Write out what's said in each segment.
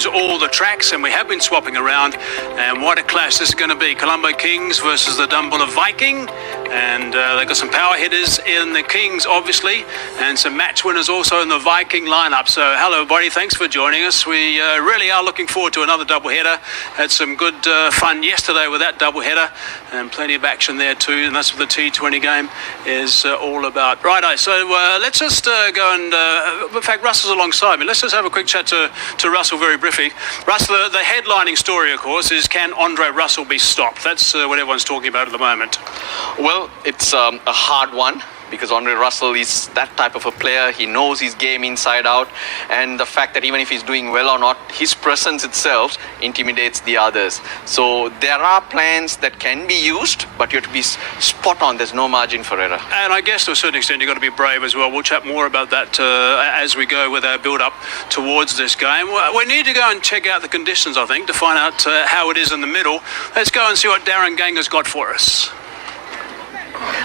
use all the tracks, and we have been swapping around. And what a clash this is going to be. Colombo Kings versus the Dambulla Viking. And they've got some power hitters in the Kings, obviously, and some match winners also in the Viking lineup. So hello, everybody. Thanks for joining us. We really are looking forward to another doubleheader. Had some good fun yesterday with that doubleheader, and plenty of action there too. And that's what the T20 game is all about. Righto. So let's just go and, in fact, Russell's alongside me. Let's just have a quick chat to Russell very briefly. Russell, the headlining story, of course, is can Andre Russell be stopped? That's what everyone's talking about at the moment. Well, it's a hard one, because Andre Russell is that type of a player. He knows his game inside out, and the fact that even if he's doing well or not, his presence itself intimidates the others. So there are plans that can be used, but you have to be spot on. There's no margin for error. And I guess to a certain extent you've got to be brave as well. We'll chat more about that as we go with our build-up towards this game. We need to go and check out the conditions, I think, to find out how it is in the middle. Let's go and see what Darren Ganga's got for us.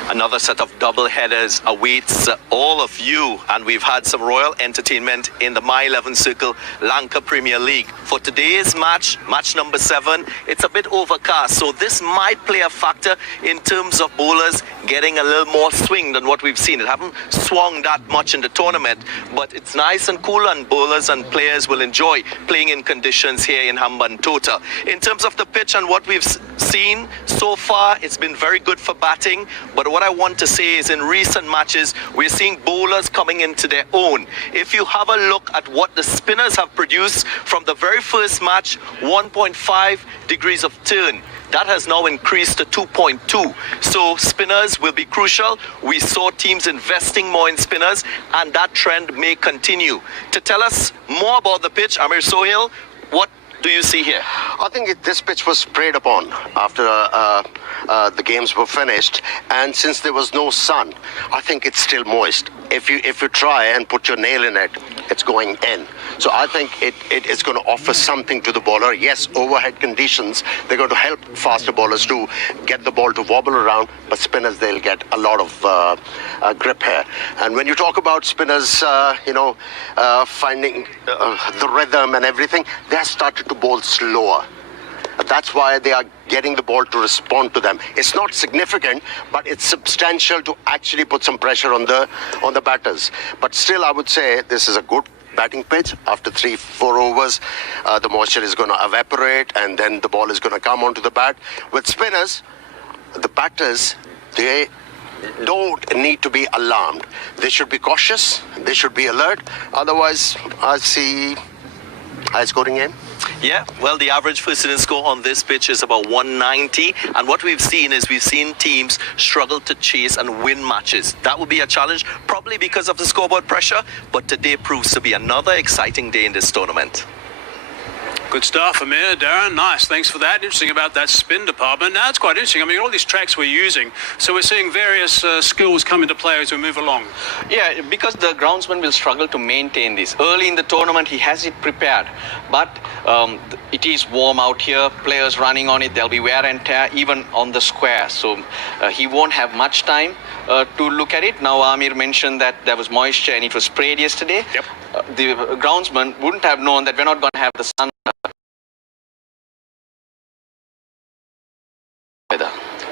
Another set of double headers awaits all of you, and we've had some royal entertainment in the My 11 Circle Lanka Premier League. For today's match number 7, it's a bit overcast, so this might play a factor in terms of bowlers getting a little more swing than what we've seen. It haven't swung that much in the tournament, but it's nice and cool, and bowlers and players will enjoy playing in conditions here in Hambantota. In terms of the pitch and what we've seen so far, it's been very good for batting. But what I want to say is in recent matches, we're seeing bowlers coming into their own. If you have a look at what the spinners have produced from the very first match, 1.5 degrees of turn. That has now increased to 2.2. So spinners will be crucial. We saw teams investing more in spinners, and that trend may continue. To tell us more about the pitch, Amir Sohail, what do you see here? I think this pitch was sprayed upon after the games were finished, and since there was no sun, I think it's still moist. If you try and put your nail in it, it's going in. So I think it is going to offer something to the bowler. Yes, overhead conditions, they're going to help faster bowlers to get the ball to wobble around, but spinners, they'll get a lot of grip here. And when you talk about spinners, finding the rhythm and everything, they have started to bowl slower. That's why they are getting the ball to respond to them. It's not significant, but it's substantial to actually put some pressure on the batters. But still, I would say this is a good batting pitch. After 3-4 overs, the moisture is going to evaporate, and then the ball is going to come onto the bat. With spinners, the batters, they don't need to be alarmed. They should be cautious. They should be alert. Otherwise, I see high scoring game. Yeah, well, the average first inning score on this pitch is about 190, and what we've seen teams struggle to chase and win matches. That will be a challenge, probably because of the scoreboard pressure, but today proves to be another exciting day in this tournament. Good stuff, Amir, Darren. Nice, thanks for that. Interesting about that spin department. Now, it's quite interesting. I mean, all these tracks we're using, so we're seeing various skills come into play as we move along. Yeah, because the groundsman will struggle to maintain this. Early in the tournament, he has it prepared, but it is warm out here, players running on it, there'll be wear and tear even on the square, so he won't have much time to look at it. Now, Amir mentioned that there was moisture and it was sprayed yesterday. Yep. The groundsman wouldn't have known that we're not going to have the sun.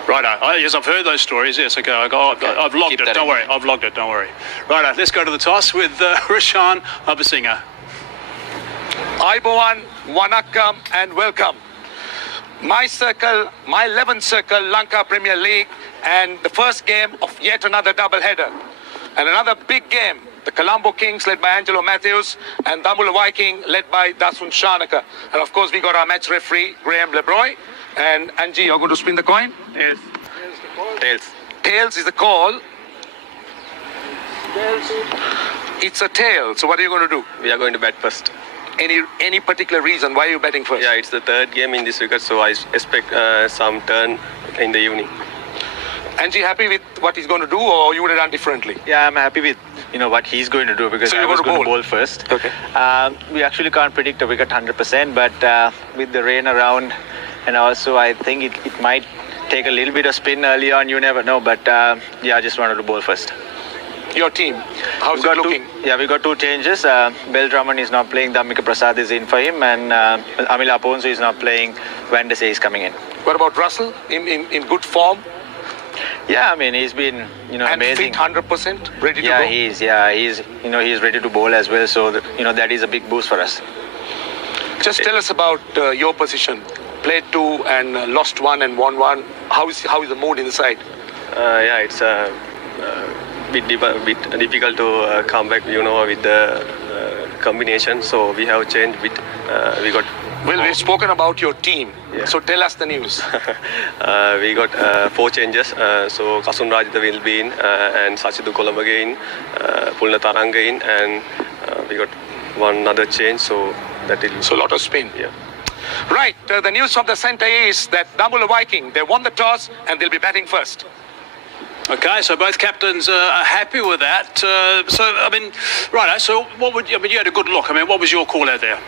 Right, yes, I've heard those stories. Yes, okay, I've logged it. Don't worry, I've logged it. Don't worry. Right, let's go to the toss with Rishan Abasinghe. Aibowan, Wanakam, and welcome. My 11 Circle Lanka Premier League, and the first game of yet another doubleheader. And another big game. The Colombo Kings led by Angelo Matthews and Dambulla Viking led by Dasun Shanaka. And of course, we got our match referee, Graham Lebroy. And Angie, you're going to spin the coin? Yes. Tails. Tails is the call. Tails. It's a tail. So what are you going to do? We are going to bat first. Any particular reason why are you betting first? Yeah, it's the third game in this wicket, so I expect some turn in the evening. Angie, happy with what he's going to do, or you would have done differently? Yeah, I'm happy with what he's going to do, because so I was going to bowl first. Okay. We actually can't predict a wicket 100%, but with the rain around, and also I think it might take a little bit of spin early on. You never know, but yeah, I just wanted to bowl first. your team? How's We it got looking? we got two changes. Bill Drummond is not playing. Dambulla Prasad is in for him, and Amil Aponso is not playing. Van der Sar is coming in. What about Russell? In good form Yeah, I mean he's been and amazing. fit 100%, ready to Yeah, go? he's ready to bowl as well. So that is a big boost for us. Just tell us about your position. Played 2 and lost 1 and won 1. How is the mood inside? Yeah, it's a bit difficult to come back, with the combination. So we have changed bit. We got. Well, we've spoken about your team. Yeah. So tell us the news. We got 4 changes. So Kasun Rajitha will be in, and Sachidu Colombo in, Pulna Taranga in, and we got one other change. So that will. So a lot of spin. Yeah. Right. The news from the centre is that Dambulla Viking, they won the toss and they'll be batting first. Okay, so both captains are happy with that. So what would you had a good look. I mean, what was your call out there?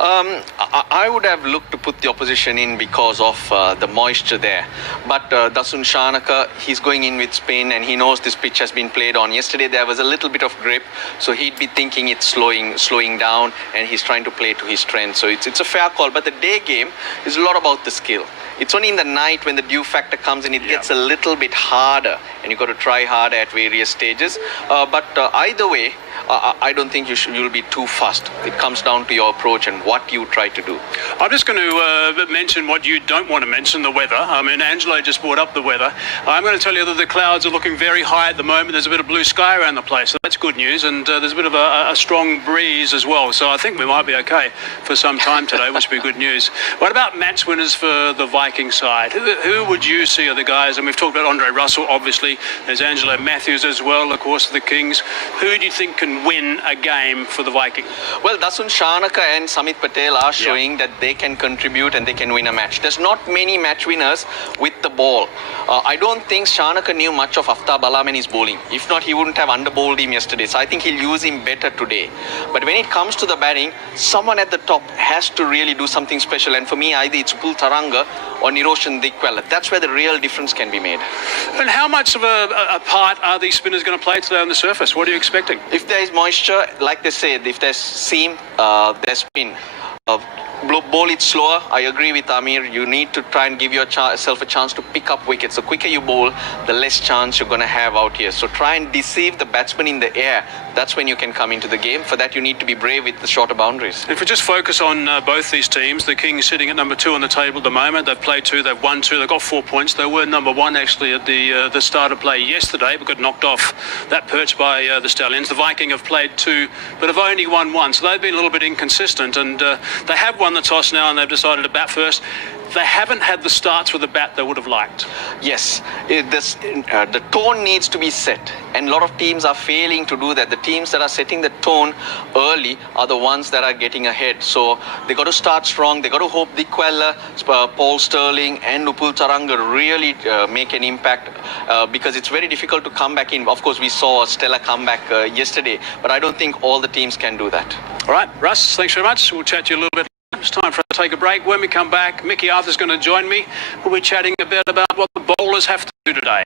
I would have looked to put the opposition in because of the moisture there. But Dasun Shanaka, he's going in with spin and he knows this pitch has been played on. Yesterday there was a little bit of grip, so he'd be thinking it's slowing down, and he's trying to play to his strength. So it's a fair call. But the day game is a lot about the skill. It's only in the night when the dew factor comes in, it gets a little bit harder, and you've got to try harder at various stages. But either way, I don't think you'll be too fast. It comes down to your approach and what you try to do. I'm just going to mention what you don't want to mention, the weather. I mean, Angelo just brought up the weather. I'm going to tell you that the clouds are looking very high at the moment. There's a bit of blue sky around the place, so that's good news. And there's a bit of a strong breeze as well. So I think we might be okay for some time today, which would be good news. What about match winners for the Viking side? Who would you see are the guys? And we've talked about Andre Russell, obviously. There's Angelo Matthews as well, of course, for the Kings. Who do you think can win a game for the Viking? Well, Dasun Shanaka and Samit Patel are showing that they can contribute and they can win a match. There's not many match winners with the ball. I don't think Shanaka knew much of Aftab Alam and his bowling. If not, he wouldn't have underbowled him yesterday. So I think he'll use him better today. But when it comes to the batting, someone at the top has to really do something special. And for me, either it's Pul Taranga or Niroshan Dikwala. That's where the real difference can be made. And how much of a part are these spinners going to play today on the surface? What are you expecting? If there is moisture, like they said, if there's seam, there's spin. Bowl it slower. I agree with Amir. You need to try and give yourself a chance to pick up wickets. The quicker you bowl, the less chance you're going to have out here. So try and deceive the batsman in the air. That's when you can come into the game. For that, you need to be brave with the shorter boundaries. If we just focus on both these teams, the Kings sitting at number 2 on the table at the moment. They've played 2, they've won 2, they've got 4 points. They were number 1 actually at the start of play yesterday, but got knocked off that perch by the Stallions. The Viking have played 2, but have only won 1, so they've been a little bit inconsistent, and they have won the toss now and they've decided to bat first. They haven't had the starts with the bat they would have liked. Yes, the tone needs to be set, and a lot of teams are failing to do that. The teams that are setting the tone early are the ones that are getting ahead. So they got to start strong. They got to hope Dikwella, Paul Sterling and Upul Taranga really make an impact because it's very difficult to come back in. Of course, we saw a stellar comeback yesterday, but I don't think all the teams can do that. All right, Russ, thanks very much. We'll chat to you a little bit. It's time for us to take a break. When we come back, Mickey Arthur's going to join me. We'll be chatting a bit about what the bowlers have to do today.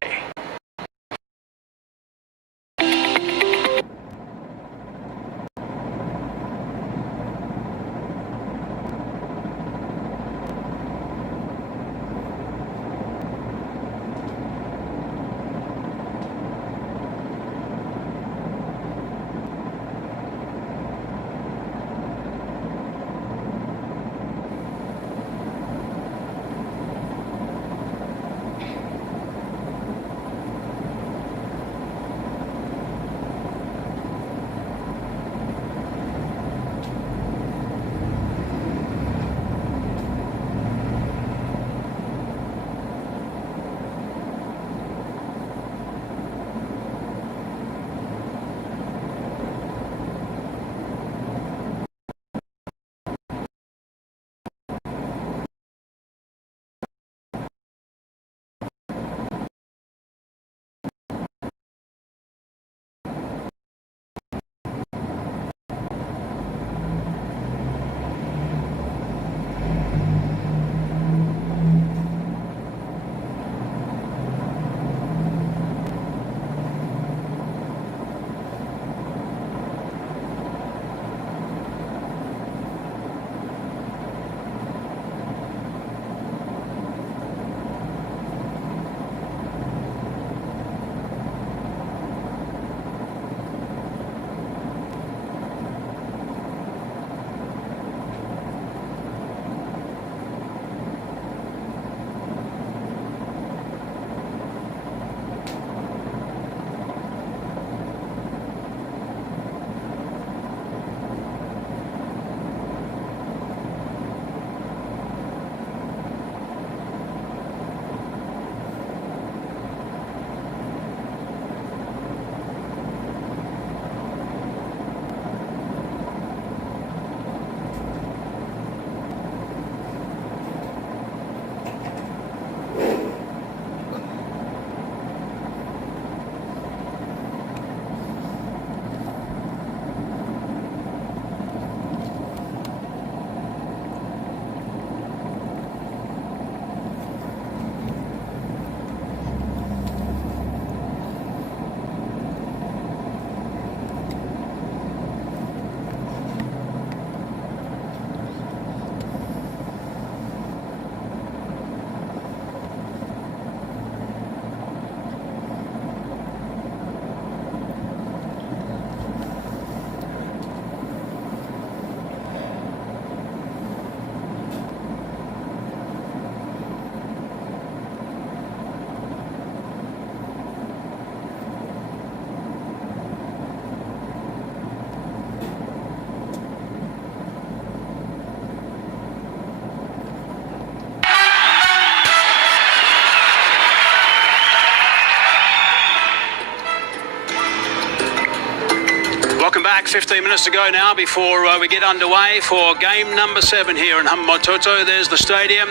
back. 15 minutes to go now before we get underway for game number 7 here in Humbototo. There's the stadium,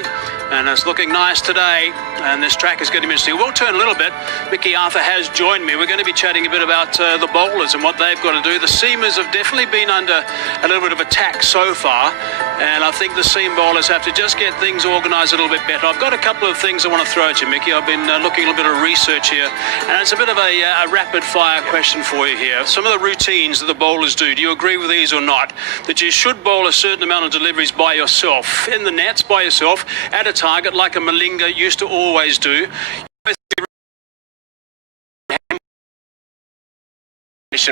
and it's looking nice today. And this track is getting interesting. We'll turn a little bit. Mickey Arthur has joined me. We're going to be chatting a bit about the bowlers and what they've got to do. The seamers have definitely been under a little bit of attack so far, and I think the seam bowlers have to just get things organised a little bit better. I've got a couple of things I want to throw at you, Mickey. I've been looking a little bit of research here, and it's a bit of a rapid-fire question for you here. Some of the routines that the bowlers do you agree with these or not? That you should bowl a certain amount of deliveries by yourself, in the nets by yourself, at a target like a Malinga used to always do.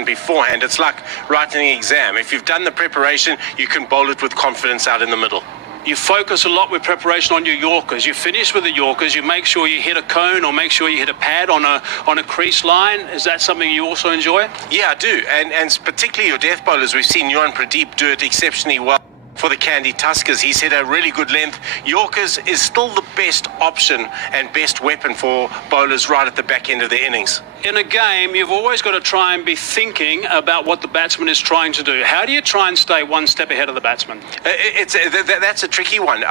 Beforehand, it's like writing an exam. If you've done the preparation, you can bowl it with confidence out in the middle. You focus a lot with preparation on your Yorkers. You finish with the Yorkers, you make sure you hit a cone or make sure you hit a pad on a crease line. Is that something you also enjoy? Yeah, I do. And particularly your death bowlers, we've seen Yuan Pradeep do it exceptionally well. For the Candy Tuskers, he's hit a really good length. Yorkers is still the best option and best weapon for bowlers right at the back end of their innings. In a game, you've always got to try and be thinking about what the batsman is trying to do. How do you try and stay one step ahead of the batsman? That's a tricky one.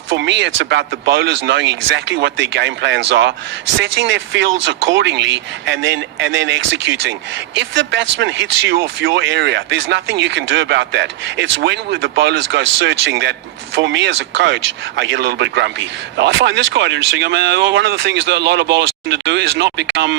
For me, it's about the bowlers knowing exactly what their game plans are, setting their fields accordingly, and then executing. If the batsman hits you off your area, there's nothing you can do about that. It's when the bowlers go searching that, for me as a coach, I get a little bit grumpy. I find this quite interesting. I mean, one of the things that a lot of bowlers tend to do is not become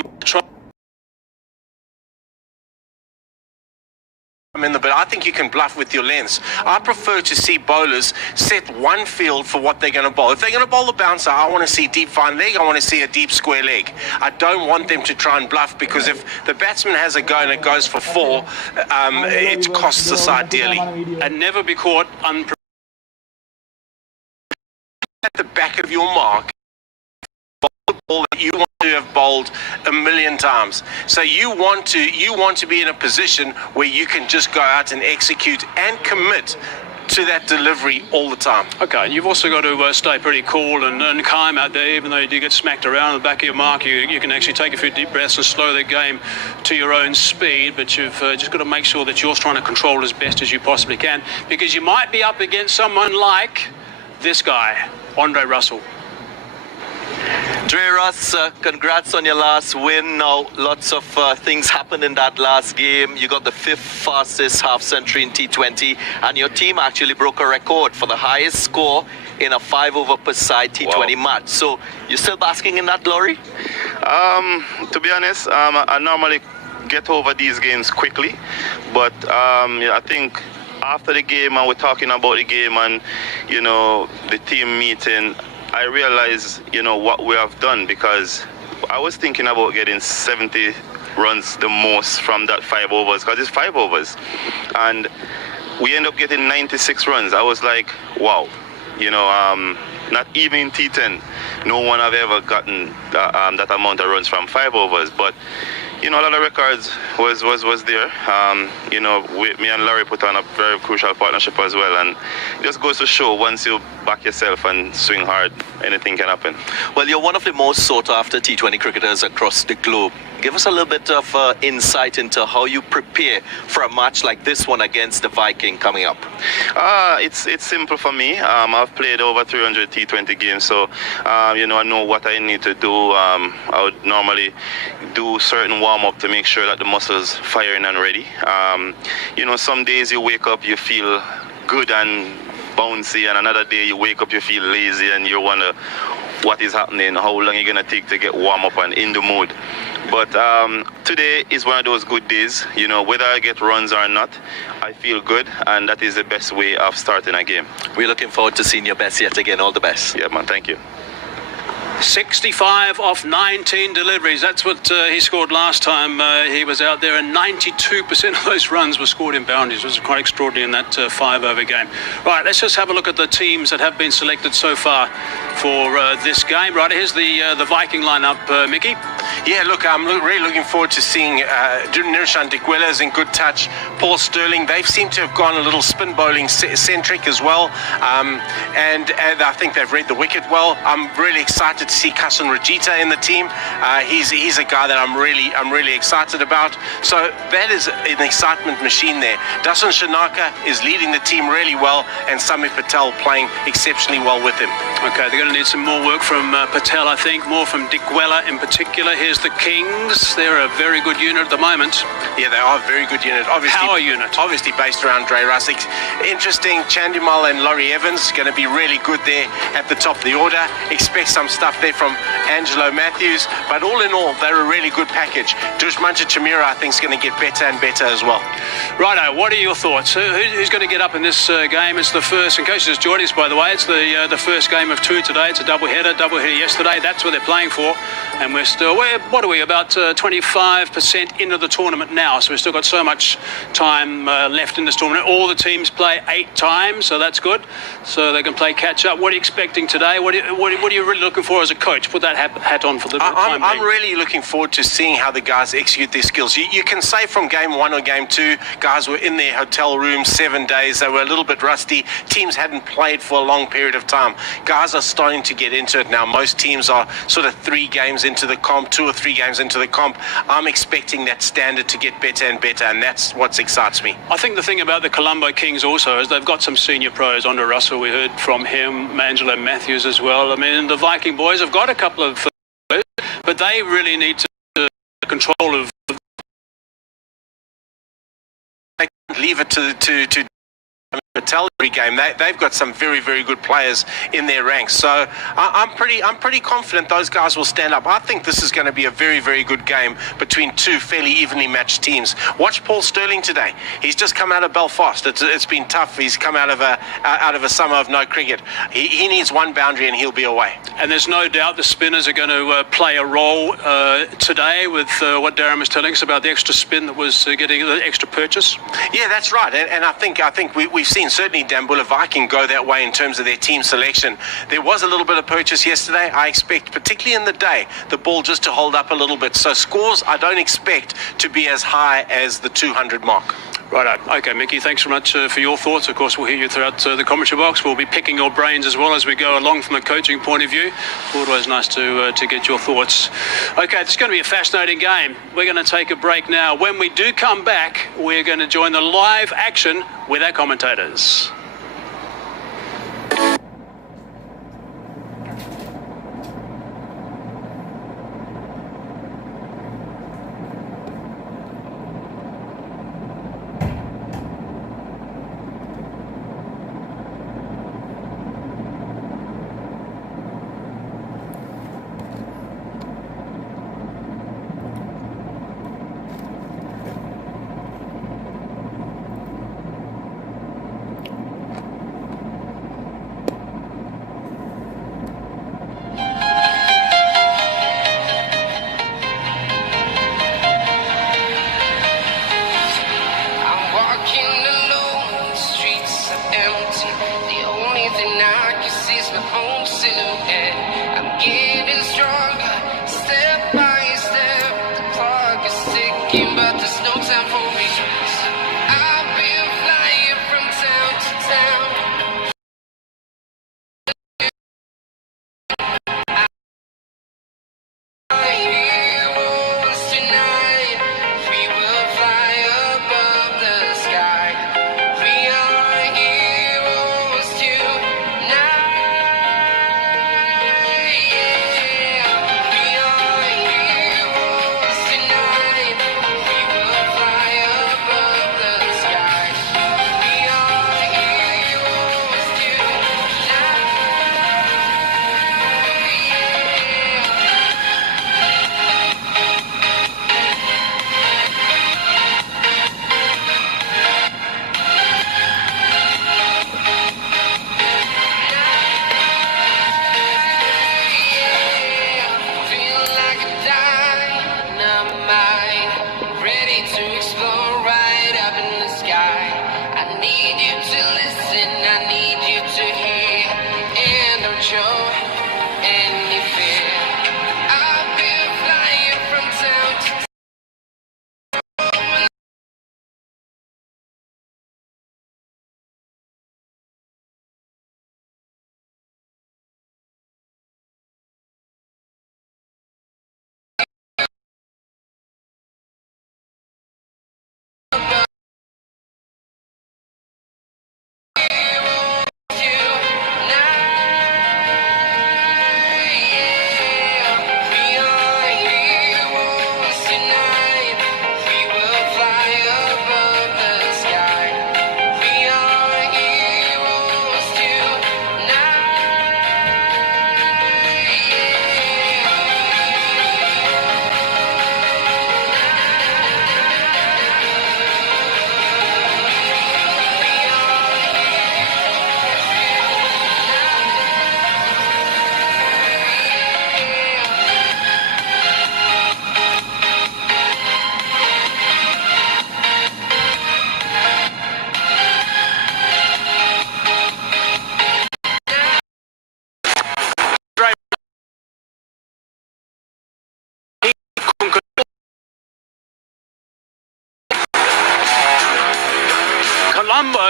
but I think you can bluff with your lengths. I prefer to see bowlers set one field for what they're going to bowl. If they're going to bowl a bouncer, I want to see deep fine leg, I want to see a deep square leg. I don't want them to try and bluff, because if the batsman has a go and it goes for 4, it costs the side dearly. And never be caught unprepared. At the back of your mark, bowl the ball that you want to have bowled a million times. So you want to be in a position where you can just go out and execute and commit to that delivery all the time. Okay, you've also got to stay pretty cool and calm out there. Even though you do get smacked around on the back of your mark, you can actually take a few deep breaths and slow the game to your own speed, but you've just got to make sure that you're trying to control it as best as you possibly can, because you might be up against someone like this guy, Andre Russell. Dre Russ, congrats on your last win. Now, lots of things happened in that last game. You got the 5th fastest half century in T20, and your team actually broke a record for the highest score in a 5-over per side T20 match. So, you're still basking in that glory? To be honest, I normally get over these games quickly, but I think after the game, and we're talking about the game and, the team meeting, I realize, what we have done, because I was thinking about getting 70 runs the most from that 5 overs, because it's 5 overs. And we end up getting 96 runs. I was like, wow, not even in T10, no one have ever gotten that amount of runs from 5 overs. But a lot of records was there. Me and Larry put on a very crucial partnership as well, and it just goes to show, once you back yourself and swing hard, anything can happen. Well, you're one of the most sought after T20 cricketers across the globe. Give us a little bit of insight into how you prepare for a match like this one against the Viking coming up. It's simple for me. I've played over 300 T20 games, so I know what I need to do. I would normally do certain warm-up to make sure that the muscles firing and ready. Some days you wake up, you feel good and bouncy, and another day you wake up, you feel lazy, and you wonder what is happening, how long you're going to take to get warm up and in the mood. But today is one of those good days. Whether I get runs or not, I feel good, and that is the best way of starting a game. We're looking forward to seeing your best yet again. All the best. Yeah, man. Thank you. 65 off 19 deliveries. That's what he scored last time he was out there, and 92% of those runs were scored in boundaries. It was quite extraordinary in that 5-over game. Right, let's just have a look at the teams that have been selected so far for this game. Right, here's the Viking lineup, Mickey. Yeah, look, I'm really looking forward to seeing Nirishan Dikwela is in good touch. Paul Sterling, they seem to have gone a little spin bowling centric as well, and I think they've read the wicket well. I'm really excited to see Kasun Rajita in the team. He's a guy that I'm really excited about. So that is an excitement machine there. Dasun Shanaka is leading the team really well, and Sami Patel playing exceptionally well with him. Okay, they're going to need some more work from Patel, I think, more from Dikwela in particular. Here's the Kings. They're a very good unit at the moment. Yeah, they are a very good unit. Obviously, power unit. Obviously based around Dre Russick. Interesting, Chandimal and Laurie Evans going to be really good there at the top of the order. Expect some stuff there from Angelo Matthews. But all in all, they're a really good package. Dushmanja Chamira, I think, is going to get better and better as well. Righto, what are your thoughts? Who's going to get up in this game? It's the first, in case you just joined us, by the way, it's the first game of two today. It's a double header yesterday. That's what they're playing for. And we're still, what are we, about 25% into the tournament now. So we've still got so much time left in this tournament. All the teams play 8 times, so that's good. So they can play catch up. What are you expecting today? What are you really looking for as a coach? Put that hat on for the time being. I'm really looking forward to seeing how the guys execute their skills. You can say from game 1 or game 2, guys were in their hotel rooms 7 days. They were a little bit rusty. Teams hadn't played for a long period of time. Guys are starting to get into it now. Most teams are sort of 3 games into the comp, 2 or 3 games into the comp. I'm expecting that standard to get better and better, and that's what excites me. I think the thing about the Colombo Kings also is they've got some senior pros. Andre Russell, we heard from him, Angelo Matthews as well. I mean, the Viking boys have got a couple of but they really need to control of. They can't leave it to Patel every game. They've got some very, very good players in their ranks. So I'm pretty confident those guys will stand up. I think this is going to be a very, very good game between 2 fairly evenly matched teams. Watch Paul Sterling today. He's just come out of Belfast. It's been tough. He's come out of a summer of no cricket. He needs 1 boundary and he'll be away. And there's no doubt the spinners are going to play a role today with what Darren was telling us about the extra spin that was getting the extra purchase. Yeah, that's right. And I think we've seen certainly Dambulla Viking go that way in terms of their team selection. There was a little bit of purchase yesterday. I expect, particularly in the day, the ball just to hold up a little bit. So scores I don't expect to be as high as the 200 mark. Right. Okay, Mickey, thanks very much for your thoughts. Of course, we'll hear you throughout the commentary box. We'll be picking your brains as well as we go along from a coaching point of view. Always nice to get your thoughts. Okay, it's going to be a fascinating game. We're going to take a break now. When we do come back, we're going to join the live action with our commentators.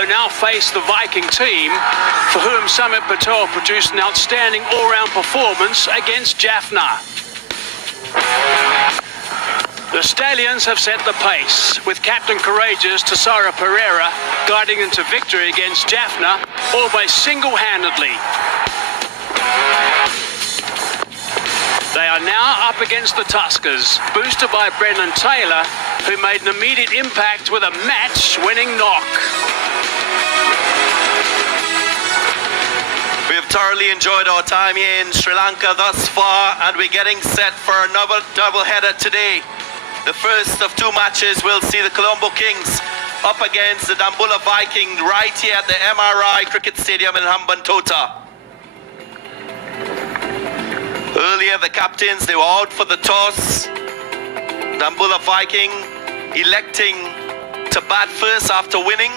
Colombo now face the Viking team, for whom Samit Patel produced an outstanding all-round performance against Jaffna. The Stallions have set the pace, with Captain Courageous Tassara Pereira guiding them to victory against Jaffna, almost single-handedly. They are now up against the Tuskers, boosted by Brendan Taylor, who made an immediate impact with a match-winning knock. We've thoroughly enjoyed our time here in Sri Lanka thus far, and we're getting set for another doubleheader today. The first of two matches will see the Colombo Kings up against the Dambulla Viking right here at the MRI Cricket Stadium in Hambantota. Earlier, the captains, they were out for the toss. Dambulla Viking electing to bat first after winning.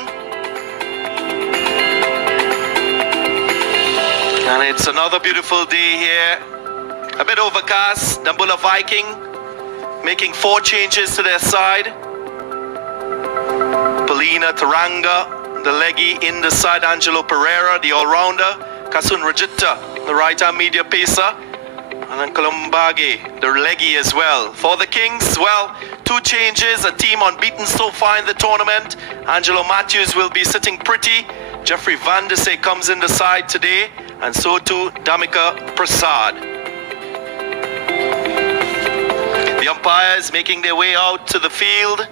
And it's another beautiful day here. A bit overcast. Dambulla Viking making 4 changes to their side. Polina Taranga, the leggy in the side. Angelo Pereira, the all-rounder. Kasun Rajita, the right-arm media pacer. And then Colombage, the leggy as well. For the Kings, well, 2 changes, a team unbeaten so far in the tournament. Angelo Matthews will be sitting pretty. Jeffrey Van der Sey comes in the side today, and so too Damika Prasad. The umpires making their way out to the field.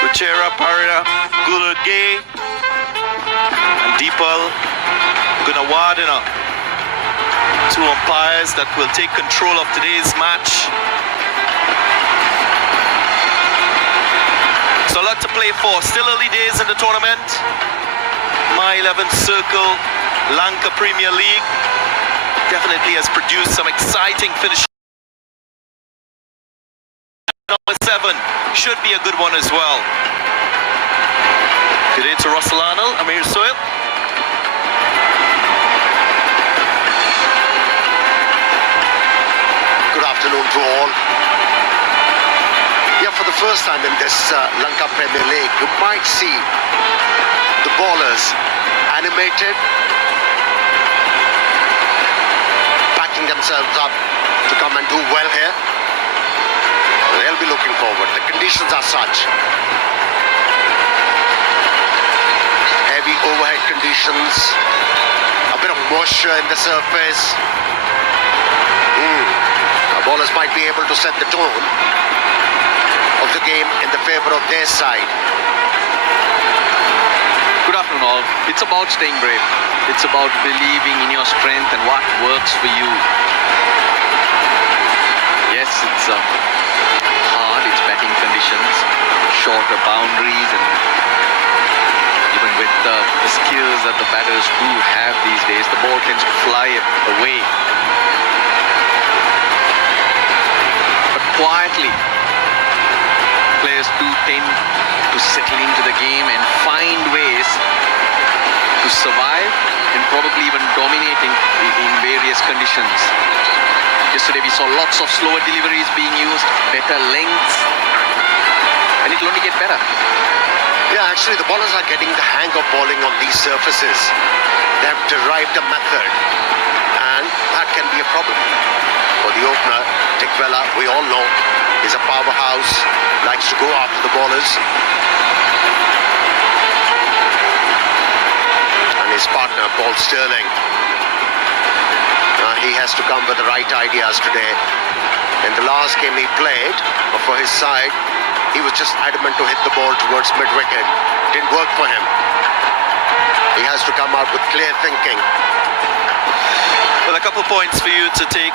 Ruchera Parida Gulage and Deepal Gunawardena. 2 umpires that will take control of today's match. So a lot to play for. Still early days in the tournament. My 11th Circle Lanka Premier League definitely has produced some exciting finishes. Number 7 should be a good one as well. Good day to Russell Arnold, Amir Soil. Good afternoon to all. Yeah, for the first time in this Lanka Premier League, you might see the bowlers animated, backing themselves up to come and do well here. They'll be looking forward. The conditions are such. Heavy overhead conditions, a bit of moisture in the surface. The bowlers might be able to set the tone of the game in the favor of their side. Good afternoon all. It's about staying brave. It's about believing in your strength and what works for you. Yes, it's hard. It's batting conditions, shorter boundaries, and even with the skills that the batters do have these days, the ball tends to fly away. But quietly, players do tend to settle into the game and find ways to survive and probably even dominate in various conditions. Yesterday we saw lots of slower deliveries being used, better lengths, and it will only get better. Yeah, actually the bowlers are getting the hang of bowling on these surfaces. They have derived a method, and that can be a problem. For the opener, Tikvela, we all know, is a powerhouse, likes to go after the bowlers. And his partner, Paul Sterling, he has to come with the right ideas today. In the last game he played for his side, he was just adamant to hit the ball towards mid-wicket. Didn't work for him. He has to come out with clear thinking. Well, a couple points for you to take.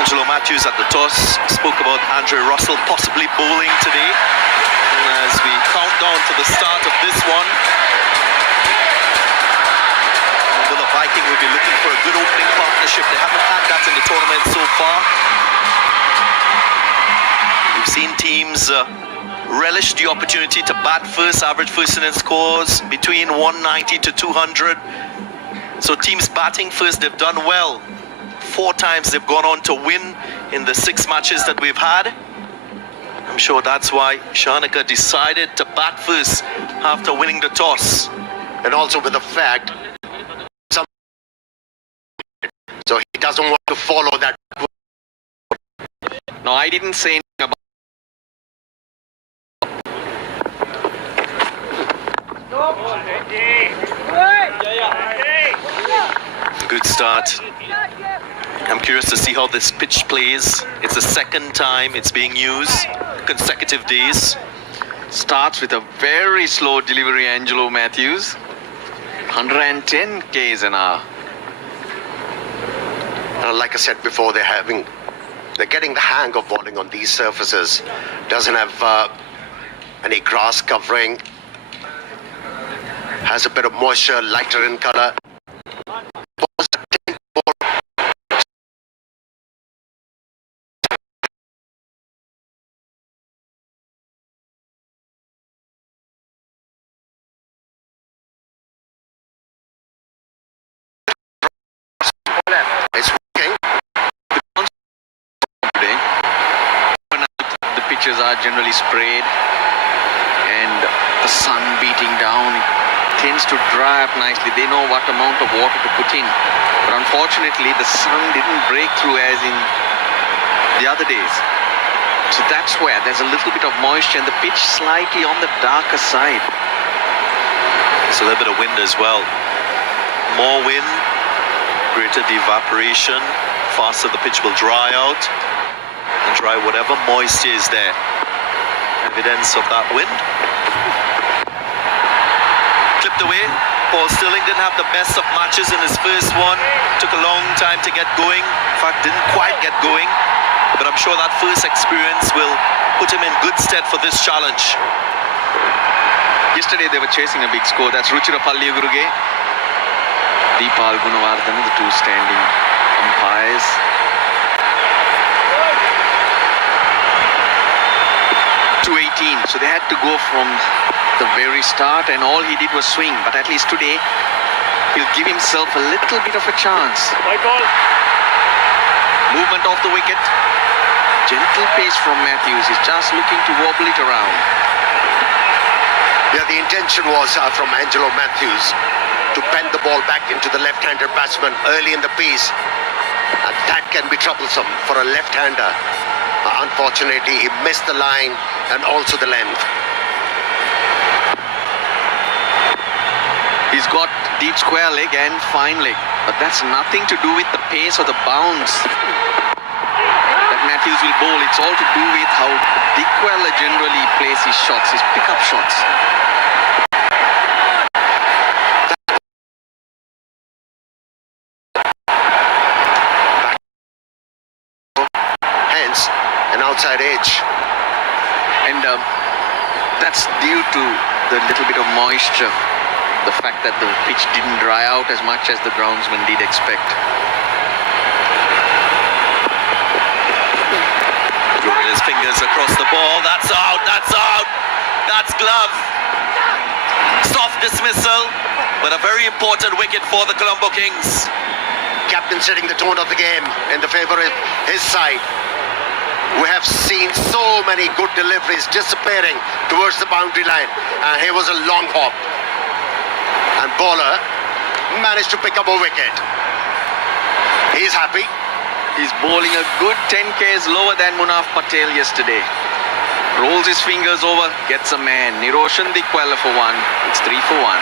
Angelo Matthews at the toss spoke about Andre Russell possibly bowling today. And as we count down to the start of this one, the Viking will be looking for a good opening partnership. They haven't had that in the tournament so far. We've seen teams relish the opportunity to bat first, average first inning scores between 190 to 200. So teams batting first, they've done well. 4 times they've gone on to win in the 6 matches that we've had. I'm sure that's why Shanaka decided to bat first after winning the toss. And also with the fact, so he doesn't want to follow that. No, I didn't say anything about. Good start. I'm curious to see how this pitch plays. It's the second time it's being used, consecutive days. Starts with a very slow delivery, Angelo Matthews. 110 k's an hour. Like I said before, they're getting the hang of bowling on these surfaces. Doesn't have any grass covering. Has a bit of moisture, lighter in color. It's working. Today, the pitches are generally sprayed and the sun beating down. It tends to dry up nicely. They know what amount of water to put in. But unfortunately, the sun didn't break through as in the other days. So that's where there's a little bit of moisture and the pitch slightly on the darker side. There's a little bit of wind as well. More wind, greater evaporation, faster the pitch will dry out and dry whatever moisture is there. Evidence of that wind. Clipped away. Paul Stirling didn't have the best of matches in his first one. Took a long time to get going. In fact, didn't quite get going. But I'm sure that first experience will put him in good stead for this challenge. Yesterday they were chasing a big score. That's Ruchira Palliyuguruge, Deepal Gunawardhan, the two standing umpires. To 18, so they had to go from the very start, and all he did was swing. But at least today, he'll give himself a little bit of a chance. Movement off the wicket. Gentle pace from Matthews. He's just looking to wobble it around. Yeah, the intention was from Angelo Matthews to bend the ball back into the left-handed batsman early in the piece. And that can be troublesome for a left-hander. Unfortunately, he missed the line and also the length. He's got deep square leg and fine leg, but that's nothing to do with the pace or the bounce that Matthews will bowl. It's all to do with how Dickwella generally plays his shots, his pickup shots. Hence, an outside edge. And that's due to the little bit of moisture. The fact that the pitch didn't dry out as much as the groundsman did expect. Drawing his fingers across the ball. That's out, that's out. That's glove. Soft dismissal, but a very important wicket for the Colombo Kings. Captain setting the tone of the game in the favour of his side. We have seen so many good deliveries disappearing towards the boundary line. And here was a long hop. And bowler managed to pick up a wicket. He's happy. He's bowling a good 10 k's lower than Munaf Patel yesterday. Rolls his fingers over, gets a man. Niroshan Dickwella for one. It's 3 for 1.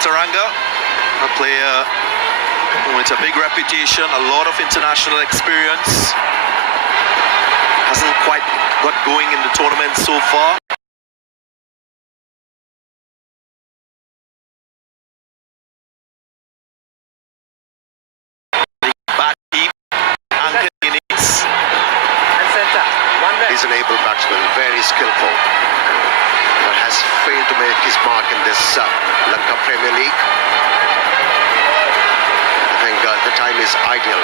Taranga, a player With a big reputation, a lot of international experience. Hasn't quite got going in the tournament so far. Back deep, anchored innings. He's an able batsman, very skillful, but has failed to make his mark in this Lanka Premier League. I think the time is ideal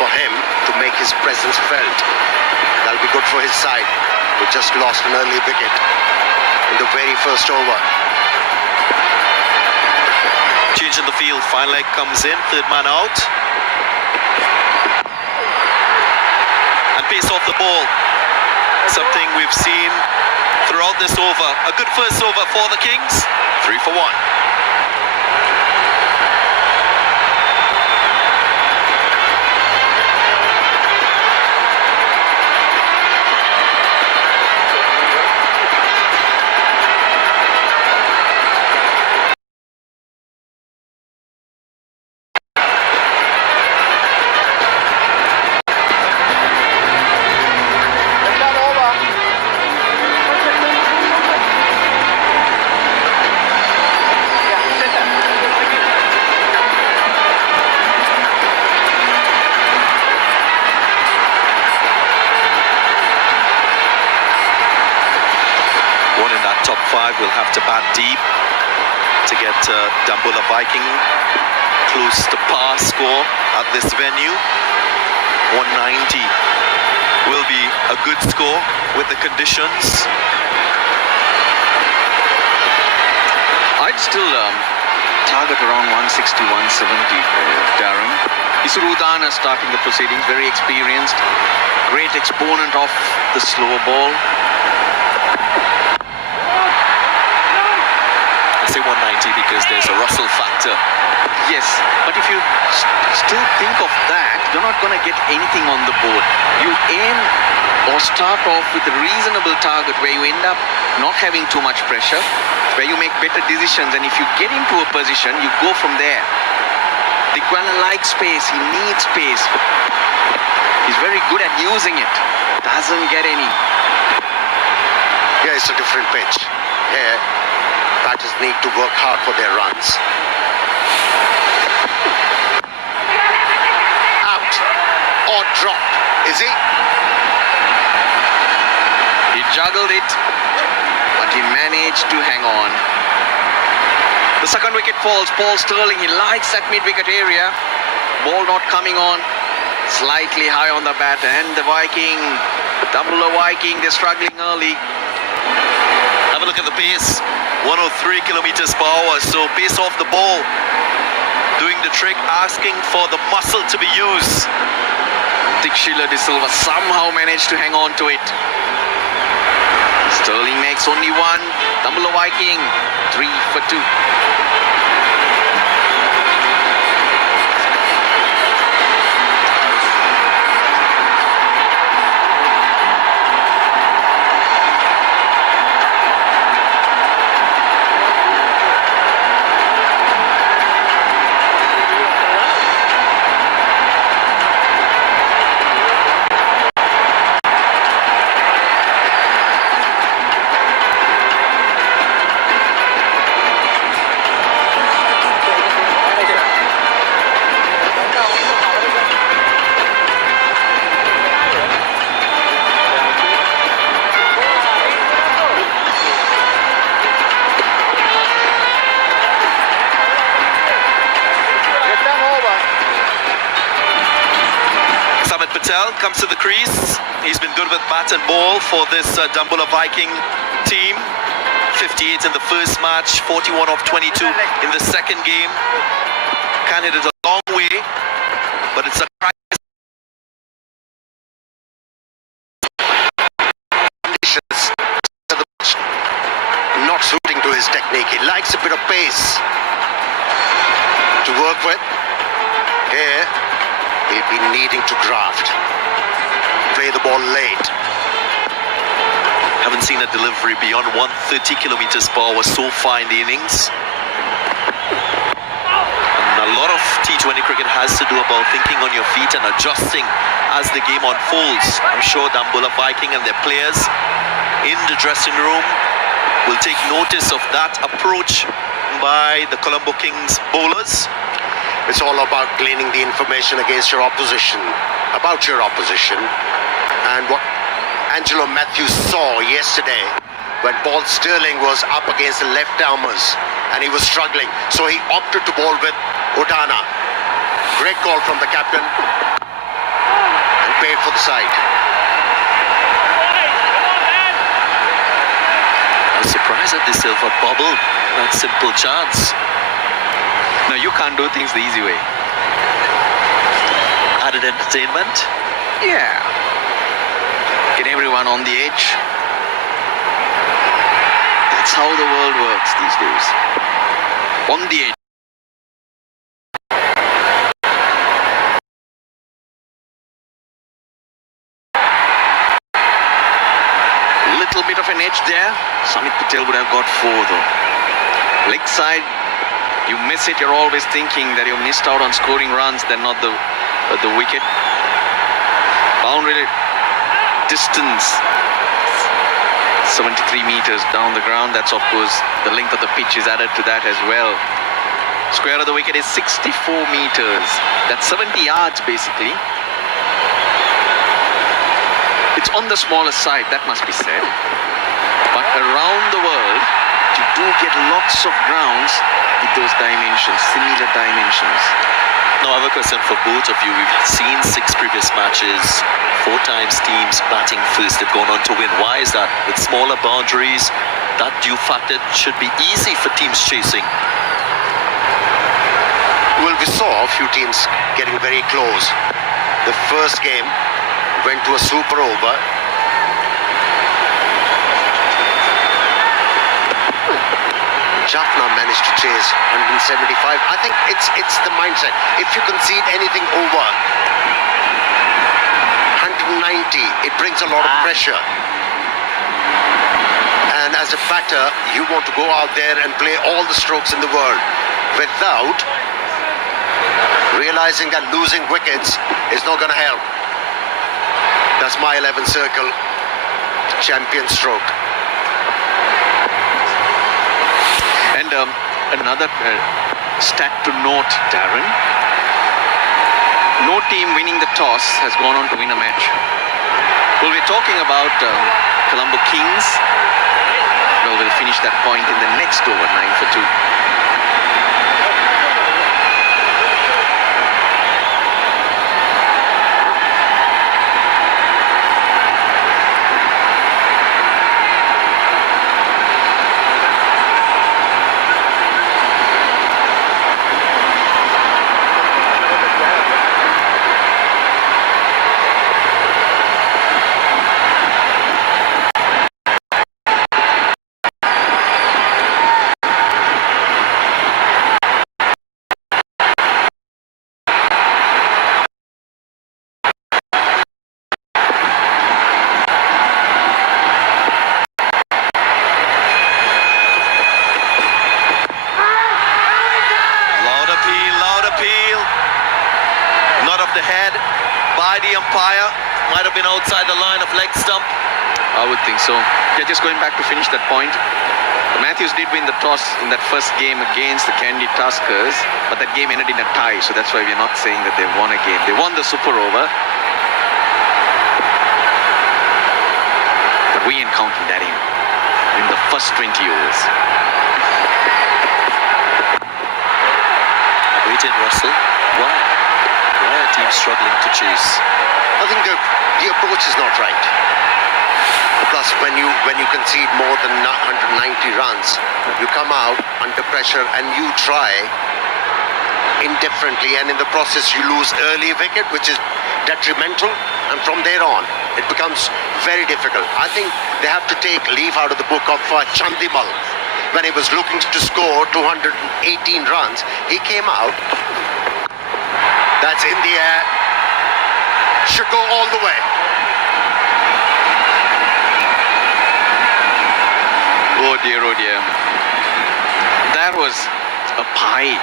for him to make his presence felt. That'll be good for his side, who just lost an early wicket in the very first over. Change in the field, final leg comes in, third man out. And pace off the ball. Something we've seen throughout this over. A good first over for the Kings. 3 for 1. Top 5 will have to bat deep to get Dambulla Viking close to par score at this venue. 190 will be a good score with the conditions. I'd still target around 160, 170, Darren. Isuruddana starting the proceedings, very experienced, great exponent of the slower ball. I say 190 because there's a Russell factor. Yes, but if you still think of that, you're not going to get anything on the board. You aim or start off with a reasonable target where you end up not having too much pressure, where you make better decisions, and if you get into a position, you go from there. Dikwala likes space, he needs space. He's very good at using it. Doesn't get any. Yeah, it's a different pitch. Here, batters need to work hard for their runs. Out or dropped, is he? He juggled it, but he managed to hang on. The second wicket falls. Paul Sterling, he likes that mid-wicket area. Ball not coming on. Slightly high on the bat, and the Viking, Dambulla Viking, they're struggling early. Have a look at the pace. 103 kilometers per hour, so pace off the ball. Doing the trick, asking for the muscle to be used. Tixila De Silva somehow managed to hang on to it. Sterling makes only one. Dambulla Viking, 3 for 2. Comes to the crease. He's been good with bat and ball for this Dambulla Viking team. 58 in the first match, 41 of 22 in the second game. Can hit it a long way, but it's a not suiting to his technique. He likes a bit of pace to work with. Here, he'll be needing to draft. Play the ball late. Haven't seen a delivery beyond 130 kilometers per hour so far in the innings. And a lot of T20 cricket has to do about thinking on your feet and adjusting as the game unfolds. I'm sure Dambulla Viking and their players in the dressing room will take notice of that approach by the Colombo Kings bowlers. It's all about gleaning the information against your opposition, about your opposition. And what Angelo Matthews saw yesterday when Paul Sterling was up against the left-armers and he was struggling. So he opted to bowl with Odana. Great call from the captain and paid for the side. I was surprised at the silver bubble, that simple chance. No, you can't do things the easy way. Added entertainment. Yeah. Get everyone on the edge. That's how the world works these days. On the edge. Little bit of an edge there. Samit Patel would have got 4 though. Leg side, you miss it, you're always thinking that you missed out on scoring runs, then not the wicket. Boundary distance 73 meters down the ground. That's of course the length of the pitch is added to that as well. Square of the wicket is 64 meters. That's 70 yards basically. It's on the smaller side, that must be said. But around the world, you do get lots of grounds with those dimensions, similar dimensions. Now I have a question for both of you. We've seen 6 previous matches, 4 times teams batting first have gone on to win. Why is that? With smaller boundaries, that due factor should be easy for teams chasing. Well, we saw a few teams getting very close. The first game went to a super over. Jaffna managed to chase 175. I think it's the mindset. If you concede anything over 190, it brings a lot of pressure. And as a batter, you want to go out there and play all the strokes in the world without realizing that losing wickets is not going to help. That's my 11th circle champion stroke. And another stat to note, Darren. No team winning the toss has gone on to win a match. Well, we're talking about Colombo Kings. Well, we'll finish that point in the next over, 9 for 2. The head by the umpire, might have been outside the line of leg stump. I would think so. Yeah, just going back to finish that point. Matthews did win the toss in that first game against the Candy Tuskers, but that game ended in a tie, so that's why we're not saying that they won a game. They won the super over. But we ain't counting that in the first 20 overs. Wait in, Russell. Why? Why are teams struggling to chase? I think the approach is not right. Plus, when you concede more than 190 runs, you come out under pressure and you try indifferently, and in the process you lose early wicket, which is detrimental, and from there on it becomes very difficult. I think they have to take leave out of the book of Chandimal. When he was looking to score 218 runs, he came out. That's in the air. Should go all the way. Oh dear, oh dear. That was a pie.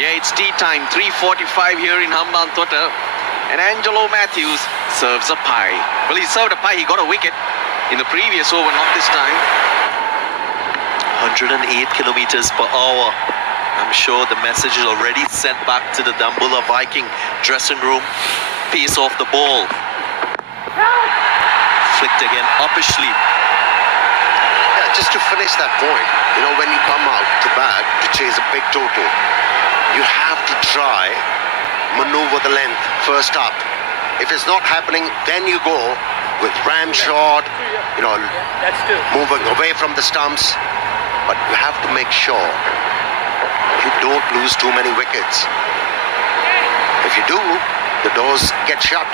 Yeah, it's tea time. 3:45 here in Hambantota. And Angelo Matthews serves a pie. Well, he served a pie. He got a wicket in the previous over, not this time. 108 kilometers per hour. I'm sure the message is already sent back to the Dambulla Viking dressing room. Pace off the ball. Flicked again, uppishly. Yeah, just to finish that point, you know, when you come out to bat to chase a big total, you have to try maneuver the length first up. If it's not happening, then you go with ram shot, you know, moving away from the stumps. But you have to make sure you don't lose too many wickets. If you do, the doors get shut.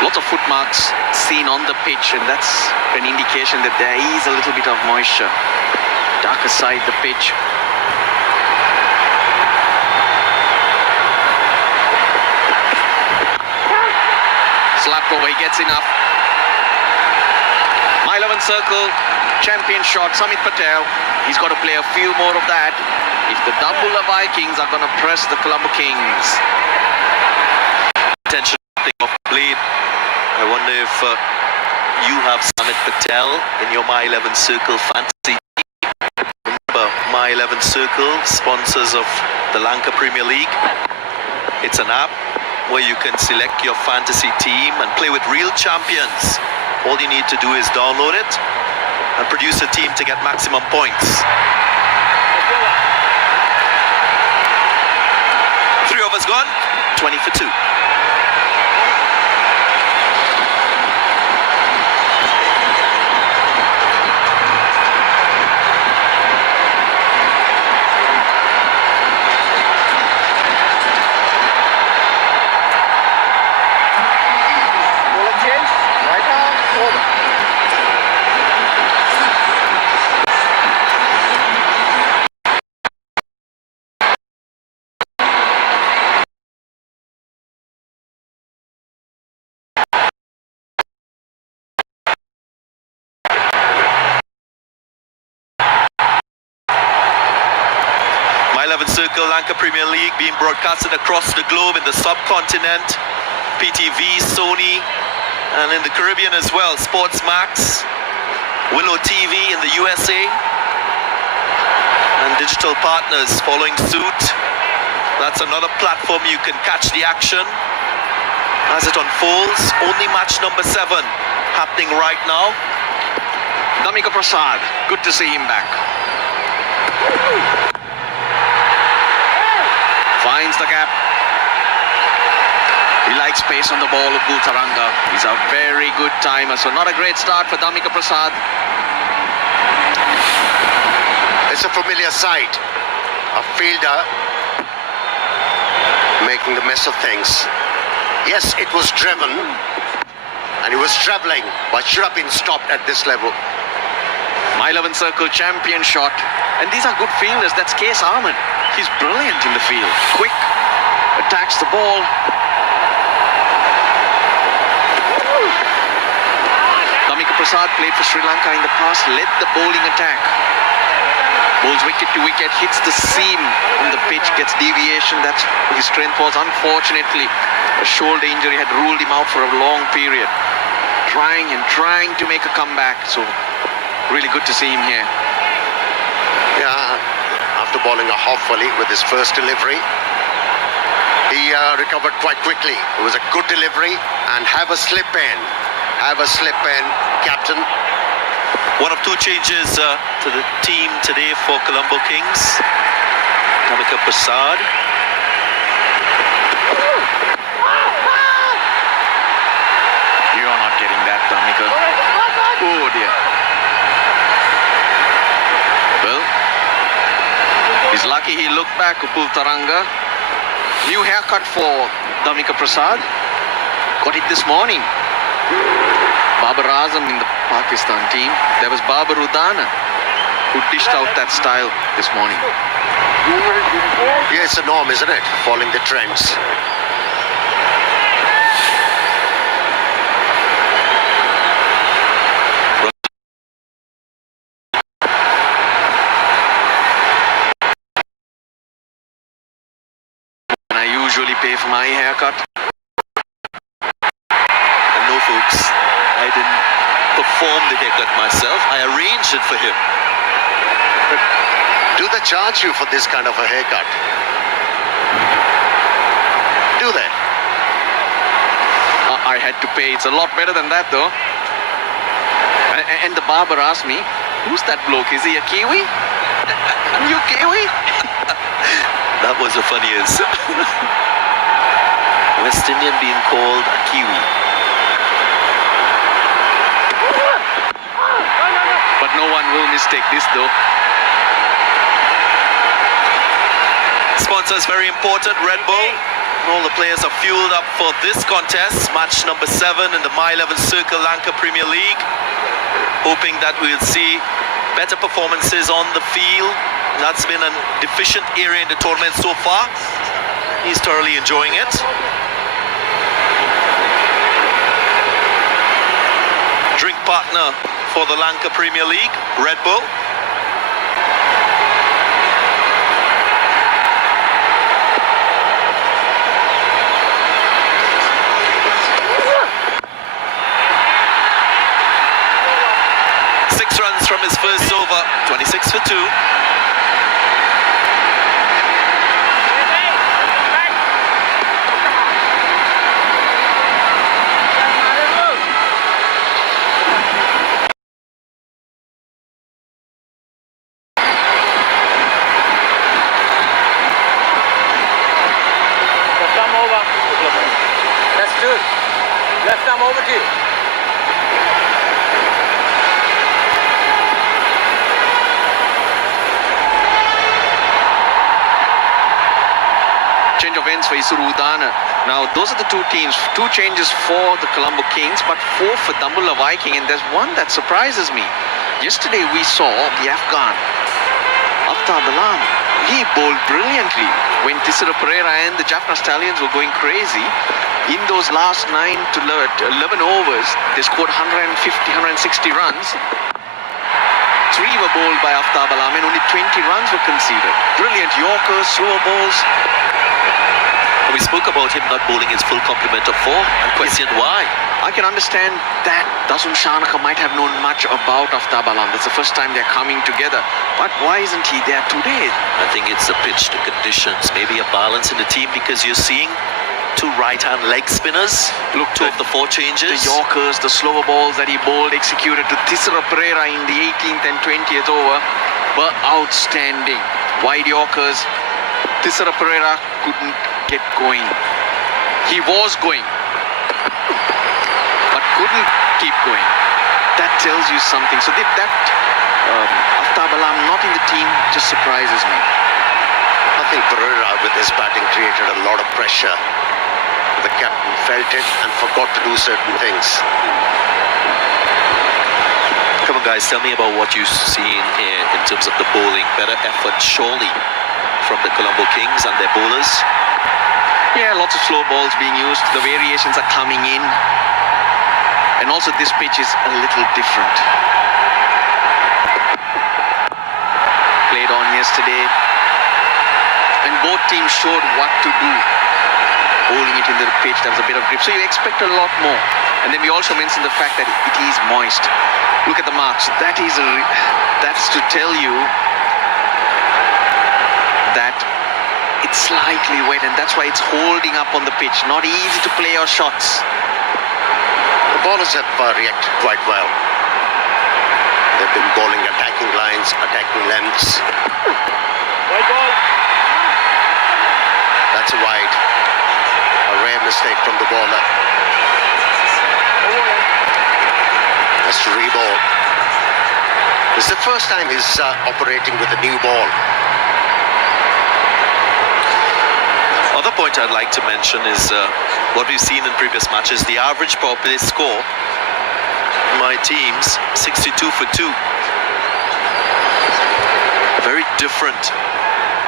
Lots of footmarks seen on the pitch, and that's an indication that there is a little bit of moisture. Darker side the pitch. Slapped over, he gets enough. My 11th circle, champion shot, Samit Patel. He's got to play a few more of that if the Dambulla Vikings are going to press the Colombo Kings. Attention of blade. I wonder if you have Samit Patel in your My 11 Circle fantasy team. Remember, My 11 Circle, sponsors of the Lanka Premier League. It's an app where you can select your fantasy team and play with real champions. All you need to do is download it and produce a team to get maximum points. 3 overs gone, 20 for 2. Circle Lanka Premier League being broadcasted across the globe in the subcontinent, PTV, Sony, and in the Caribbean as well, Sports Max, Willow TV in the USA, and digital partners following suit. That's another platform you can catch the action as it unfolds. Only match number 7 happening right now. Damika Prasad, good to see him back. Finds the gap. He likes pace on the ball, Upul Taranga. He's a very good timer, so not a great start for Damika Prasad. It's a familiar sight. A fielder making the mess of things. Yes, it was driven, and he was travelling, but should have been stopped at this level. My 11 circle champion shot. And these are good fielders. That's Case Ahmed. He's brilliant in the field. Quick, attacks the ball. Damika Prasad played for Sri Lanka in the past, led the bowling attack. Bowls wicket to wicket, hits the seam on the pitch, gets deviation. That's what his strength was. Unfortunately, a shoulder injury had ruled him out for a long period. Trying to make a comeback. So really good to see him here. Yeah, after bowling a half volley with his first delivery, he recovered quite quickly. It was a good delivery, and have a slip in, captain. One of 2 changes to the team today for Colombo Kings. Damika Prasad. You're not getting that, Damika. Oh dear. Well, he's lucky he looked back, Upul Taranga. New haircut for Damika Prasad. Got it this morning. Babar Azam in the Pakistan team. There was Babar Udana who dished out that style this morning. Yeah, it's a norm, isn't it? Following the trends. pay for my haircut. And no, folks, I didn't perform the haircut myself. I arranged it for him. Do they charge you for this kind of a haircut? Do they? I had to pay. It's a lot better than that, though. And the barber asked me, "Who's that bloke? Is he a Kiwi? You Kiwi?" That was the funniest. West Indian being called a Kiwi. But no one will mistake this, though. Sponsors very important, Red Bull. All the players are fueled up for this contest, match number 7 in the My 11 Circle Lanka Premier League. Hoping that we'll see better performances on the field. That's been a deficient area in the tournament so far. He's thoroughly enjoying it. Drink partner for the Lanka Premier League, Red Bull. Runs from his first over, 26 for 2. Come over. That's good. Let's come over to you. Change of ends for Isuru Udana. Now, those are the two teams. 2 changes for the Colombo Kings, but 4 for Dambulla Viking. And there's one that surprises me. Yesterday, we saw the Afghan, Aftab Alam. He bowled brilliantly when Tisera Pereira and the Jaffna Stallions were going crazy. In those last 9 to 11 overs, they scored 150, 160 runs. 3 were bowled by Aftab Alam and only 20 runs were conceded. Brilliant Yorkers, slower balls. We spoke about him not bowling his full complement of 4 and questioned why. I can understand that Dasun Shanaka might have known much about Aftab Alam. That's the first time they're coming together. But why isn't he there today? I think it's the pitch, the conditions, maybe a balance in the team because you're seeing 2 right-hand leg spinners. Look, 2 of the 4 changes. The Yorkers, the slower balls that he bowled, executed to Tisera Pereira in the 18th and 20th over were outstanding. Wide Yorkers. Tisera Pereira couldn't get going. He was going, but couldn't keep going. That tells you something. So Aftab Alam not in the team just surprises me. I think Pereira with his batting created a lot of pressure. The captain felt it and forgot to do certain things. Come on, guys, tell me about what you've seen in terms of the bowling. Better effort, surely, from the Colombo Kings and their bowlers. Yeah, lots of slow balls being used. The variations are coming in. And also this pitch is a little different. Played on yesterday. And both teams showed what to do. Bowling it into the pitch, there was a bit of grip. So you expect a lot more. And then we also mentioned the fact that it is moist. Look at the marks. That's to tell you that it's slightly wet, and that's why it's holding up on the pitch. Not easy to play your shots. The bowlers have reacted quite well. They've been bowling attacking lines, attacking lengths. White ball. That's a wide. A rare mistake from the bowler. Has to re-bowl. This is the first time he's operating with a new ball. Other point I'd like to mention is what we've seen in previous matches. The average power play score, my teams, 62 for 2. Very different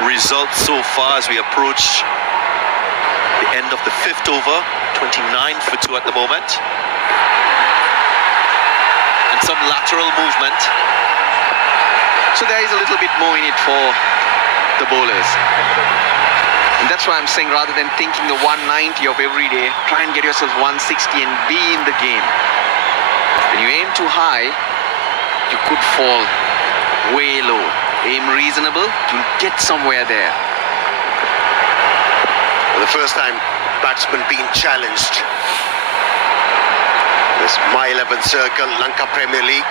results so far as we approach the end of the 5th over. 29 for 2 at the moment. And some lateral movement. So there is a little bit more in it for the bowlers. And that's why I'm saying, rather than thinking the 190 of every day, try and get yourself 160 and be in the game. When you aim too high, you could fall way low. Aim reasonable, you'll get somewhere there. For the first time, batsman being challenged. This My 11 Circle, Lanka Premier League.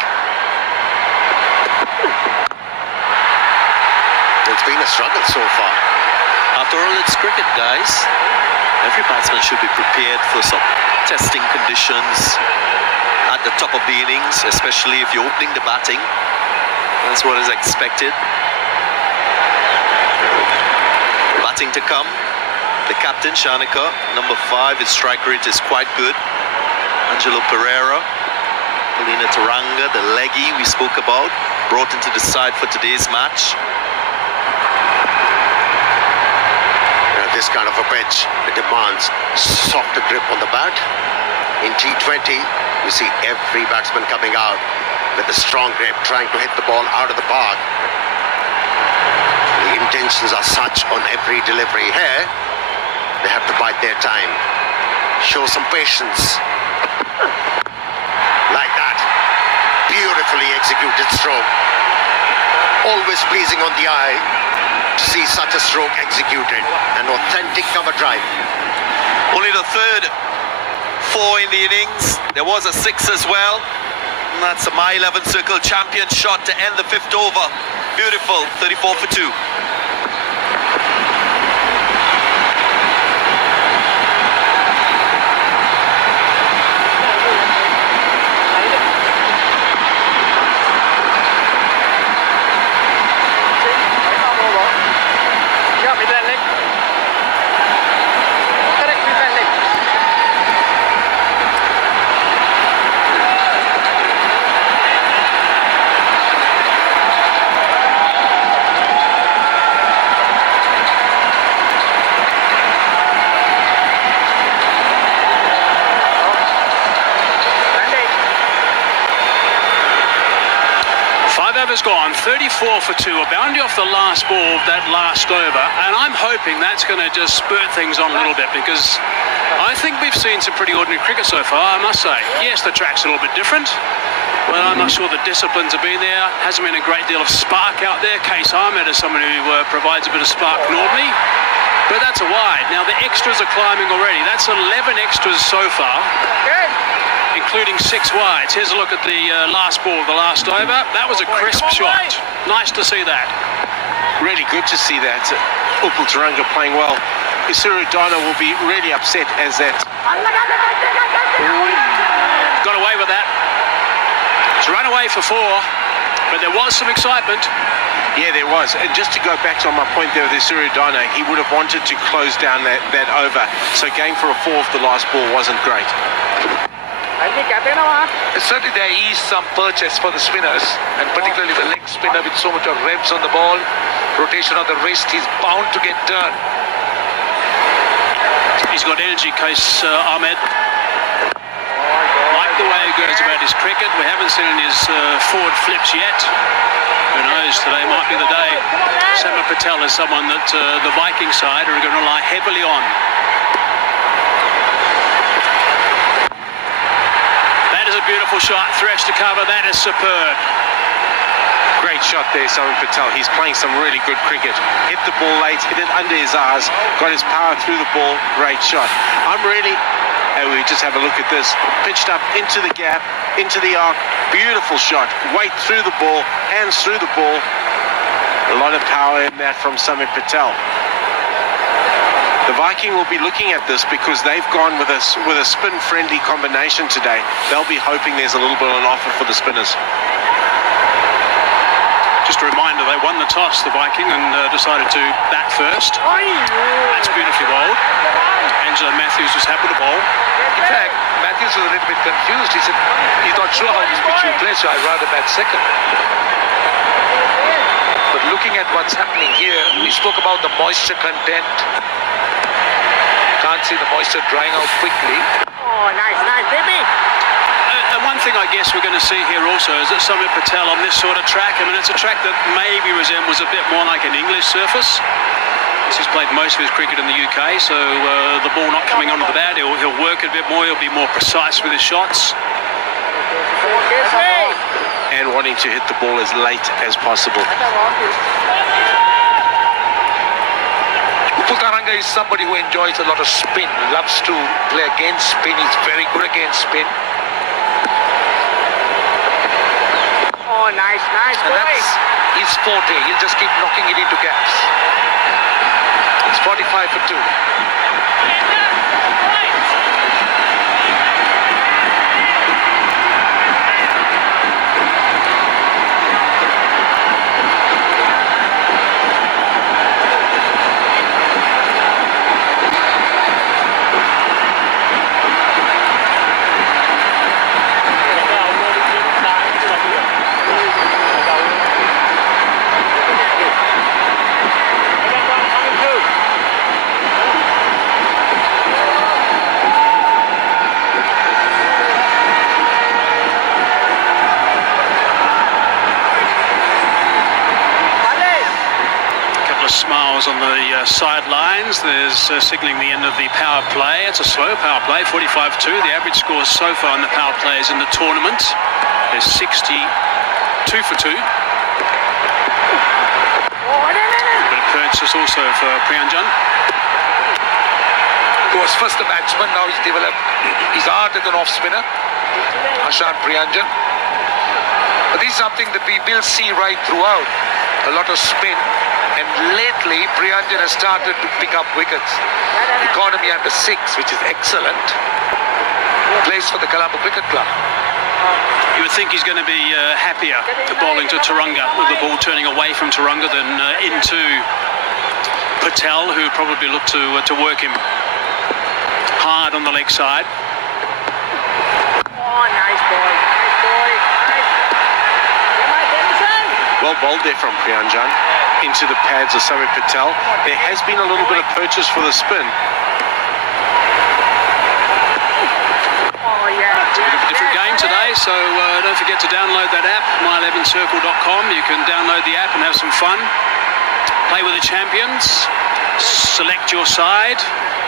It's been a struggle so far. After all, it's cricket, guys. Every batsman should be prepared for some testing conditions at the top of the innings, especially if you're opening the batting. That's what is expected. Batting to come. The captain, Shanika, number 5, his strike rate is quite good. Angelo Pereira, Polina Taranga, the leggy we spoke about, brought into the side for today's match. This kind of a pitch, it demands softer grip on the bat. In T20, you see every batsman coming out with a strong grip, trying to hit the ball out of the park. The intentions are such on every delivery. Here, they have to bide their time, show some patience. Like that, beautifully executed stroke. Always pleasing on the eye to see such a stroke executed. An authentic cover drive. Only the third 4 in the innings. There was a 6 as well. And that's a My 11 Circle champion shot to end the 5th over. Beautiful, 34 for 2. Overs gone, 34 for 2, a boundary off the last ball of that last over, and I'm hoping that's going to just spurt things on a little bit, because I think we've seen some pretty ordinary cricket so far, I must say. Yes, the track's a little bit different, but I'm not sure the disciplines have been there. Hasn't been a great deal of spark out there. Case Ahmed is someone who provides a bit of spark normally, but that's a wide. Now the extras are climbing already. That's 11 extras so far, including 6 wides. Here's a look at the last ball of the last over. That was a crisp shot. Nice to see that. Really good to see that. Upal Taranga playing well. Isuru Dana will be really upset as that. Got away with that. It's run away for 4, but there was some excitement. Yeah, there was. And just to go back to my point there with Isuru Dana, he would have wanted to close down that over. So going for a 4 off the last ball wasn't great. Certainly there is some purchase for the spinners, and particularly the leg spinner with so much of revs on the ball, rotation of the wrist, he's bound to get turned. He's got energy, Case Ahmed. Like the way he goes about his cricket. We haven't seen his forward flips yet. Who knows, today might be the day. Samir Patel is someone that the Viking side are going to rely heavily on. Beautiful shot, thresh to cover, that is superb. Great shot there, Samir Patel. He's playing some really good cricket. Hit the ball late, hit it under his eyes, got his power through the ball. Great shot. And we just have a look at this. Pitched up into the gap, into the arc. Beautiful shot. Weight through the ball, hands through the ball. A lot of power in that from Samir Patel. The Viking will be looking at this because they've gone with a spin-friendly combination today. They'll be hoping there's a little bit of an offer for the spinners. Just a reminder, they won the toss, the Viking, and decided to bat first. That's beautifully bowled. Angelo Matthews was happy to bowl. In fact, Matthews was a little bit confused. He said he's not sure how this pitch will play, so I'd rather bat second. But looking at what's happening here, we spoke about the moisture content. Can't see the moisture drying out quickly. Oh, nice, baby. And one thing I guess we're going to see here also is that Samir Patel on this sort of track, I mean, it's a track that maybe resembles a bit more like an English surface. Because he's played most of his cricket in the UK, so the ball not coming onto the bat, he'll work it a bit more, he'll be more precise with his shots. And wanting to hit the ball as late as possible. Putaranga is somebody who enjoys a lot of spin, loves to play against spin, he's very good against spin. Oh, nice, And boy. that's his forte, he'll just keep knocking it into gaps. It's 45 for 2. Smiles on the sidelines. There's signalling the end of the power play. It's a slow power play, 45-2. The average score so far in the power plays in the tournament is 62 for 2. But a purchase also for Priyanjan. Who was first a batsman, now he's developed his art as an off-spinner, Ashan Priyanjan. But this is something that we will see right throughout. A lot of spin. And lately, Priyanjan has started to pick up wickets. Economy under 6, which is excellent. Plays for the Colombo Cricket Club. You would think he's going to be happier bowling to Turunga, with the ball turning away from Turunga than into Patel, who would probably look to work him hard on the leg side. Oh, nice boy. Well bowled there from Priyanjan into the pads of Samir Patel. There has been a little bit of purchase for the spin. Oh, yeah. It's a bit of a different game today, so don't forget to download that app, my11circle.com. You can download the app and have some fun. Play with the champions, select your side.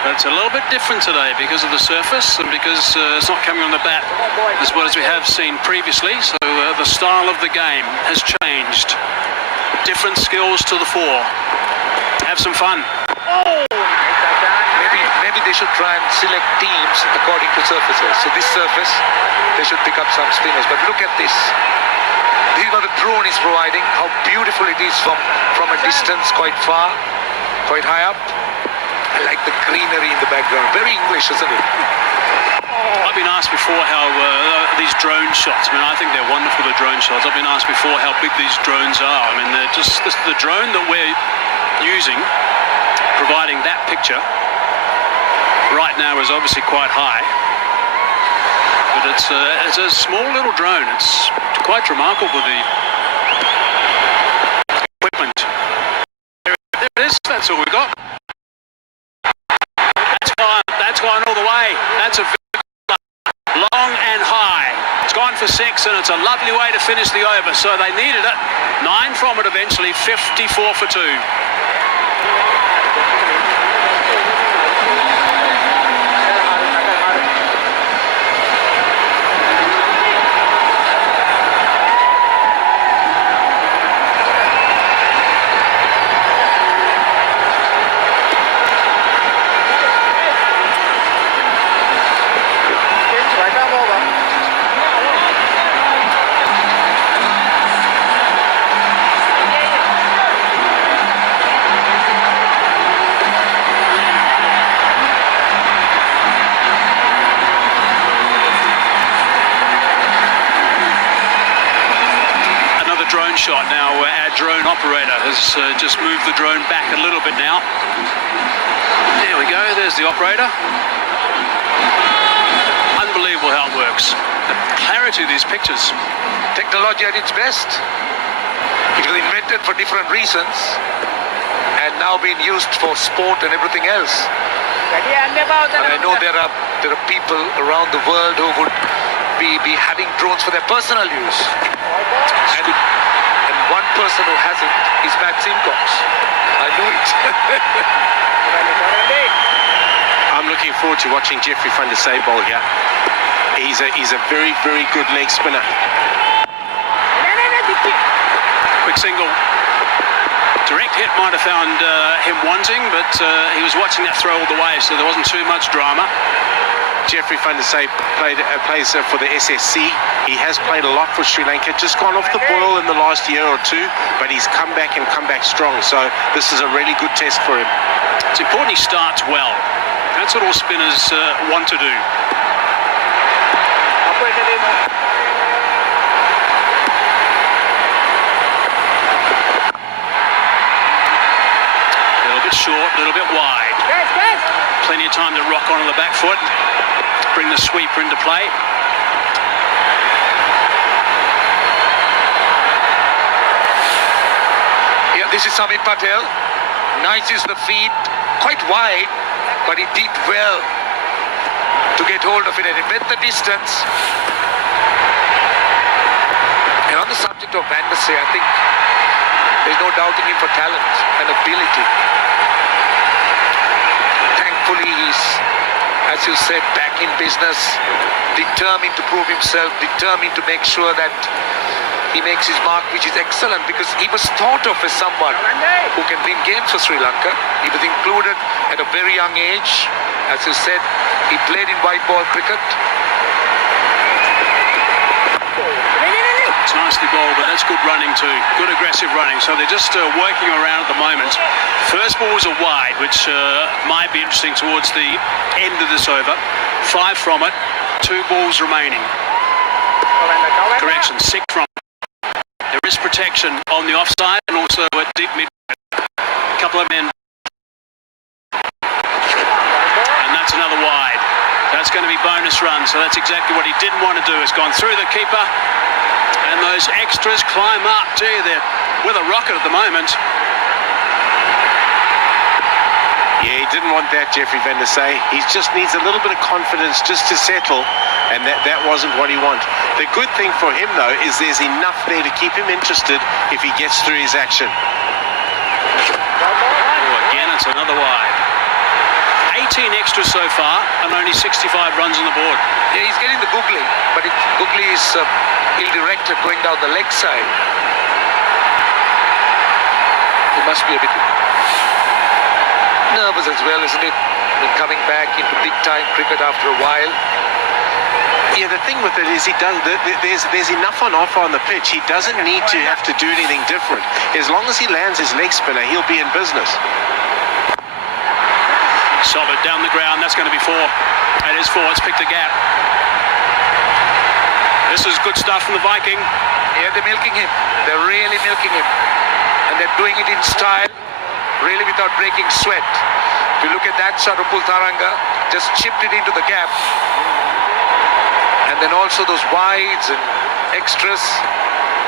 But it's a little bit different today because of the surface and because it's not coming on the bat as well as we have seen previously. So the style of the game has changed. Different skills to the fore. Have some fun. Maybe they should try and select teams according to surfaces. So this surface, they should pick up some spinners. But look at this. This is what the drone is providing. How beautiful it is from a distance, quite far, quite high up. I like the greenery in the background. Very English, isn't it? I've been asked before how these drone shots, I mean, I think they're wonderful, the drone shots. I've been asked before how big these drones are. I mean, they're just the drone that we're using, providing that picture right now is obviously quite high. But it's a small little drone. It's quite remarkable, the equipment. There it is. That's all we got. That's gone all the way. That's a long and high. It's gone for 6, and it's a lovely way to finish the over. So they needed it. 9 from it eventually. 54 for 2. Shot now. Our drone operator has just moved the drone back a little bit now. There we go. There's the operator. Unbelievable how it works. The clarity of these pictures. Technology at its best. It was invented for different reasons and now being used for sport and everything else. And I know there are people around the world who would be having drones for their personal use. And one person who hasn't is Matt Simcox. I knew it. I'm looking forward to watching Jeffrey van der Sey bowl here. He's a very, very good leg spinner. Quick single. Direct hit might have found him wanting, but he was watching that throw all the way, so there wasn't too much drama. Jeffrey van der Sey plays for the SSC. He has played a lot for Sri Lanka, just gone off the boil in the last year or two, but he's come back strong. So this is a really good test for him. It's important he starts well. That's what all spinners want to do. A little bit short, a little bit wide. Plenty of time to rock onto the back foot, bring the sweeper into play. Yeah, this is Samit Patel. Nice is the feet, quite wide, but he did well to get hold of it, and it went the distance. And on the subject of Van der Sey, I think there's no doubting him for talent and ability. Thankfully, he's, as you said, back in business, determined to prove himself, determined to make sure that he makes his mark, which is excellent, because he was thought of as someone who can win games for Sri Lanka. He was included at a very young age. As you said, he played in white ball cricket. It's nicely bowled, but that's good running too. Good aggressive running. So they're just working around at the moment. First ball was a wide, which might be interesting towards the end of this over. 5 from it, 2 balls remaining. Correction, 6 from it. There is protection on the offside and also at deep mid. A couple of men. And that's another wide. That's going to be bonus run. So that's exactly what he didn't want to do. It's gone through the keeper. And those extras climb up. Gee, they're with a rocket at the moment. Yeah, he didn't want that, Jeffrey van der Sey. He just needs a little bit of confidence just to settle, and that wasn't what he wanted. The good thing for him, though, is there's enough there to keep him interested if he gets through his action. Oh, again, it's another wide. 18 extras so far, and only 65 runs on the board. Yeah, he's getting the googly, but googly is ill-directed going down the leg side. He must be a bit nervous as well, isn't it? Then coming back into big-time cricket after a while. Yeah, the thing with it is there's enough on offer on the pitch. He doesn't need to have to do anything different. As long as he lands his leg spinner, he'll be in business. Solid down the ground. That's going to be 4. That is 4. It's picked a gap. This is good stuff from the Viking. Yeah, they're milking him. They're really milking him. And they're doing it in style, really without breaking sweat. If you look at that shot of Pultaranga, just chipped it into the gap. And then also those wides and extras.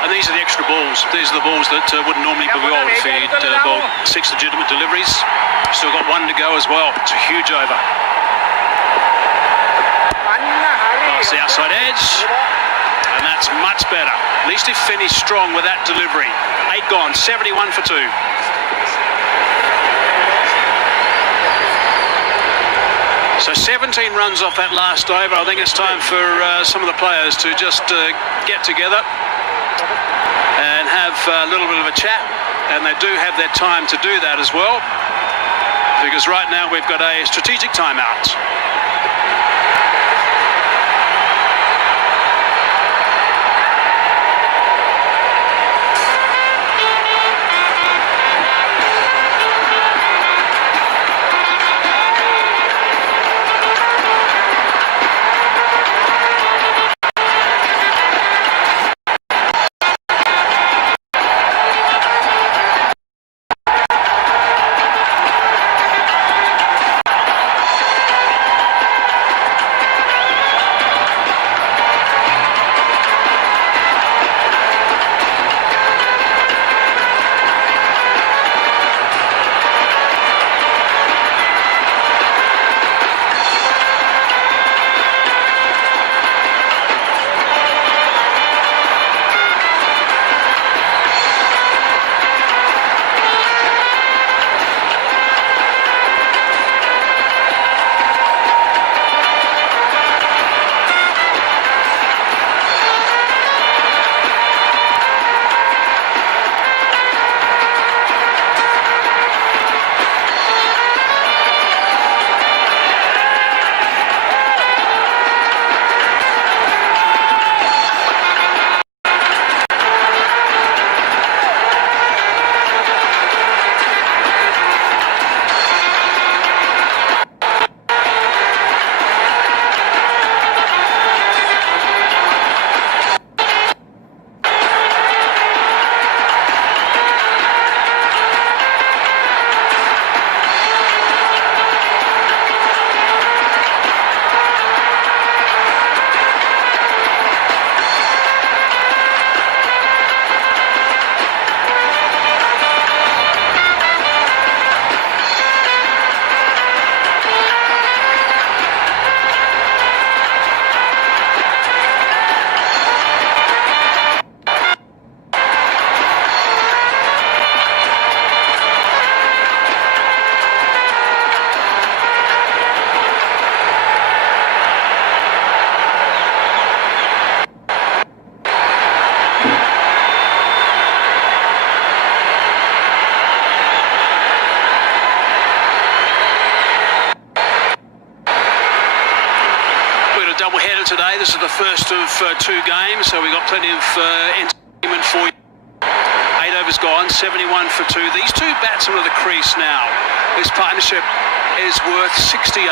And these are the extra balls. These are the balls that wouldn't normally be bowled if he'd bowled 6 legitimate deliveries. Still got 1 to go as well. It's a huge over. Past the outside edge. And that's much better. At least he finished strong with that delivery. 8 gone, 71 for 2. So 17 runs off that last over. I think it's time for some of the players to just get together and have a little bit of a chat. And they do have their time to do that as well, because right now we've got a strategic timeout. This is the first of two games, so we've got plenty of entertainment for you. 8 overs gone, 71 for 2. These two batsmen are the crease now. This partnership is worth 68.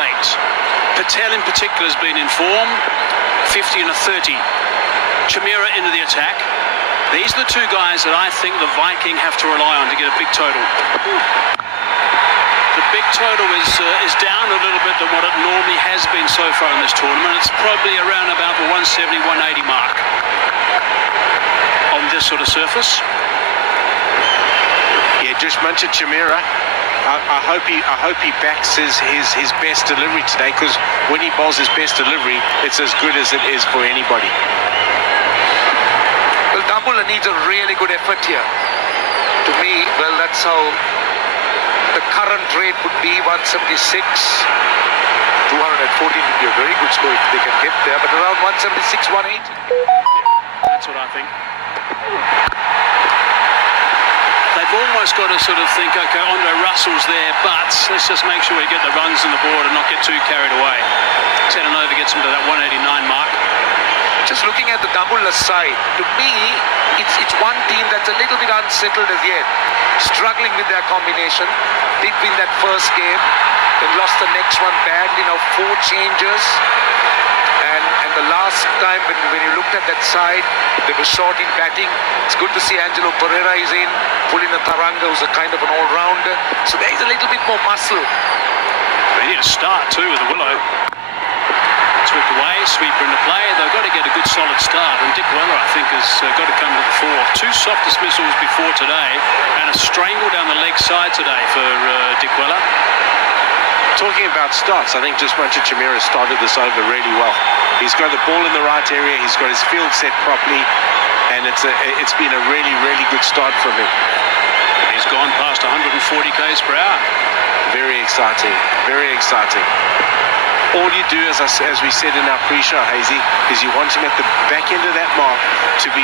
Patel in particular has been in form, 50 and a 30. Chamira into the attack. These are the two guys that I think the Viking have to rely on to get a big total. The big total is down a little bit than what it normally has been so far in this tournament. It's probably around about the 170, 180 mark on this sort of surface. Yeah, Dushmancha Chamira. I hope he backs his best delivery today, because when he bowls his best delivery, it's as good as it is for anybody. Well, Dambulla needs a really good effort here. To me, well, that's how the current rate would be, 176. 214 would be a very good score if they can get there, but around 176, 180. Yeah, that's what I think. They've almost got to sort of think, okay, Andre Russell's there, but let's just make sure we get the runs on the board and not get too carried away. 10 and over gets them to that 189 mark. Just looking at the Dambulla side, to me, it's one team that's a little bit unsettled as yet, struggling with their combination. Did win that first game, then lost the next one badly. Now 4 changes, and the last time when you looked at that side, they were short in batting. It's good to see Angelo Pereira is in, pulling a Taranga, who's a kind of an all-rounder. So there is a little bit more muscle. They need to start too with the Willow. Swept away, sweeper into play. They've got to get a good solid start, and Dick Weller, I think, has got to come to the fore. 2 soft dismissals before today, and a strangle down the leg side today for Dick Weller. Talking about starts, I think Dushmancha Chamira started this over really well. He's got the ball in the right area, he's got his field set properly, and it's been a really, really good start from him. He's gone past 140 k's per hour. Very exciting, very exciting. All you do, as we said in our pre-show, Hazy, is you want him at the back end of that mark to be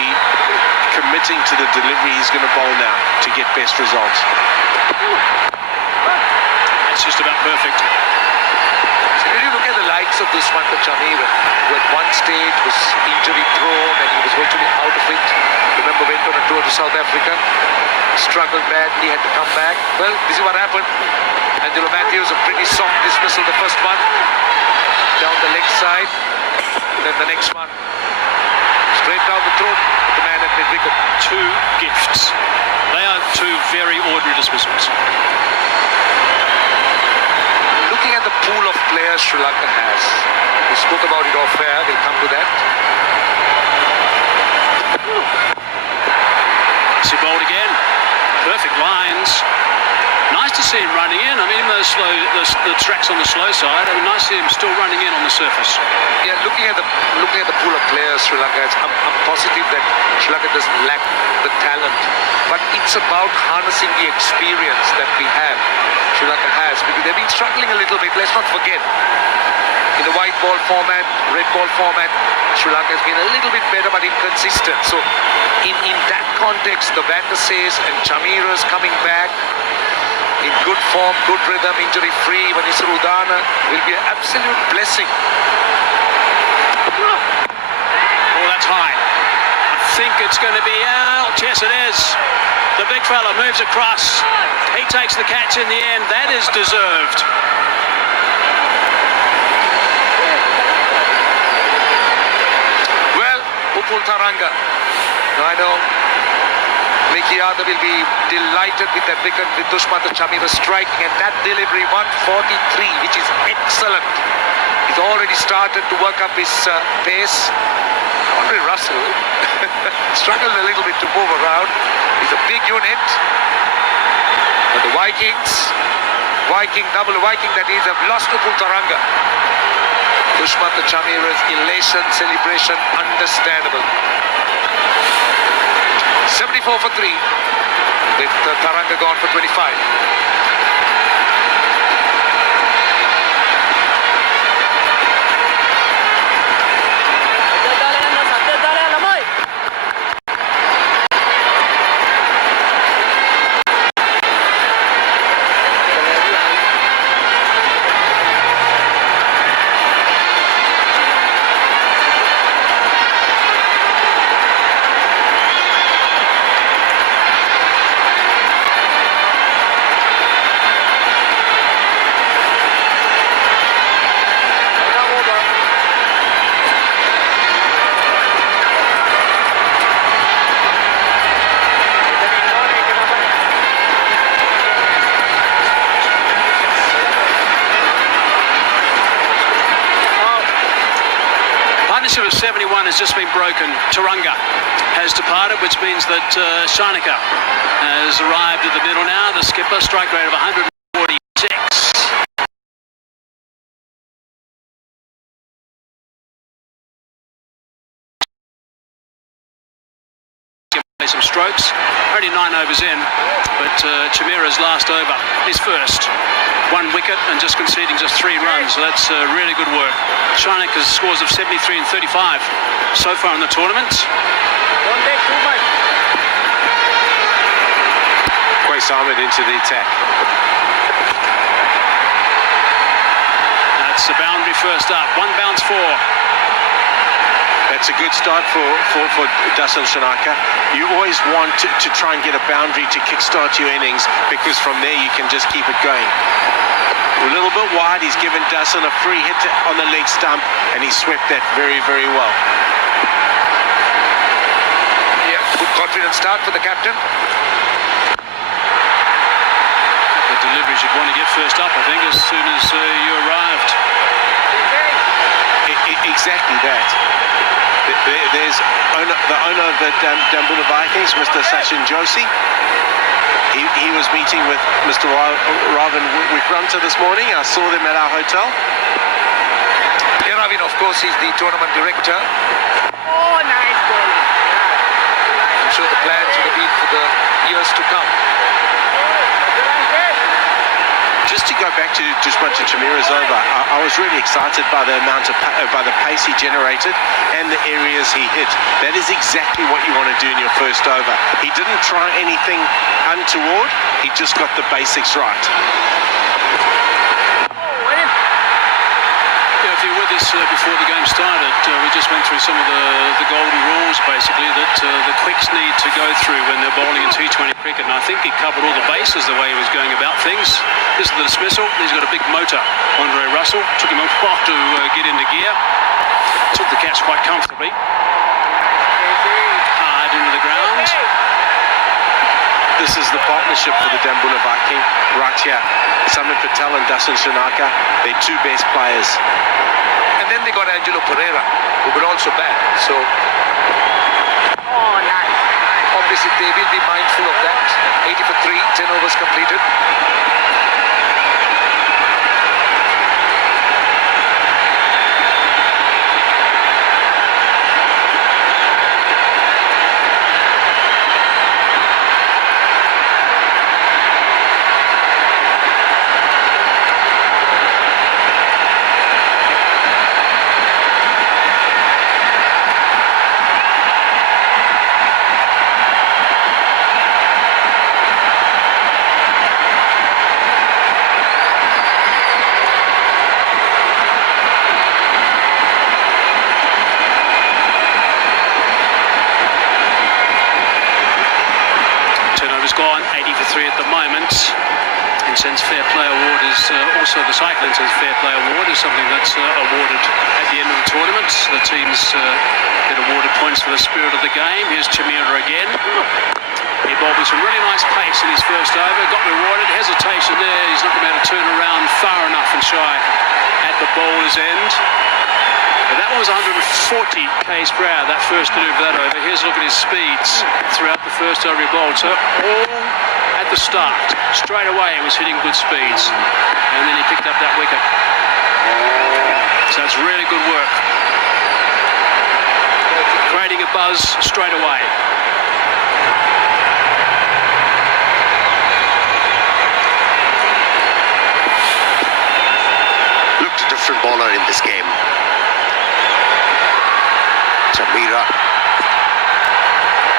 committing to the delivery he's going to bowl now to get best results. That's just about perfect. So when you look at the likes of this one, Chamira, who at one stage was injury prone and he was virtually out of it. Remember, went on a tour to South Africa, struggled badly, had to come back. Well, this is what happened. Angelo Matthews, a pretty soft dismissal, the first one, down the leg side. Then the next one, straight down the throat of the man at mid-wicket. 2 gifts. They are 2 very ordinary dismissals. Looking at the pool of players Sri Lanka has, we spoke about it off air, we'll come to that. Nicely bowled again. Perfect lines. Nice to see him running in. I mean, even though the track's on the slow side, I mean, nice to see him still running in on the surface. Yeah, looking at the pool of players Sri Lanka, I'm positive that Sri Lanka doesn't lack the talent, but it's about harnessing the experience that we have, Sri Lanka has, because they've been struggling a little bit. Let's not forget, in the white ball format, red ball format, Sri Lanka has been a little bit better but inconsistent. So in that context, the Van der Says and Chamira's coming back in good form, good rhythm, injury-free. Vanisar Udana will be an absolute blessing. Oh, that's high. I think it's going to be out. Yes, it is. The big fella moves across. He takes the catch in the end. That is deserved. Well, Upul Taranga. I know Mickey Yadav will be delighted with that wicket with Dushmancha Chamira striking, and that delivery 143, which is excellent. He's already started to work up his pace. Andre Russell struggled a little bit to move around. He's a big unit. But the Dambulla Viking that is, have lost to Taranga. Dushmancha Chamira's elation, celebration, understandable. 74 for 3, with Taranga gone for 25. exclusive of 71 has just been broken. Turunga has departed, which means that Shanaka has arrived at the middle now. The skipper, strike rate of 146. Some strokes, only 9 overs in, but Chamira's last over, his first. 1 wicket and just conceding just 3 runs, so that's really good work. Shanaka's scores of 73 and 35 so far in the tournament. Don't take too much. Quace Ahmed into the attack. That's the boundary first up, 1 bounce 4. That's a good start for Dasun Shanaka. You always want to try and get a boundary to kickstart your innings, because from there you can just keep it going. A little bit wide, he's given Dasun a free hit on the leg stump, and he swept that very, very well. Yeah, good confident start for the captain. The deliveries you'd want to get first up, I think, as soon as you arrived. Exactly that. There's the owner of the Dambulla Viikings, Mr. Sachin Joshi. He was meeting with Mr. Ravin Wickrunta this morning. I saw them at our hotel. Yeah, Ravin, of course, is the tournament director. Oh, nice bowling. I'm sure the plans will be for the years to come. Just to go back to Dushman Chamira's over, I was really excited by the amount of by the pace he generated and the areas he hit. That is exactly what you want to do in your first over. He didn't try anything untoward. He just got the basics right. Yeah, if you're with us before the game started, we just went through some of the golden rules, basically, that the quicks need to go through when they're bowling in T20 cricket, and I think he covered all the bases the way he was going about things. This is the dismissal. He's got a big motor. Andre Russell took him a while to get into gear. Took the catch quite comfortably. Hard into the ground. This is the partnership for the Dambulla Viking right here. Samir Patel and Dasun Shanaka, they're 2 best players. And then they got Angelo Pereira, who could also bat. So Oh, nice. obviously they will be mindful of that. 80 for 3, 10 overs completed. Gone 80 for 3 at the moment. Incense Fair Play Award is also the Cycle Incense Fair Play Award is something that's awarded at the end of the tournament. The teams get awarded points for the spirit of the game. Here's Chamira again. He bowled with some really nice pace in his first over. Got rewarded. Hesitation there. He's not going to be able to turn around far enough and shy at the bowler's end. But that was 140 k's per hour, that first delivery of that over. Here's a look at his speeds throughout the first over he bowled. So all at the start, straight away he was hitting good speeds. And then he picked up that wicket. So it's really good work. Creating a buzz straight away. Looked a different bowler in this game. Chamira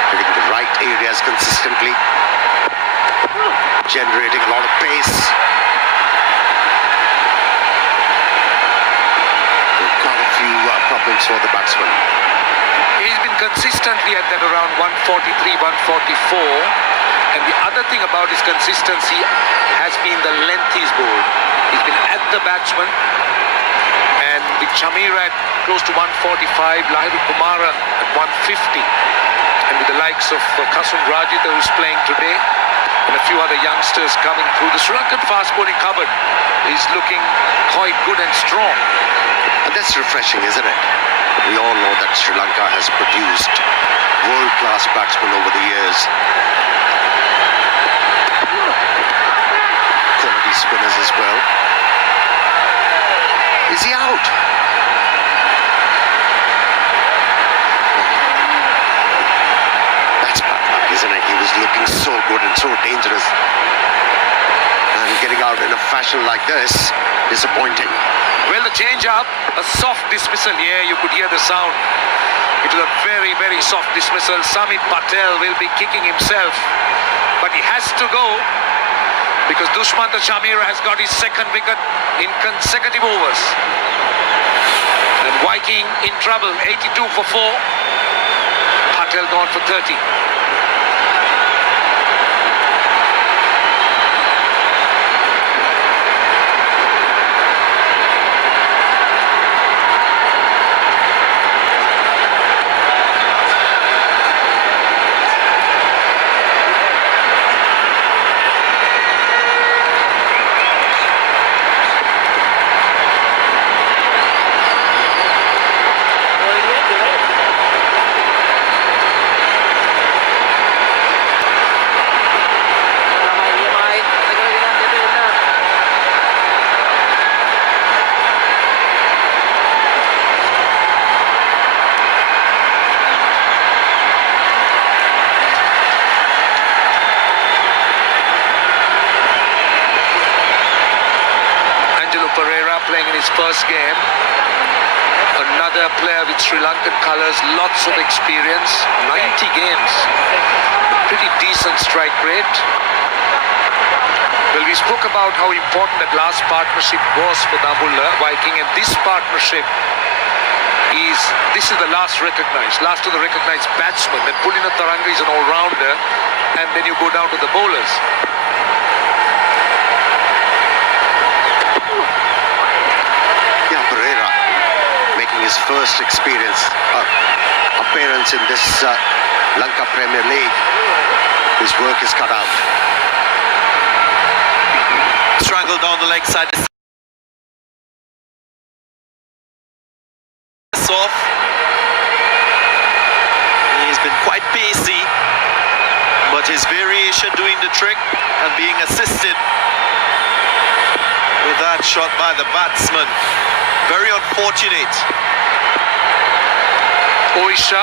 hitting the right areas consistently, generating a lot of pace. Quite a few problems for the batsman. He's been consistently at that around 143, 144. And the other thing about his consistency has been the length he's bowled. He's been at the batsman. And with Chamira at close to 145, Lahiru Kumara at 150. And with the likes of Kasun Rajitha, who's playing today, and a few other youngsters coming through. The Sri Lankan fast bowling cupboard is looking quite good and strong. And that's refreshing, isn't it? We all know that Sri Lanka has produced world-class batsmen over the years. Quality spinners as well. Is he out? That's bad luck, isn't it? He was looking so good and so dangerous. And getting out in a fashion like this, disappointing. Well, the change up, a soft dismissal here, you could hear the sound. It was a very, very soft dismissal. Samit Patel will be kicking himself, but he has to go because Dushmantha Chameera has got his second wicket in consecutive overs. And Viking in trouble, 82 for 4. Patel gone for 30. Playing in his first game. Another player with Sri Lankan colours, lots of experience, 90 games. A pretty decent strike rate. Well, we spoke about how important that last partnership was for Dambulla Viking, and this partnership this is the last of the recognised batsmen. Then Pulina Taranga is an all-rounder, and then you go down to the bowlers. His first appearance in this Lanka Premier League. His work is cut out. Struggle down the leg side. Off. He's been quite pacey, but his variation doing the trick and being assisted with that shot by the batsman. Very unfortunate. Oisha,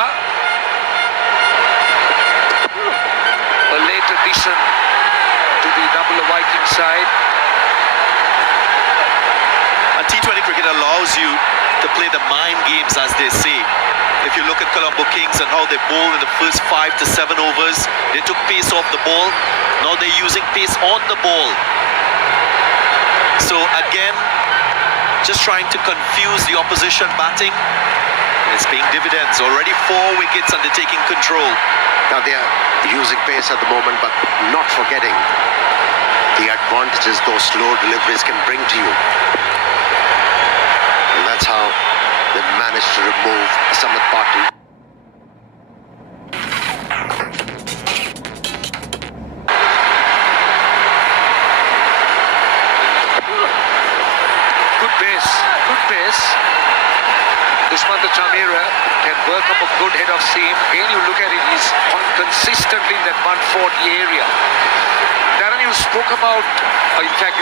a late addition to the Dambulla Viking side. And T20 cricket allows you to play the mind games, as they say. If you look at Colombo Kings and how they bowled in the first 5 to 7 overs, they took pace off the ball. Now they're using pace on the ball. So again, just trying to confuse the opposition batting. It's paying dividends. Already 4 wickets and they're taking control. Now they are using pace at the moment, but not forgetting the advantages those slow deliveries can bring to you. And that's how they managed to remove Samit Patel. Good pace. Dushmantha Chameera can work up a good head of steam. Again, you look at it, he's consistently in that 140 area. Darren, you spoke about, in fact,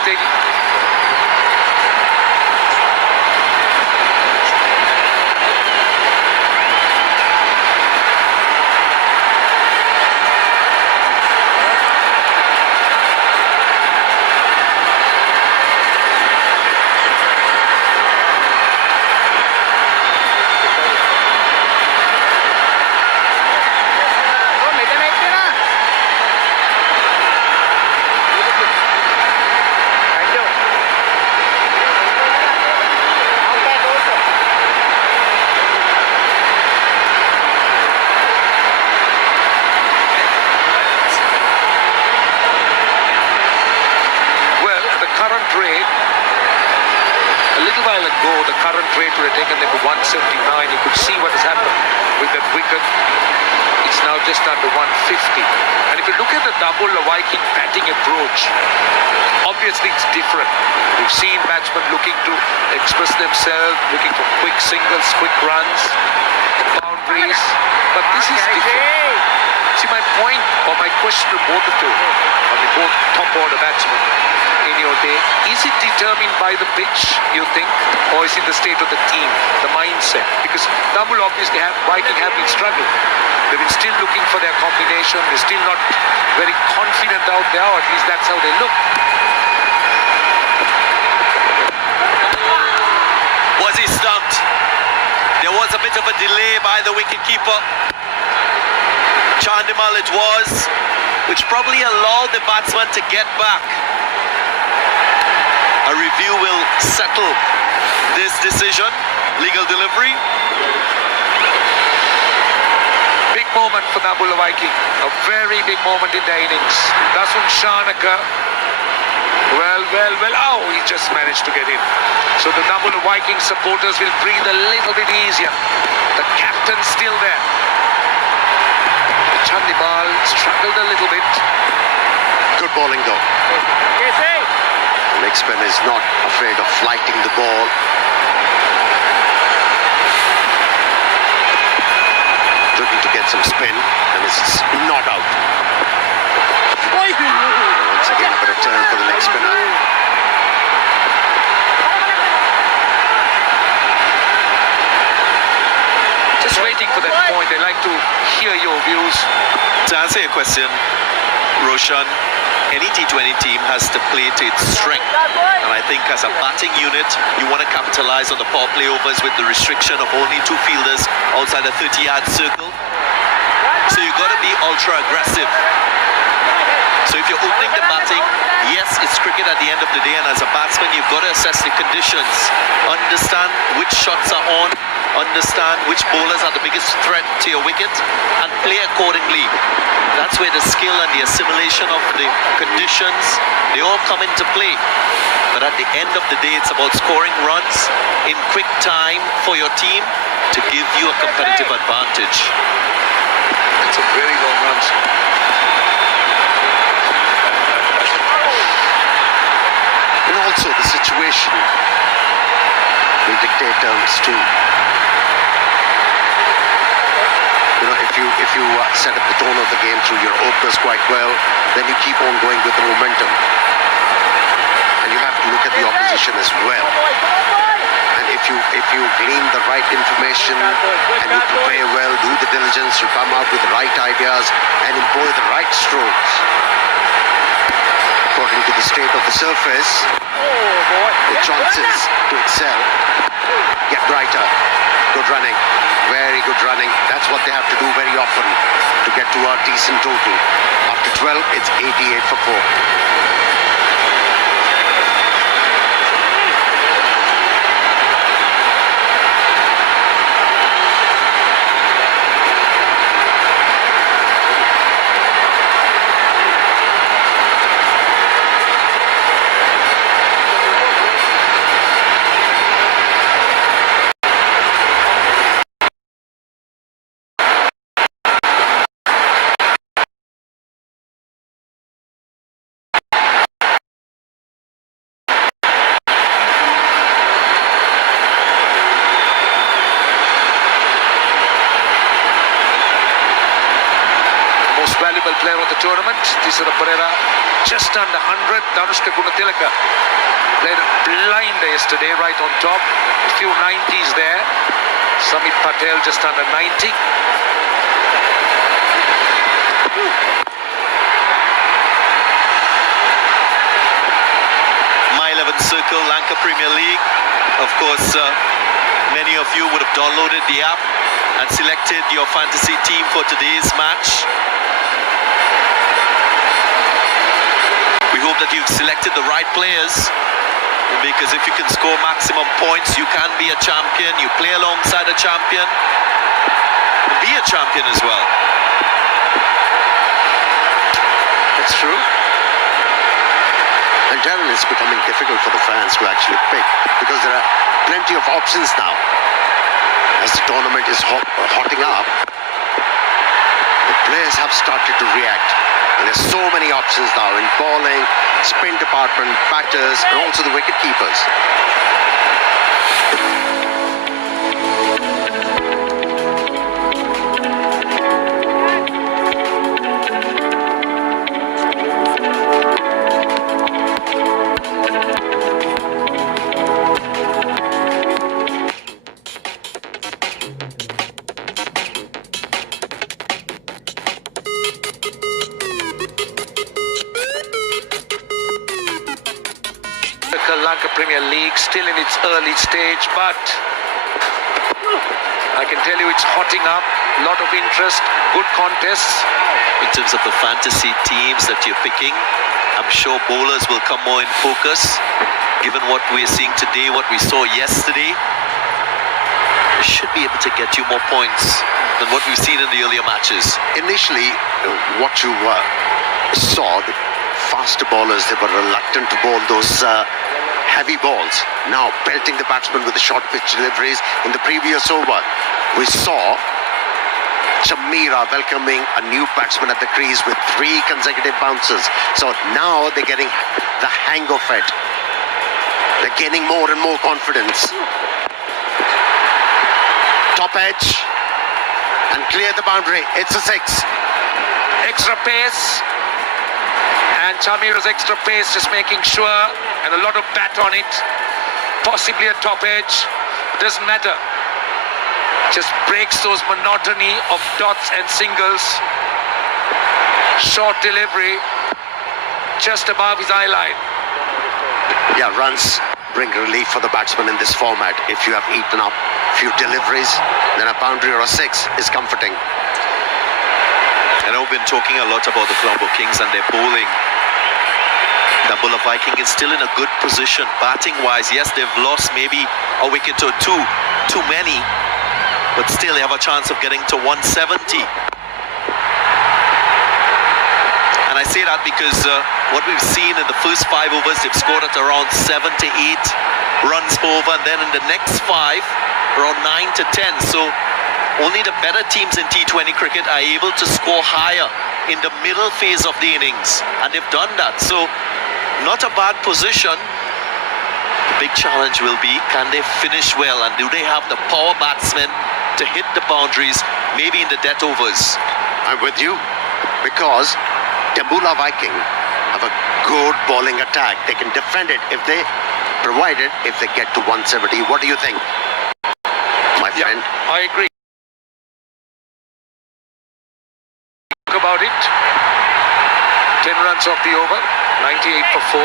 rate would have taken them to 179. You could see what has happened with that wicket. It's now just under 150. And if if you look at the Dambulla Viking batting approach, obviously it's different. We've seen batsmen looking to express themselves, looking for quick singles, quick runs, boundaries, but this is different. See, my point or my question to both of you, both top order batsmen in your day, is it determined by the pitch, you think, or is it the state of the team, the mindset? Because Dambulla obviously Viking have been struggling. They've been still looking for their combination. They're still not very confident out there, or at least that's how they look. Was he stumped? There was a bit of a delay by the wicketkeeper. Chandimal it was, which probably allowed the batsman to get back. A review will settle this decision. Legal delivery. Big moment for Dambulla Viking. A very big moment in the innings. Dasun Shanaka. Well. Oh, he just managed to get in. So the Dambulla Viking supporters will breathe a little bit easier. The captain's still there. Chandimal struggled a little bit. Good bowling though. The leg spin is not afraid of flighting the ball. Looking to get some spin, and it's not out. Once again, a bit of turn for the leg spinner. Just waiting for that point. I'd like to hear your views. To answer your question, Roshan, any T20 team has to play to its strength. And I think as a batting unit, you want to capitalize on the power play overs with the restriction of only 2 fielders outside a 30-yard circle. So you've got to be ultra aggressive. So if you're opening the batting, yes, it's cricket at the end of the day, and as a batsman, you've got to assess the conditions, understand which shots are on, understand which bowlers are the biggest threat to your wicket, and play accordingly. That's where the skill and the assimilation of the conditions, they all come into play. But at the end of the day, it's about scoring runs in quick time for your team to give you a competitive advantage. It's a very long run. And also the situation will dictate terms too. You know, if you set up the tone of the game through your openers quite well, then you keep on going with the momentum. And you have to look at the opposition as well. And if you glean the right information and you prepare well, do the diligence, you come out with the right ideas and employ the right strokes according to the state of the surface, the chances to excel get brighter. Good running, very good running. That's what they have to do very often to get to a decent total. After 12, it's 88 for 4. Valuable player of the tournament, Tisara Pereira, just under 100. Danushka Gunatilaka played blind yesterday, right on top. A few 90s there. Samit Patel just under 90. My 11th Circle, Lanka Premier League. Of course, many of you would have downloaded the app and selected your fantasy team for today's match. We hope that you've selected the right players, because if you can score maximum points, you can be a champion. You play alongside a champion and be a champion as well. That's true. And Darren, it's becoming difficult for the fans to actually pick because there are plenty of options now. As the tournament is hotting up, the players have started to react. And there's so many options now in bowling, spin department, batters, and also the wicket keepers. The Lanka Premier League still in its early stage, but I can tell you it's hotting up. A lot of interest, good contests. In terms of the fantasy teams that you're picking, I'm sure bowlers will come more in focus. Given what we're seeing today, what we saw yesterday, they should be able to get you more points than what we've seen in the earlier matches. Initially, what you saw, the faster bowlers, they were reluctant to bowl those heavy balls. Now pelting the batsman with the short pitch deliveries. In the previous over, we saw Chamira welcoming a new batsman at the crease with 3 consecutive bounces. So now they're getting the hang of it. They're gaining more and more confidence. Top edge and clear the boundary. It's a 6. Extra pace, and Chamira's extra pace just making sure, and a lot of bat on it, possibly a top edge, doesn't matter. Just breaks those monotony of dots and singles. Short delivery, just above his eye line. Yeah, runs bring relief for the batsman in this format. If you have eaten up a few deliveries, then a boundary or a 6 is comforting. I know we've been talking a lot about the Colombo Kings and their bowling. Dambulla Viking is still in a good position batting-wise. Yes, they've lost maybe a wicket or 2 too many, but still they have a chance of getting to 170. And I say that because what we've seen in the first 5 overs, they've scored at around 7 to 8 runs per over, and then in the next 5, around 9 to 10. So only the better teams in T20 cricket are able to score higher in the middle phase of the innings, and they've done that. So not a bad position. The big challenge will be, can they finish well, and do they have the power batsmen to hit the boundaries, maybe in the death overs? I'm with you, because Dambulla Viking have a good bowling attack. They can defend it if they provide it, if they get to 170. What do you think, my friend? Yeah, I agree. About it, 10 runs off the over, 98 for 4.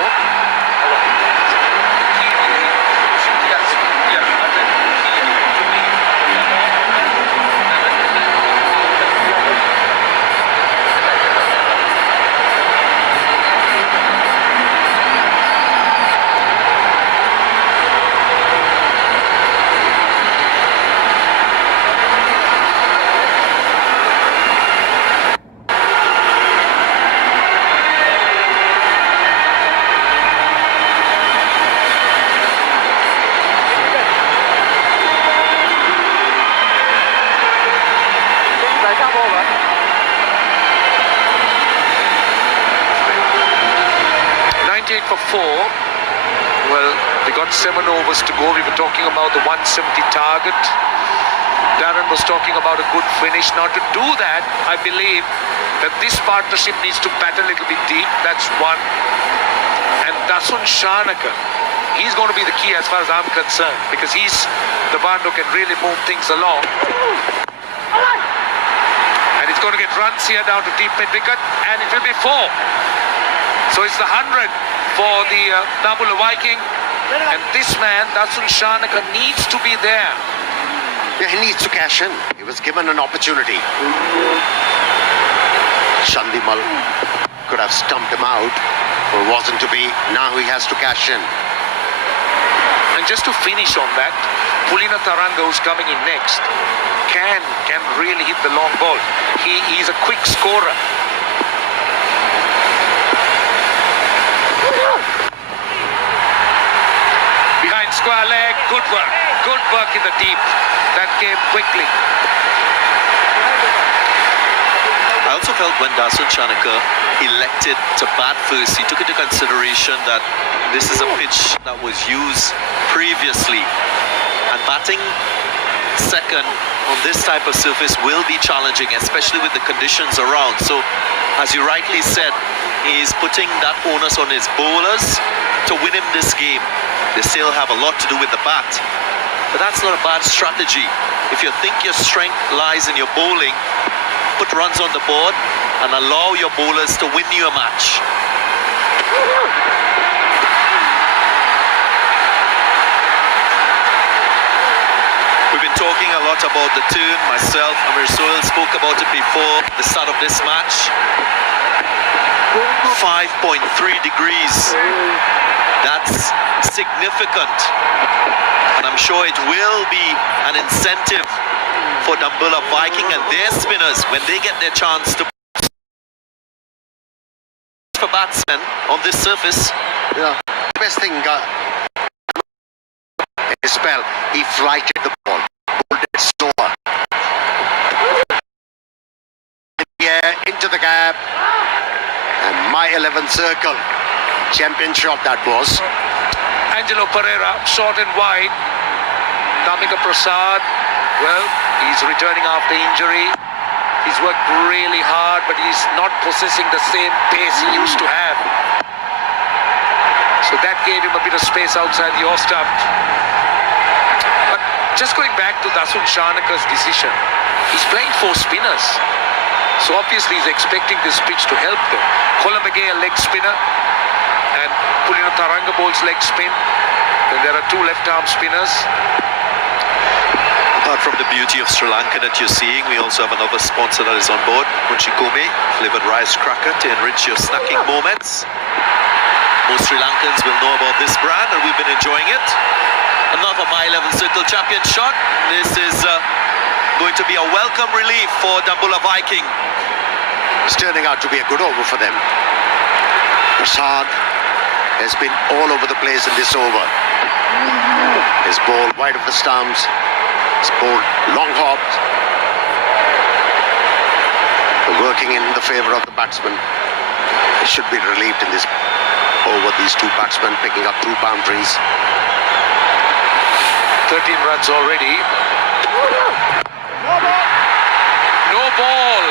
For 4. Well, they got 7 overs to go. We were talking about the 170 target. Darren was talking about a good finish. Now, to do that, I believe that this partnership needs to bat a little bit deep. That's one. And Dasun Shanaka, he's going to be the key as far as I'm concerned, because he's the one who can really move things along. And it's going to get runs here down to deep mid-wicket, and it will be 4. So it's the 100 for the Dambulla Viking, and this man, Dasun Shanaka, needs to be there. Yeah, he needs to cash in. He was given an opportunity. Chandimal could have stumped him out, or wasn't to be. Now he has to cash in. And just to finish on that, Pulina Taranga, who's coming in next, can really hit the long ball. He's a quick scorer. Square leg, good work in the deep. That came quickly. I I also felt when Dasun Chanaka elected to bat first, he took into consideration that this is a pitch that was used previously, and batting second on this type of surface will be challenging, especially with the conditions around. So, as you rightly said, he's putting that onus on his bowlers to win him this game. They still have a lot to do with the bat, but that's not a bad strategy. If you think your strength lies in your bowling, put runs on the board and allow your bowlers to win you a match. We've been talking a lot about the turn. Myself, Amir Sohail spoke about it before the start of this match. 5.3 degrees. That's significant. And I'm sure it will be an incentive for Dambulla Viking and their spinners when they get their chance to for batsmen on this surface. Yeah. Best thing his spell, he flighted the ball, bowled it slower. Yeah, into the gap. And my 11th circle. Champion shot that was. Angelo Pereira, short and wide. Damika Prasad, well, he's returning after injury. He's worked really hard, but he's not possessing the same pace he used to have. So that gave him a bit of space outside the off stump. But just going back to Dasun Chanaka's decision, he's playing 4 spinners. So obviously he's expecting this pitch to help them. Colombo a leg spinner, and Pulina Taranga bowls leg spin. Then there are 2 left-arm spinners. Apart from the beauty of Sri Lanka that you're seeing, we also have another sponsor that is on board, Munchikome, flavored rice cracker to enrich your snacking moments. Most Sri Lankans will know about this brand, and we've been enjoying it. Another My 11 Circle champion shot. This is going to be a welcome relief for Dambulla Viking. It's turning out to be a good over for them. Prasad has been all over the place in this over. His ball wide of the stumps. His ball long hops. Working in the favour of the batsman. He should be relieved in this over. These 2 batsmen picking up 2 boundaries. 13 runs already. No ball.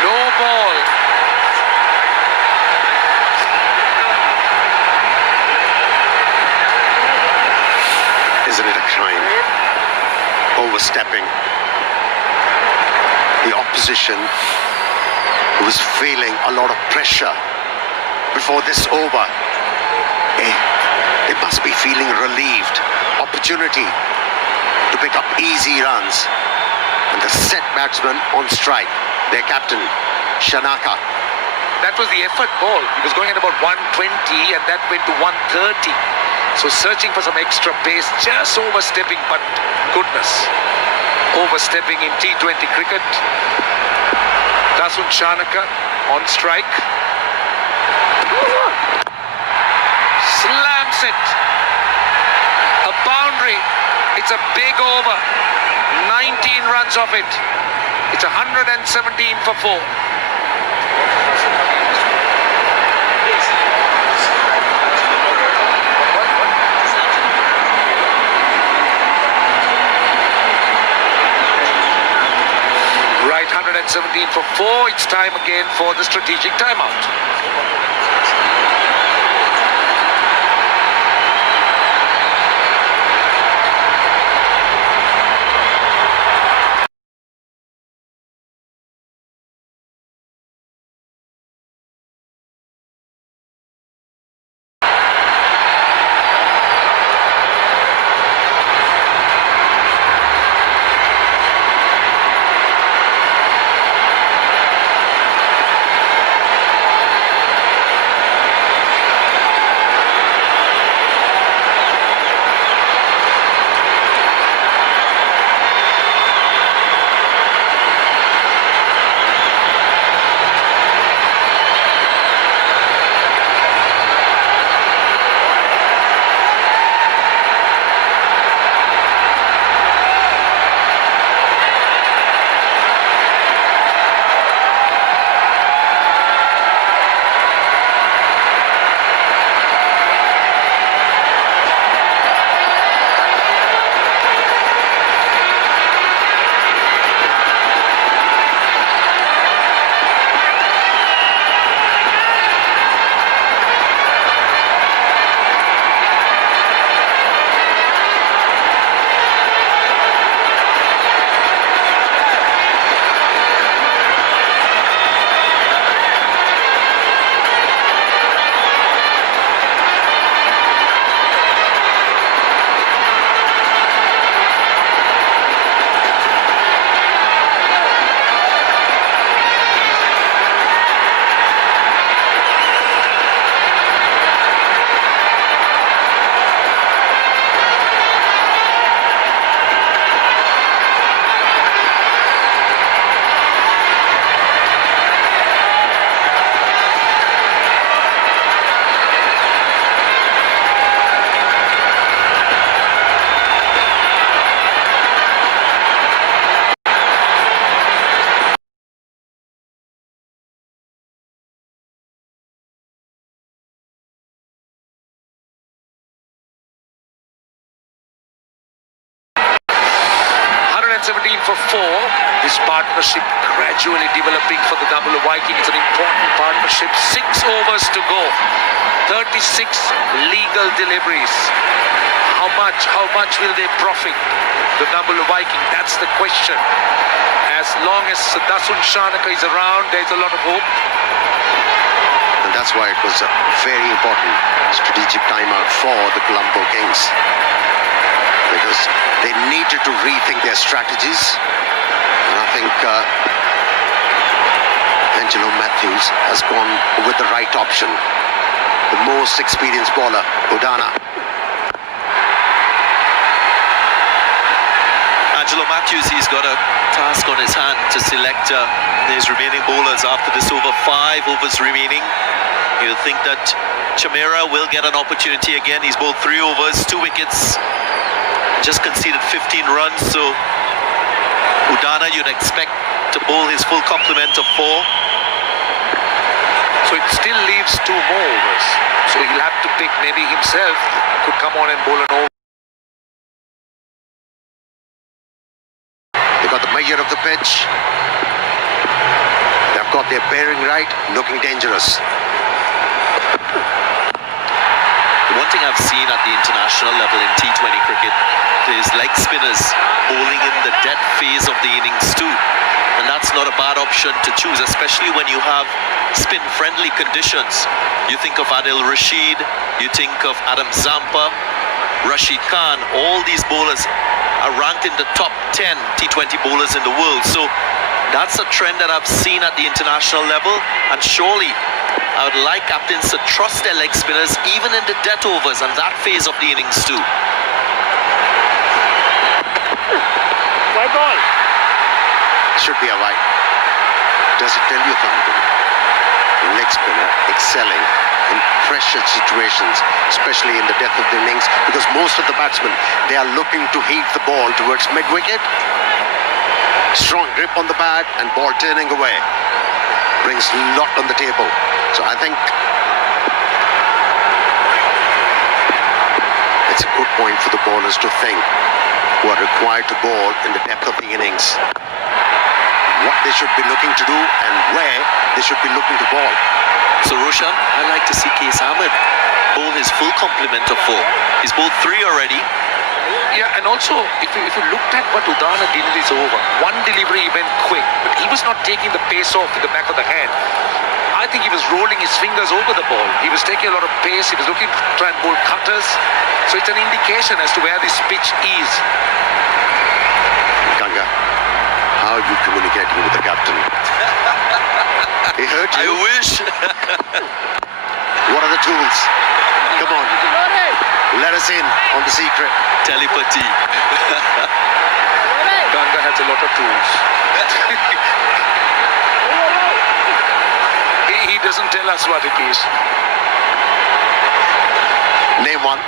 No ball. Isn't it a crime? Overstepping. The opposition was feeling a lot of pressure before this over. They must be feeling relieved. Opportunity to pick up easy runs. And the set batsman on strike, their captain, Shanaka. That was the effort ball. He was going at about 120 and that went to 130. So searching for some extra pace, just overstepping, but goodness. Overstepping in T20 cricket. Dasun Chanaka on strike. Slams it. A boundary. It's a big over. 19 runs off it. It's 117 for 4. Right, 117 for 4. It's time again for the strategic timeout. and 17 for 4. This partnership gradually developing for the Dambulla Viking. It's an important partnership. 6 overs to go. 36 legal deliveries. How much will they profit the Dambulla Viking? That's the question. As long as Dasun Shanaka is around, there's a lot of hope. And that's why it was a very important strategic timeout for the Colombo Kings, because they needed to rethink their strategies. And I think Angelo Matthews has gone with the right option. The most experienced bowler, Udana. Angelo Matthews, he's got a task on his hand to select his remaining bowlers after this over. 5 overs remaining. You'll think that Chamera will get an opportunity again. He's bowled 3 overs, 2 wickets, just conceded 15 runs. So Udana, you'd expect to bowl his full complement of 4. So it still leaves 2 more overs. So he'll have to pick, maybe himself could come on and bowl an over. They got the measure of the pitch. They've got their bearing right, looking dangerous. The one thing I've seen at the international level in T20 cricket is leg spinners bowling in the dead phase of the innings too. And that's not a bad option to choose, especially when you have spin-friendly conditions. You think of Adil Rashid, you think of Adam Zampa, Rashid Khan. All these bowlers are ranked in the top 10 T20 bowlers in the world. So that's a trend that I've seen at the international level, and surely I would like captains to trust their leg spinners even in the death overs and that phase of the innings too. White ball. Should be a wide. Does it tell you something? Leg spinner excelling in pressure situations, especially in the death of the innings, because most of the batsmen, they are looking to heat the ball towards mid-wicket. Strong grip on the bat and ball turning away brings a lot on the table. So I think it's a good point for the bowlers to think who are required to bowl in the depth of the innings, what they should be looking to do and where they should be looking to bowl. So Roshan, I'd like to see Qais Ahmed bowl his full complement of 4. He's bowled 3 already. Yeah, and also, if you looked at what Udana did in this over, one delivery he went quick, but he was not taking the pace off with the back of the hand. I think he was rolling his fingers over the ball. He was taking a lot of pace. He was looking to try and bowl cutters. So it's an indication as to where this pitch is. Ganga, how are you communicating with the captain? He heard you. I wish. What are the tools? Come on. Let us in on the secret. Telepathy. Ganga has a lot of tools. he doesn't tell us what it is. Name one.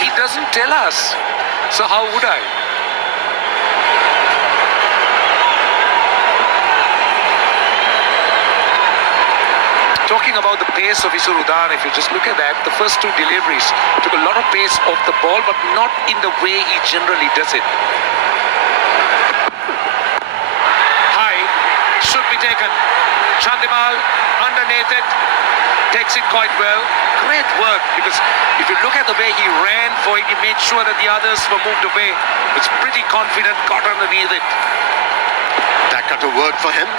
He doesn't tell us. So how would I? Talking about the pace of Isur Udana, if you just look at that, the first 2 deliveries took a lot of pace off the ball, but not in the way he generally does it. High, should be taken. Chandimal, underneath it, takes it quite well. Great work, because if you look at the way he ran for it, he made sure that the others were moved away. Was pretty confident, got underneath it. That got to work for him.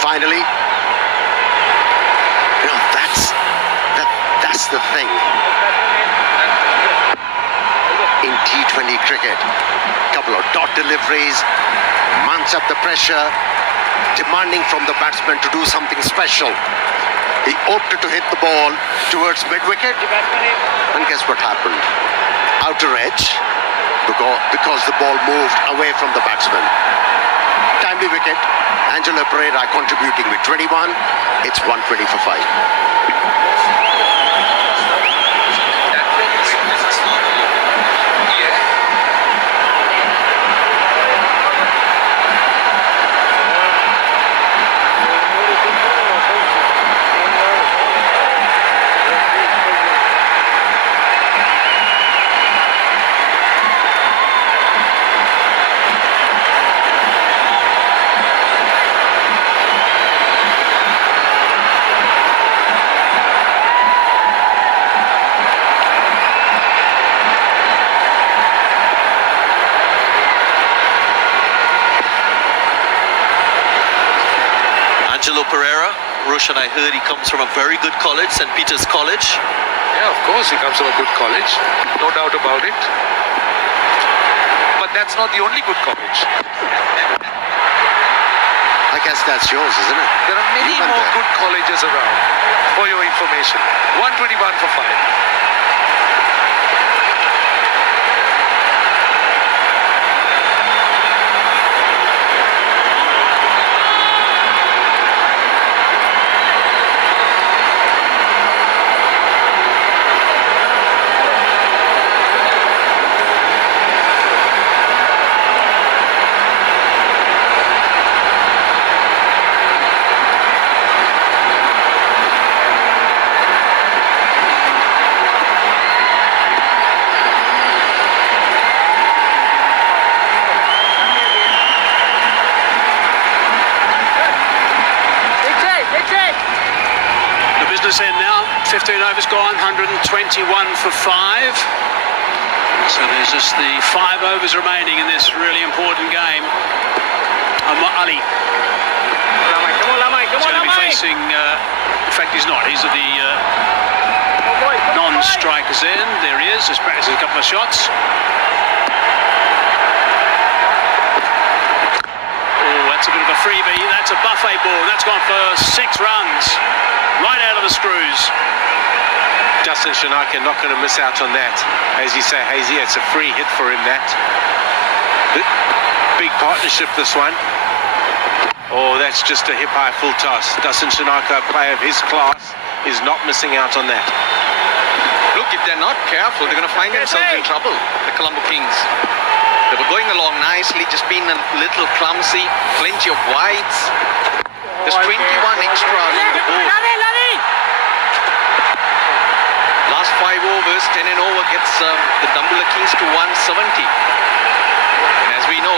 Finally. You know, that's the thing. In T20 cricket, couple of dot deliveries, mounts up the pressure, demanding from the batsman to do something special. He opted to hit the ball towards mid-wicket, and guess what happened? Outer edge, because the ball moved away from the batsman. Timely wicket. Angelo Pereira contributing with 21. It's 120 for 5. Angelo Pereira. Roshan, I heard he comes from a very good college, St. Peter's College. Yeah, of course, he comes from a good college. No doubt about it. But that's not the only good college. I guess that's yours, isn't it? There are many You went more there. good colleges around, for your information. 121 for 5. End now, 15 overs gone, 121 for 5. So there's just the 5 overs remaining in this really important game. Ali is going to be facing, in fact he's not, he's at the non-strikers end. There he is, just practicing a couple of shots. Oh, that's a bit of a freebie, that's a buffet ball, that's gone for 6 runs. Right out of the screws. Dustin Shanaka not going to miss out on that. As you say, Hazy, it's a free hit for him, that. Big partnership, this one. Oh, that's just a hip-high full toss. Dustin Shanaka, a player of his class, is not missing out on that. Look, if they're not careful, they're going to find themselves in trouble, the Colombo Kings. They were going along nicely, just being a little clumsy, plenty of wides. There's 21 extras on the board. Last 5 overs, 10 and over gets the Dambulla Kings to 170. And as we know,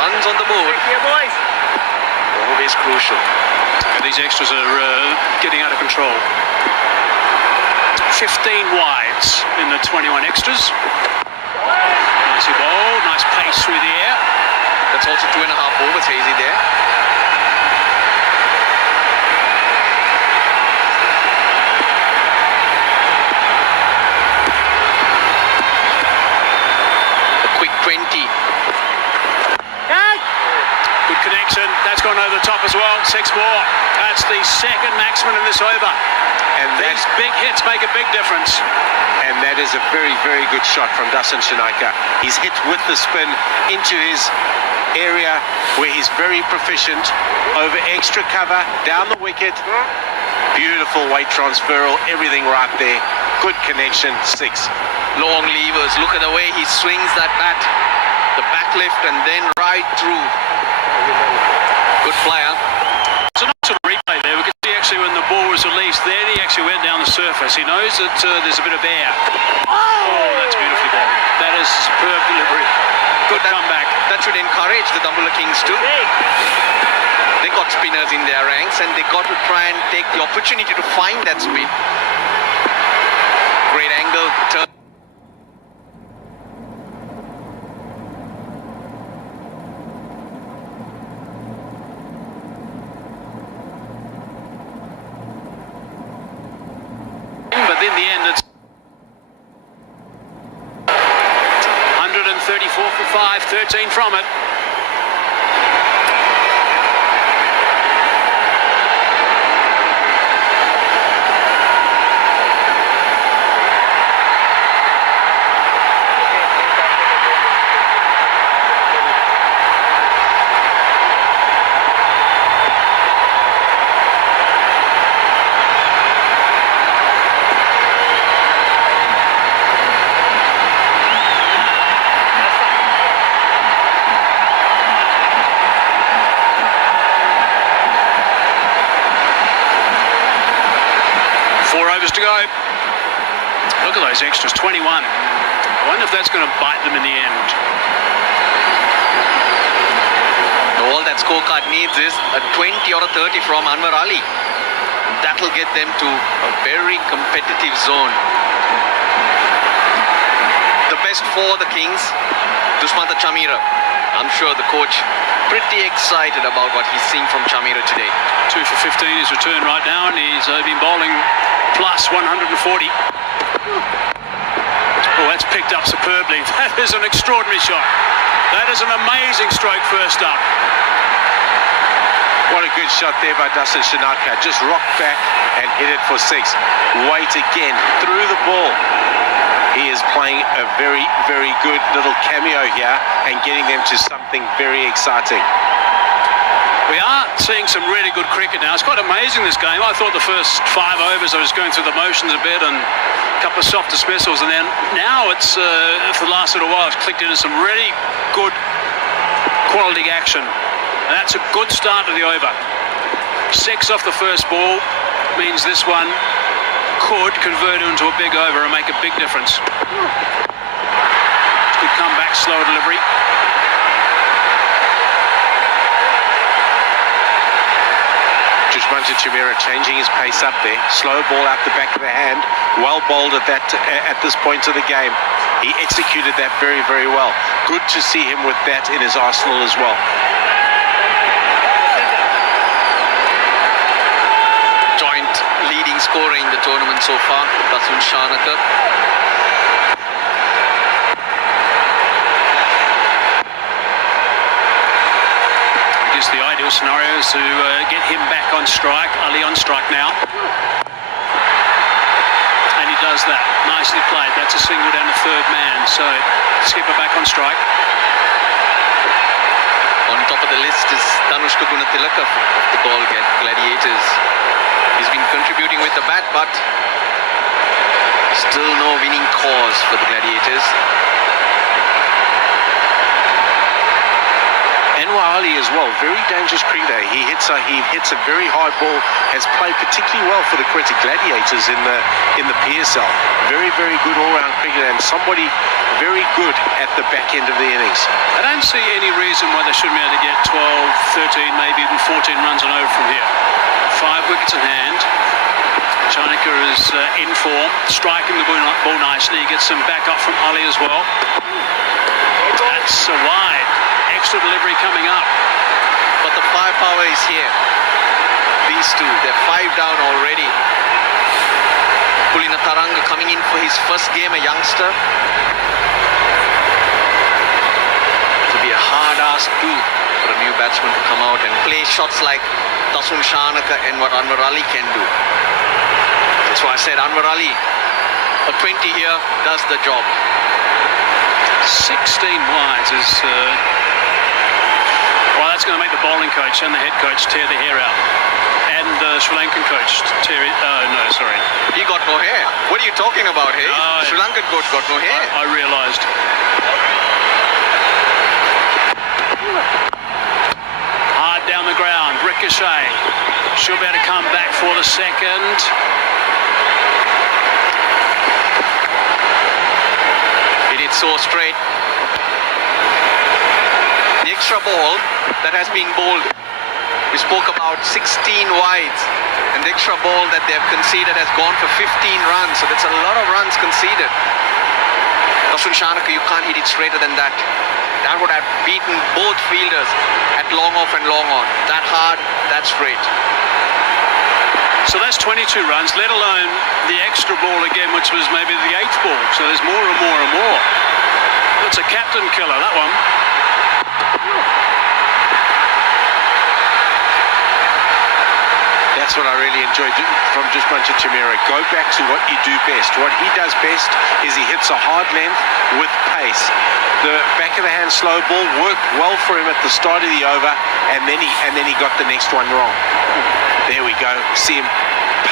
runs on the board always crucial. These extras are getting out of control. 15 wides in the 21 extras. Nicely bowled, nice pace through the air. That's also 2.5 overs, Hazy, there. A quick 20. Good connection, that's gone over the top as well. 6 more. That's the second maximum in this over. And These big hits make a big difference. And that is a very, very good shot from Dustin Shanaka. He's hit with the spin into his area where he's very proficient, over extra cover, down the wicket. Beautiful weight transferal, everything right there. Good connection, 6. Long levers. Look at the way he swings that bat. The back lift and then right through. Good player. It's a nice little replay there. We can see actually when the ball was released, then he actually went down the surface. He knows that there's a bit of air. Oh, that's beautifully done. That is superb delivery. Good comeback. That should encourage the Dambulla Kings too. They got spinners in their ranks and they got to try and take the opportunity to find that spin. Great angle, turn. But in the end, it's 134 for 5, 13 from it. To go. Look at those extras, 21. I wonder if that's going to bite them in the end. All that scorecard needs is a 20 or a 30 from Anwar Ali. That'll get them to a very competitive zone. The best for the Kings, Dushmantha Chamira. I'm sure the coach pretty excited about what he's seeing from Chamira today. 2 for 15 his return right now, and he's been bowling plus 140. Oh, that's picked up superbly. That is an extraordinary shot. That is an amazing stroke first up. What a good shot there by Dasun Shanaka. Just rocked back and hit it for 6. Wait again, through the ball. He is playing a very, very good little cameo here and getting them to something very exciting. We are seeing some really good cricket now. It's quite amazing, this game. I thought the first 5 overs I was going through the motions a bit and a couple of soft dismissals, and then now it's for the last little while it's clicked into some really good quality action. And that's a good start to the over. 6 off the first ball means this one could convert into a big over and make a big difference. Good comeback, slow delivery. Jushmanto Chamira changing his pace up there. Slow ball out the back of the hand. Well bowled at this point of the game. He executed that very, very well. Good to see him with that in his arsenal as well. Joint leading scorer in the tournament so far, Dasun Shanaka. The ideal scenario is to get him back on strike. Ali on strike now. And he does that. Nicely played. That's a single down to third man. So skipper back on strike. On top of the list is Danushka Gunatilaka of the ball Gladiators. He's been contributing with the bat, but still no winning cause for the Gladiators. Anwar Ali as well, very dangerous cricketer. He hits a very hard ball. Has played particularly well for the Quetta Gladiators in the PSL. Very, very good all-round cricketer and somebody very good at the back end of the innings. I don't see any reason why they shouldn't be able to get 12, 13, maybe even 14 runs and over from here. 5 wickets in hand. Shanaka is in form, striking the ball nicely. He gets some backup from Ali as well. That's a wide. Extra delivery coming up. But the firepower is here. These two, they're 5 down already. Pulina Taranga coming in for his first game, a youngster. It will be a hard ask too for a new batsman to come out and play shots like Dasun Shanaka and what Anwar Ali can do. That's why I said Anwar Ali, a 20 here, does the job. 16 wides is... well, that's going to make the bowling coach and the head coach tear the hair out. And the Sri Lankan coach tear it... Oh, no, sorry. He got no hair. What are you talking about, hey? No, Sri Lankan coach got no hair. I realised. Hard down the ground. Ricochet. She'll be able to come back for the second. It is so straight. The extra ball that has been bowled, we spoke about 16 wides, and the extra ball that they have conceded has gone for 15 runs, so that's a lot of runs conceded. Dasun Shanaka, you can't hit it straighter than that. That would have beaten both fielders at long off and long on. That hard, that straight. So that's 22 runs, let alone the extra ball again, which was maybe the 8th ball. So there's more and more and more. That's a captain killer, that one. That's what I really enjoyed from Jushmanto Chamira. Go back to what you do best. What he does best is he hits a hard length with pace. The back of the hand slow ball worked well for him at the start of the over, and then he got the next one wrong. There we go. See him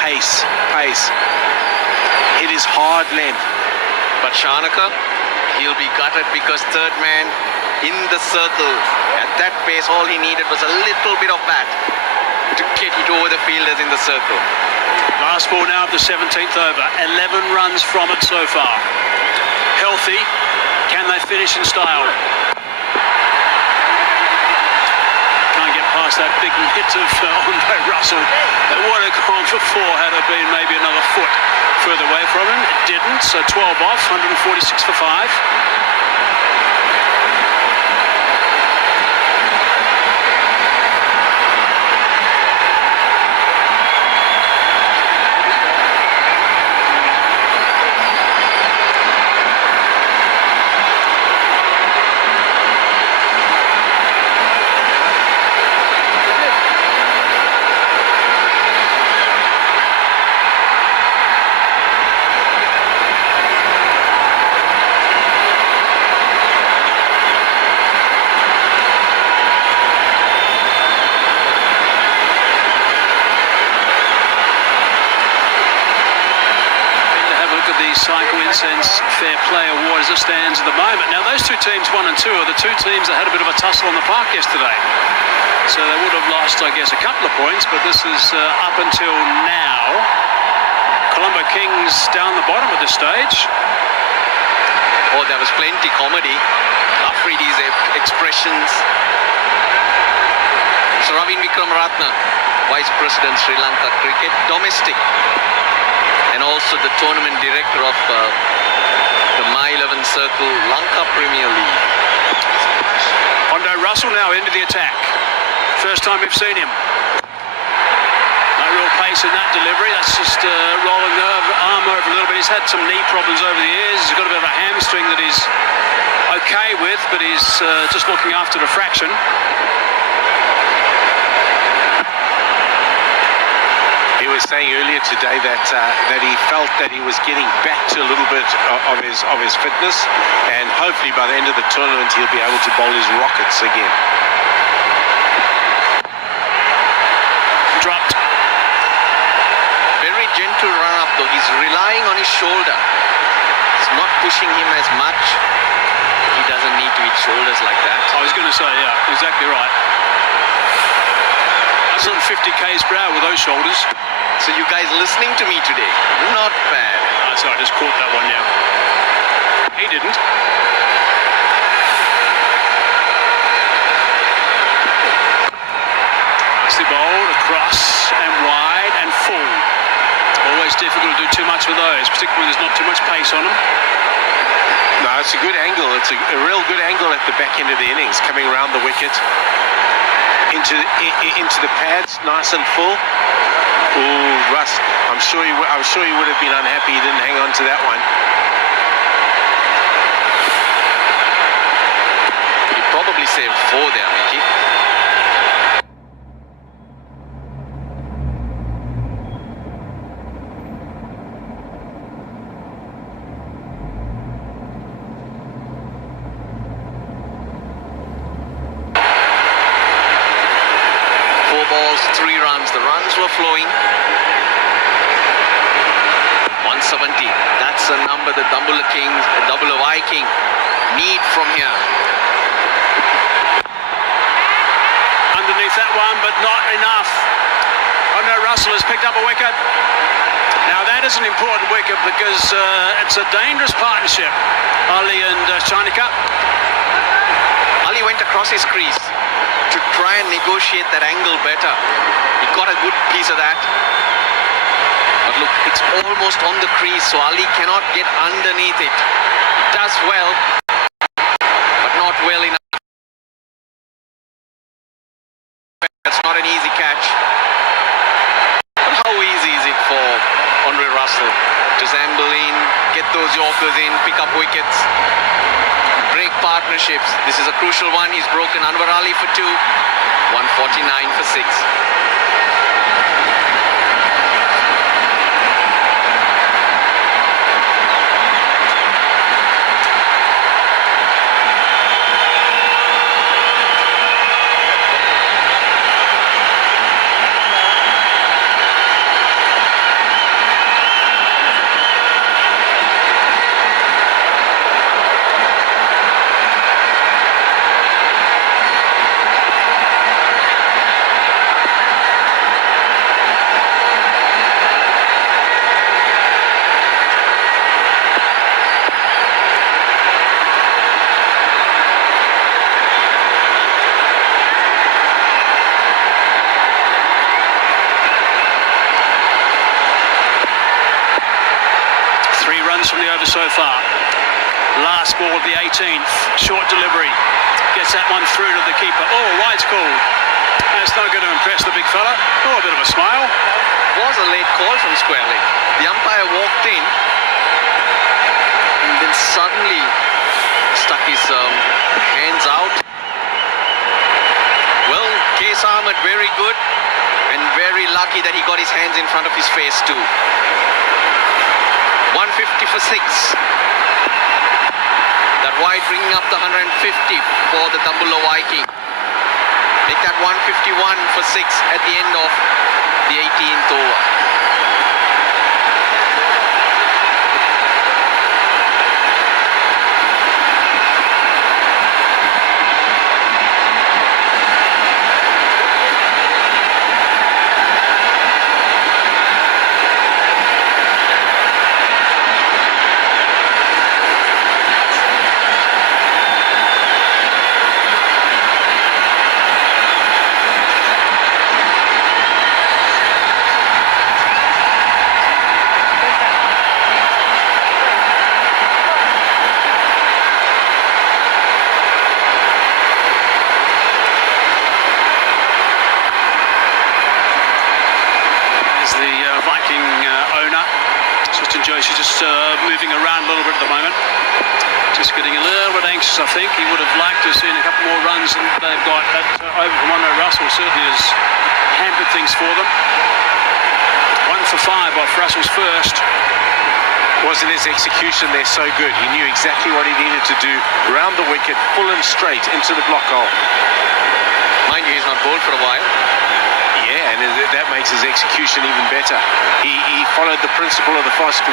pace. Hit his hard length. But Shanaka, he'll be gutted because third man in the circle. At that pace, all he needed was a little bit of bat to get it over the fielders in the circle. Last ball now of the 17th over. 11 runs from it so far. Healthy. Can they finish in style? Can't get past that big hit of Andre Russell. That would have gone for 4 had it been maybe another foot further away from him. It didn't, so 12 off, 146 for 5. Cycle Incense Fair Play Award as it stands at the moment. Now those two teams, 1 and 2, are the two teams that had a bit of a tussle on the park yesterday. So they would have lost, I guess, a couple of points, but this is up until now. Colombo Kings down the bottom at this stage. Oh, there was plenty comedy. Afridi's expressions. So Ravin Vikramaratne, Vice President Sri Lanka Cricket, domestic, and also the tournament director of the My 11 Circle Lanka Premier League. Hondo Russell now into the attack. First time we've seen him. No real pace in that delivery. That's just rolling the arm over a little bit. He's had some knee problems over the years. He's got a bit of a hamstring that he's okay with, but he's just looking after the fraction. He was saying earlier today that he felt that he was getting back to a little bit of his fitness, and hopefully by the end of the tournament he'll be able to bowl his rockets again. Dropped. Very gentle run up though. He's relying on his shoulder. It's not pushing him as much. He doesn't need to hit shoulders like that. I was going to say, yeah, exactly right. 150 k's per hour with those shoulders. So you guys listening to me today? Not bad. Oh, sorry, I just caught that one, yeah. He didn't. Nicely bowled, across and wide and full. Always difficult to do too much with those, particularly when there's not too much pace on them. No, it's a good angle. It's a real good angle at the back end of the innings, coming around the wicket into the pads, nice and full. Ooh, Russ, I'm sure he would have been unhappy he didn't hang on to that one. He probably saved 4 there, Mickey. Flowing 170. That's a number the Dambulla Kings, the Dambulla Viking need from here. Underneath that one, but not enough. Hondo Russell has picked up a wicket. Now that is an important wicket because it's a dangerous partnership, Ali and Chanika. Ali went across his crease to try and negotiate that angle better. He got a good piece of that. But look, it's almost on the crease, so Ali cannot get underneath it. He does well, but not well enough. That's not an easy catch. But how easy is it for Andre Russell to amble in, get those Yorkers in, pick up wickets, break partnerships? This is a crucial one. He's broken Anwar Ali for 2, 149 for 6. From the over so far. Last ball of the 18th. Short delivery. Gets that one through to the keeper. Oh, wide's called. That's not going to impress the big fella. Oh, a bit of a smile. Was a late call from square leg. The umpire walked in and then suddenly stuck his hands out. Well, Case Ahmed very good and very lucky that he got his hands in front of his face too. 150 for 6. That wide bringing up the 150 for the Dambulla Viking. Make that 151 for 6 at the end of the 18th over. the Viking owner. Assistant Josie just moving around a little bit at the moment. Just getting a little bit anxious, I think. He would have liked to have seen a couple more runs than they've got. But over from Monroe Russell certainly has hampered things for them. 1 for 5 off Russell's first. Wasn't his execution there so good? He knew exactly what he needed to do. Round the wicket, full and straight into the block hole. Mind you, he's not bowled for a while. Yeah, and that makes his execution even better. He followed the principle of the fast.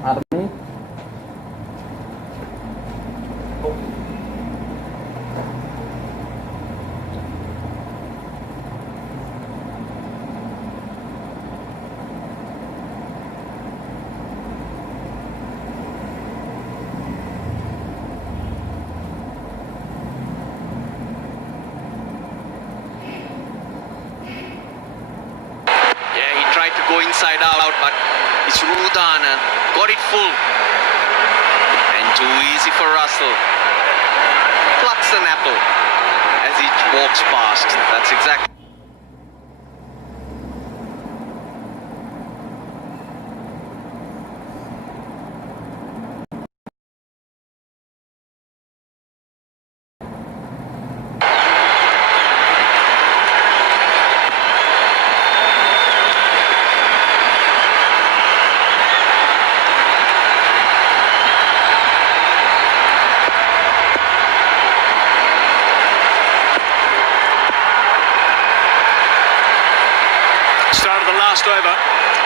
Army. Go inside out, but it's Rudana got it full and too easy for Russell. Plucks an apple as he walks past. That's exactly. Over.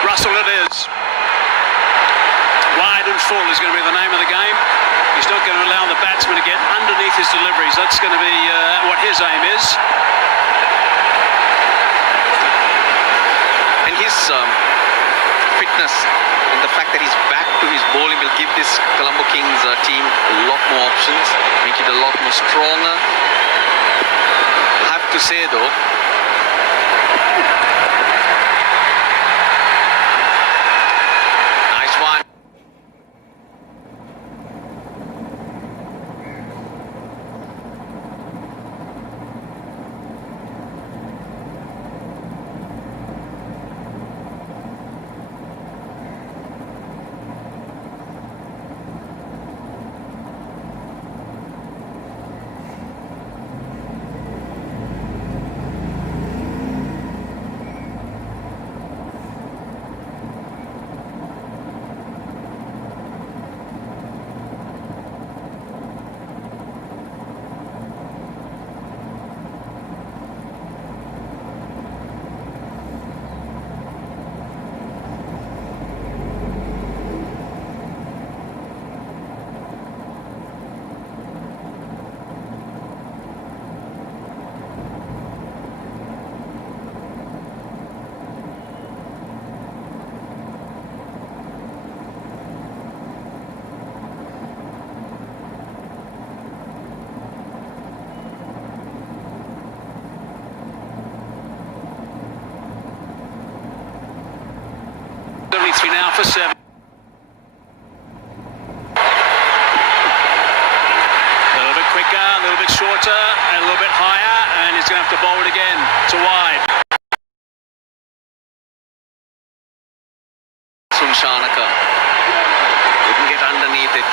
Russell it is. Wide and full is going to be the name of the game. He's not going to allow the batsman to get underneath his deliveries. That's going to be what his aim is. And his fitness and the fact that he's back to his bowling will give this Colombo Kings team a lot more options, make it a lot more stronger. I have to say though, for 7. A little bit quicker, a little bit shorter, and a little bit higher, and he's going to have to bowl it again. It's a wide. Shanaka couldn't get underneath it.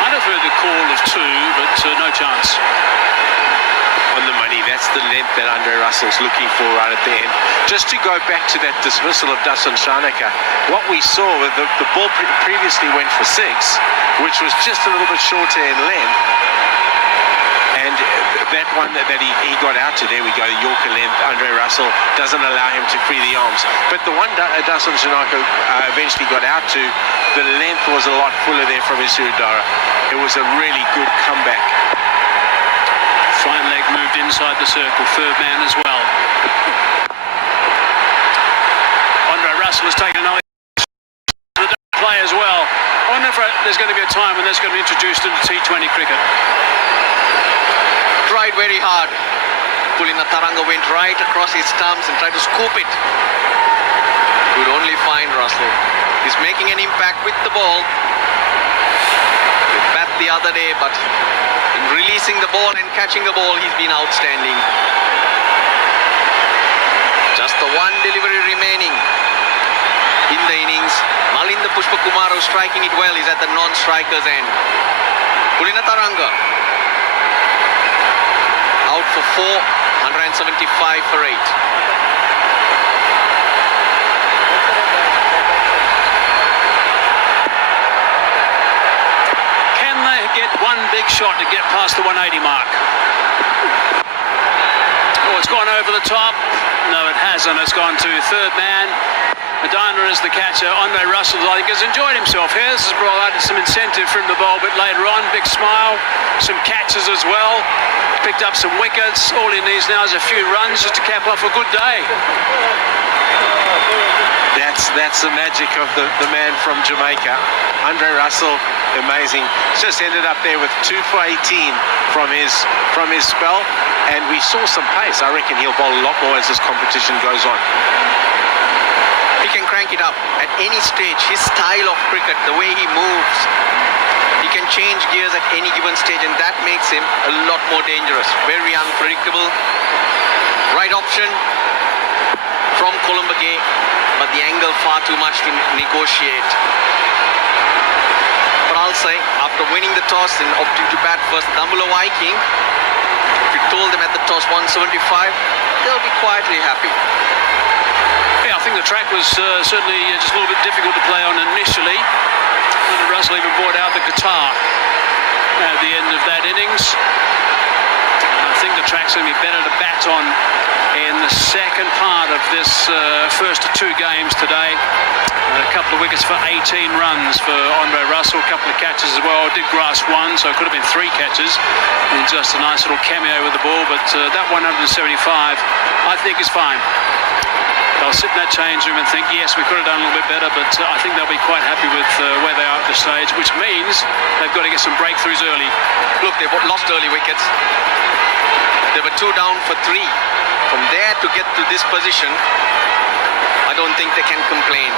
Might have heard the call of 2, but no chance. On the money, that's the length that Andre Russell's looking for right at the end. Just to go back to that dismissal of Dasun Shanaka, what we saw with the ball previously went for 6, which was just a little bit shorter in length. And that one that he got out to, there we go, Yorker length, Andre Russell doesn't allow him to free the arms. But the one Dasun Shanaka eventually got out to, the length was a lot fuller there from Isuridara. It was a really good comeback. Fine leg moved inside the circle, third man as well. Andre Russell has taken another play as well. I wonder if there's going to be a time when that's going to be introduced into T20 cricket. Tried very hard. Pulina Taranga went right across his stumps and tried to scoop it. Could only find Russell. He's making an impact with the ball. He bat the other day, but in releasing the ball and catching the ball, he's been outstanding. Just the one delivery remaining in the innings. Malinda Pushpakumar, who's striking it well, is at the non-striker's end. Pulina Taranga out for 4, 175 for 8. Can they get one big shot to get past the 180 mark? Oh, it's gone over the top. No, it hasn't. It's gone to third man. Medina is the catcher. Andre Russell, I think, has enjoyed himself here. This has provided some incentive for him to bowl a bit later on. Big smile, some catches as well. Picked up some wickets. All he needs now is a few runs just to cap off a good day. That's the magic of the man from Jamaica. Andre Russell, amazing. Just ended up there with 2 for 18 from his spell, and we saw some pace. I reckon he'll bowl a lot more as this competition goes on. He can crank it up at any stage. His style of cricket, the way he moves, he can change gears at any given stage, and that makes him a lot more dangerous. Very unpredictable. Right option from Colombo, but the angle far too much to negotiate. But I'll say, after winning the toss and opting to bat first, Dambulla Viking, if you told them at the toss 175, they'll be quietly happy. Yeah, I think the track was certainly just a little bit difficult to play on initially. And Russell even brought out the guitar at the end of that innings. I think the track's going to be better to bat on in the second part of this first 2 games today. A couple of wickets for 18 runs for Andre Russell, a couple of catches as well. Did grasp 1, so it could have been 3 catches. And just a nice little cameo with the ball, but that 175 I think is fine. They'll sit in that change room and think, yes, we could have done a little bit better, but I think they'll be quite happy with where they are at this stage, which means they've got to get some breakthroughs early. Look, they've lost early wickets. They were 2 down for 3. From there to get to this position, I don't think they can complain.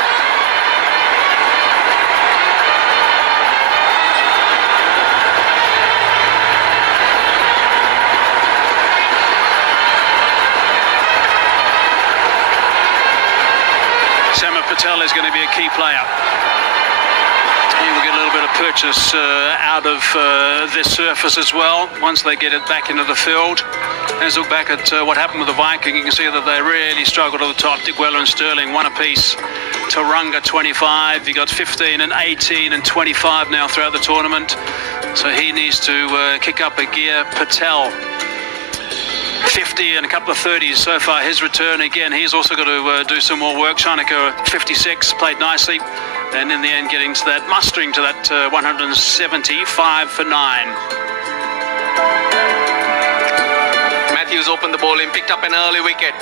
Patel is going to be a key player. He will get a little bit of purchase out of this surface as well once they get it back into the field. Let's look back at what happened with the Viking. You can see that they really struggled at the top. Dick Weller and Sterling 1 apiece. Taranga 25. He got 15 and 18 and 25 now throughout the tournament. So he needs to kick up a gear. Patel 50 and a couple of 30s so far. His return again, he's also got to do some more work. Shanaka 56, played nicely, and in the end getting to that, mustering to that 175 for 9. Matthews opened the bowling, picked up an early wicket.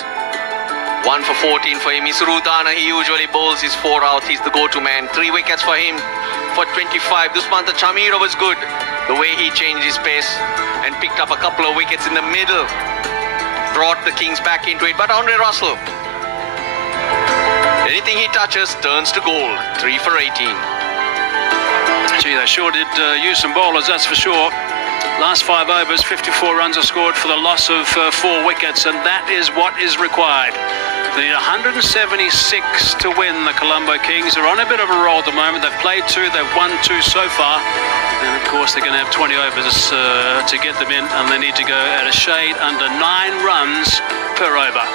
1 for 14 for him. Rudana, he usually bowls his 4 out. He's the go-to man. 3 wickets for him for 25. Dushmantha Chameera was good. The way he changed his pace and picked up a couple of wickets in the middle brought the Kings back into it. But Andre Russell, anything he touches turns to gold. 3 for 18. Gee, they sure did use some bowlers, that's for sure. Last 5 overs, 54 runs are scored for the loss of 4 wickets, and that is what is required. They need 176 to win. The Colombo Kings are on a bit of a roll at the moment. They've played 2, they've won 2 so far. And of course, they're going to have 20 overs to get them in, and they need to go at a shade under 9 runs per over.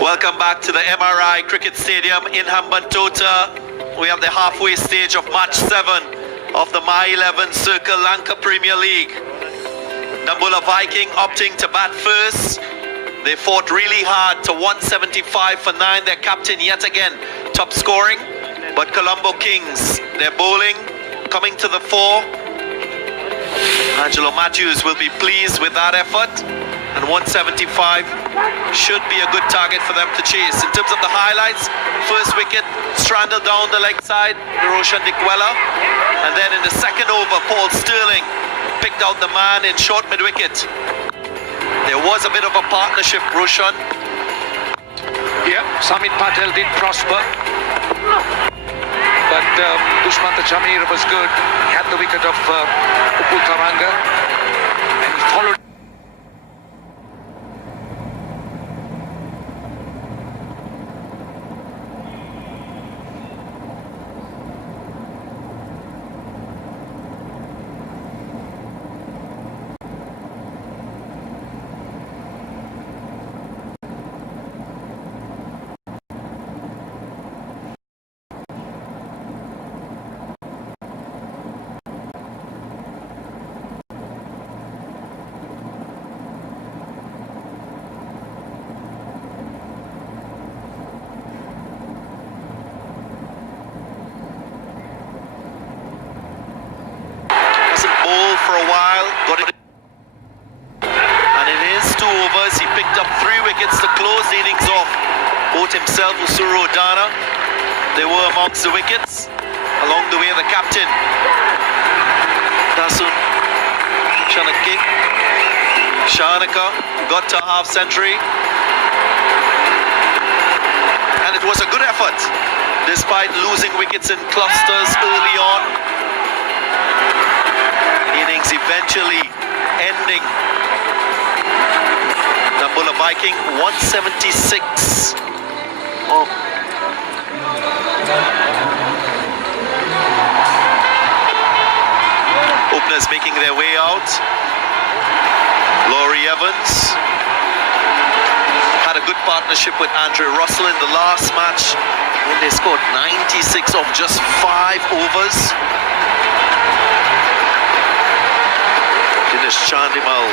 Welcome back to the MRI Cricket Stadium in Hambantota. We have the halfway stage of match 7 of the My 11 Circle Lanka Premier League. Dambulla Viking opting to bat first. They fought really hard to 175 for 9. Their captain yet again top scoring. But Colombo Kings, they're bowling, coming to the fore. Angelo Matthews will be pleased with that effort, and 175 should be a good target for them to chase. In terms of the highlights, first wicket, Strandal down the leg side, Roshan Dikwela, and then in the second over, Paul Sterling picked out the man in short mid-wicket. There was a bit of a partnership, Roshan. Yeah, Samit Patel did prosper. But Dushmanta Jamir was good. He had the wicket of Upul Taranga. And he followed. Ball for a while, got it, and in his 2 overs he picked up 3 wickets to close the innings off. Both himself, Usuru Odana, they were amongst the wickets. Along the way, the captain, Dasun Shanaka, got to a half century, and it was a good effort despite losing wickets in clusters early on. Innings eventually ending. Dambulla Viking 176. Oh. Openers making their way out. Laurie Evans had a good partnership with Andre Russell in the last match when they scored 96 of just 5 overs. Dinesh Chandimal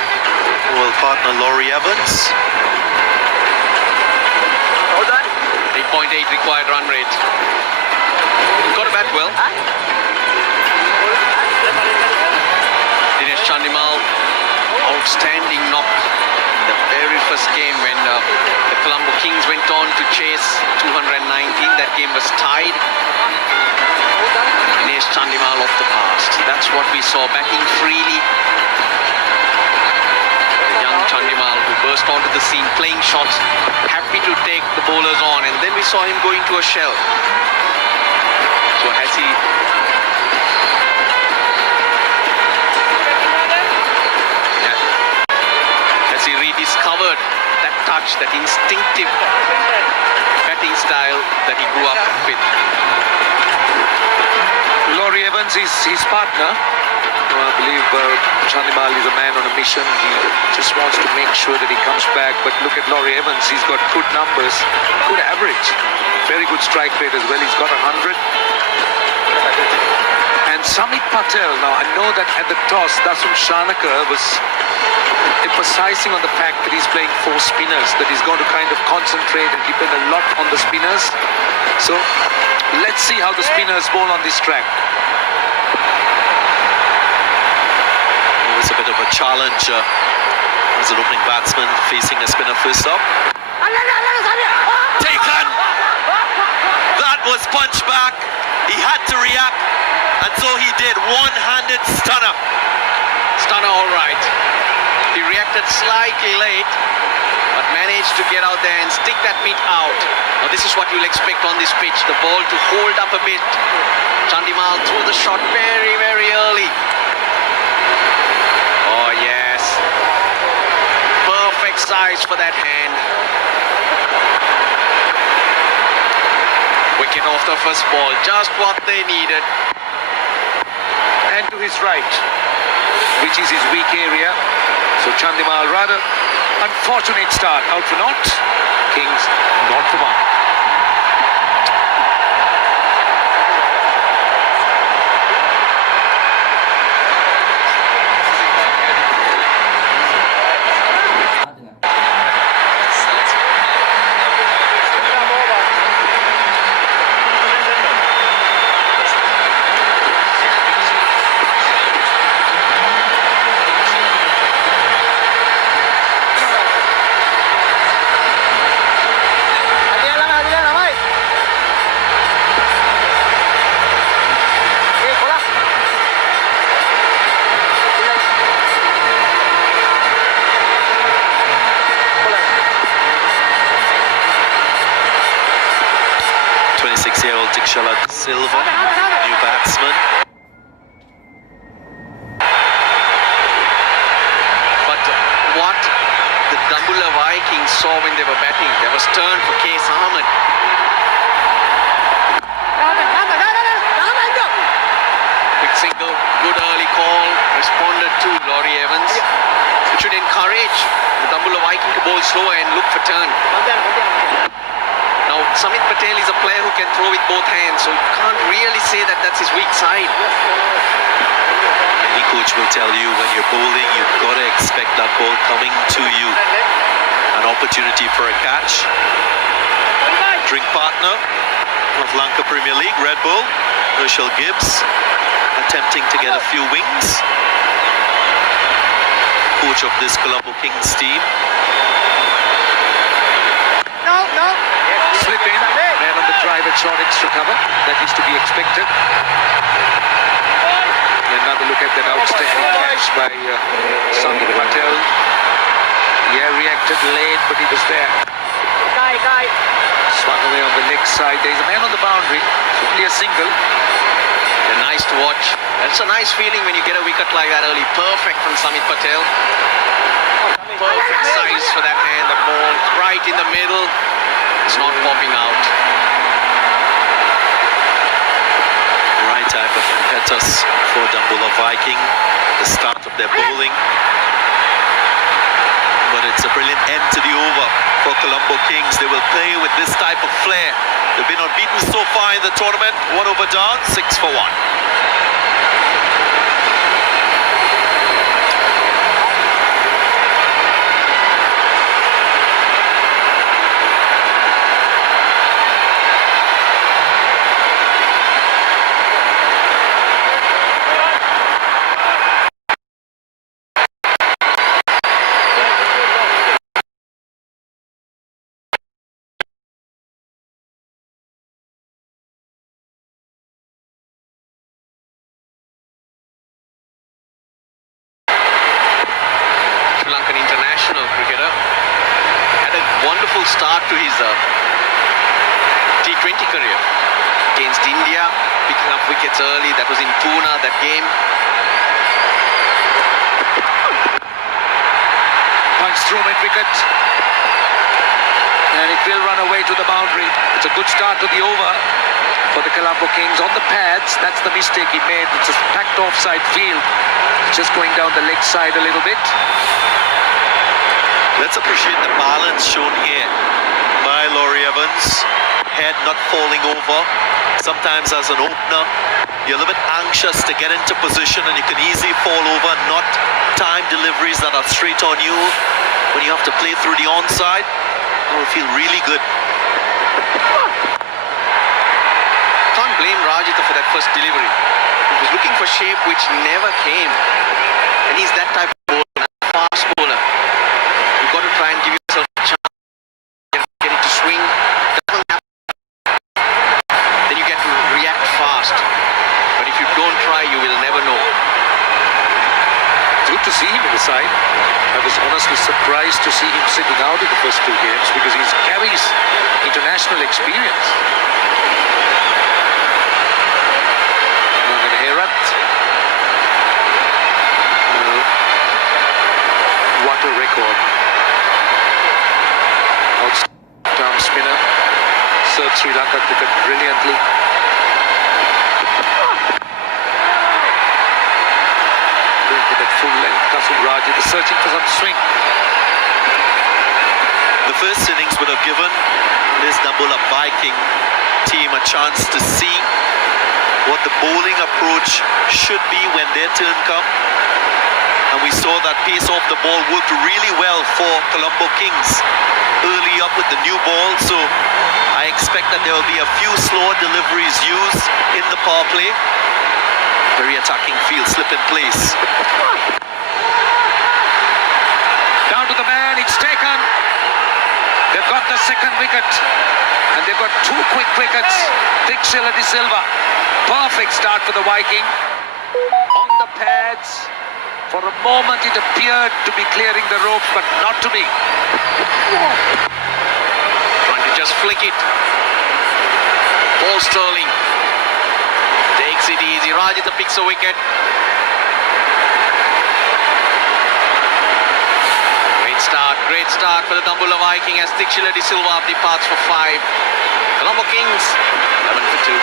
will partner Laurie Evans. 8.8 required run rate. Got to bat well. Dinesh Chandimal, outstanding knock in the very first game when the Colombo Kings went on to chase 219. That game was tied. Dinesh Chandimal off the past. That's what we saw, batting freely. Chandimal, who burst onto the scene, playing shots, happy to take the bowlers on, and then we saw him go into a shell. So has he rediscovered that touch, that instinctive batting style that he grew up with? Laurie Evans is his partner. I believe Chandimal is a man on a mission. He just wants to make sure that he comes back. But look at Laurie Evans. He's got good numbers, good average, very good strike rate as well. He's got 100. And Samit Patel, now I know that at the toss, Dasun Shanaka was emphasizing on the fact that he's playing 4 spinners, that he's going to kind of concentrate and depend a lot on the spinners. So let's see how the spinners bowl on this track. It's a bit of a challenge as an opening batsman facing a spinner first up. Taken! That was punched back. He had to react, and so he did. One-handed stunner. Stunner all right. He reacted slightly late, but managed to get out there and stick that meat out. Now this is what you'll expect on this pitch, the ball to hold up a bit. Chandimal threw the shot very, very early. Oh yes, perfect size for that hand. Wicket off the first ball, just what they needed. And to his right, which is his weak area. So Chandimal, rather unfortunate start. Out for naught. Kings not for 1. Cyril Tikshala Silva, new batsman. But what the Dambulla Vikings saw when they were batting, there was turn for Case Ahmed. Quick single, good early call, responded to Laurie Evans. It should encourage the Dambulla Viking to bowl slower and look for turn. Now, Samit Patel is a player who can throw with both hands, so you can't really say that that's his weak side. Any coach will tell you when you're bowling, you've got to expect that ball coming to you. An opportunity for a catch. Drink partner of Lanka Premier League, Red Bull, Herschel Gibbs, attempting to get a few wings. Coach of this Colombo Kings team. Slip in, man on the drive at short extra cover. That is to be expected. Another look at that outstanding catch by Samit Patel. Yeah, reacted late, but he was there. Swung away on the leg side. There is a man on the boundary. It's only a single. Yeah, nice to watch. That's a nice feeling when you get a wicket like that early. Perfect from Samit Patel. Perfect size for that hand. The ball right in the middle. It's not popping out. Right type of impetus for Dambulla Viking, the start of their bowling. But it's a brilliant end to the over for Colombo Kings. They will play with this type of flair. They've been unbeaten so far in the tournament. 1 over down, 6 for 1. Sri Lankan international cricketer. Had a wonderful start to his T20 career. Against India, picking up wickets early. That was in Pune, that game. Punch through mid-wicket. And it will run away to the boundary. It's a good start to the over for the Colombo Kings. On the pads, that's the mistake he made. It's a packed offside field. Just going down the leg side a little bit. Let's appreciate the balance shown here by Laurie Evans. Head not falling over. Sometimes as an opener, you're a little bit anxious to get into position and you can easily fall over and not time deliveries that are straight on you. When you have to play through the onside, it will feel really good. Can't blame Rajitha for that first delivery. He was looking for shape which never came. And he's that type of bowler, fast bowler. You've got to try and give yourself a chance. Get it to swing. Doesn't happen. Then you get to react fast. But if you don't try, you will never know. It's good to see him in the side. I was honestly surprised to see him sitting out in the first 2 games because he carries international experience. Mohamed Herat. What a record. Outstanding arm spinner. Served Sri Lanka cricket brilliantly. Going to that full length. Kasum Rajit is searching for some swing. The first innings would have given this Dambulla Viking team a chance to see what the bowling approach should be when their turn comes. And we saw that pace off the ball worked really well for Colombo Kings early up with the new ball. So I expect that there will be a few slower deliveries used in the power play. Very attacking field, slip in place. Down to the man, it's taken. They've got the second wicket. And they've got 2 quick wickets. Tikshala De Silva. Perfect start for the Viking. On the pads. For a moment it appeared to be clearing the ropes, but not to be. Trying to just flick it. Oh, Sterling takes it easy. Rajitha picks a wicket. Great start for the Dambulla Viking as Tikshila De Silva departs for 5. Colombo Kings 11 for 2.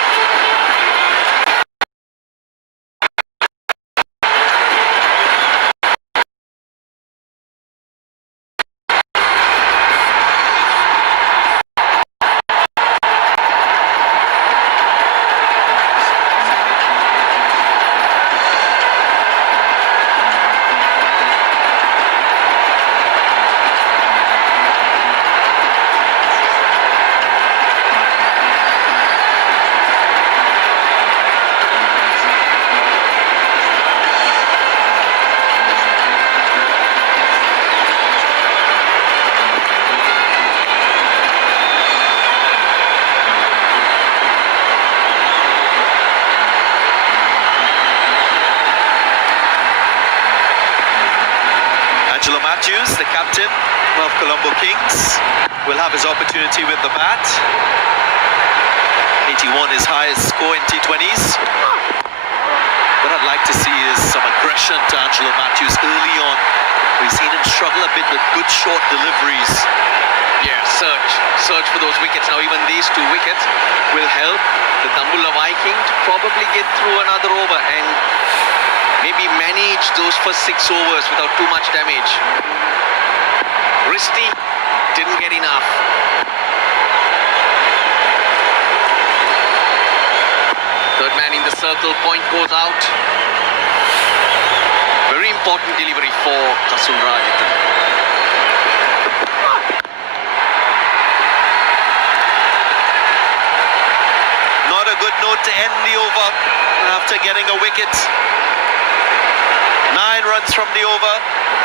The captain of Colombo Kings, will have his opportunity with the bat. 81 his highest score in T20s. What I'd like to see is some aggression to Angelo Matthews early on. We've seen him struggle a bit with good short deliveries. Yeah, search for those wickets. Now even these 2 wickets will help the Dambulla Viking to probably get through another over and maybe manage those first 6 overs without too much damage. Risty didn't get enough. Third man in the circle, point goes out. Very important delivery for Kasun Rajitha. Not a good note to end the over after getting a wicket. 9 runs from the over,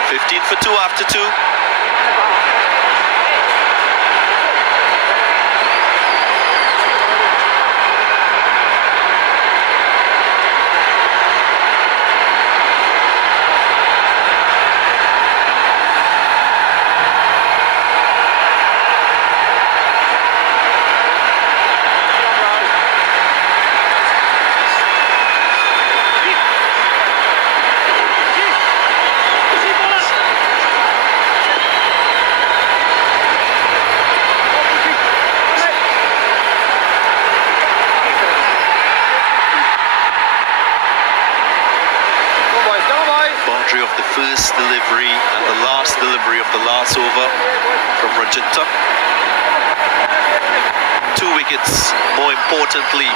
15 for 2 after 2. Of the first delivery and the last delivery of the last over from Rajitha. 2 wickets, more importantly,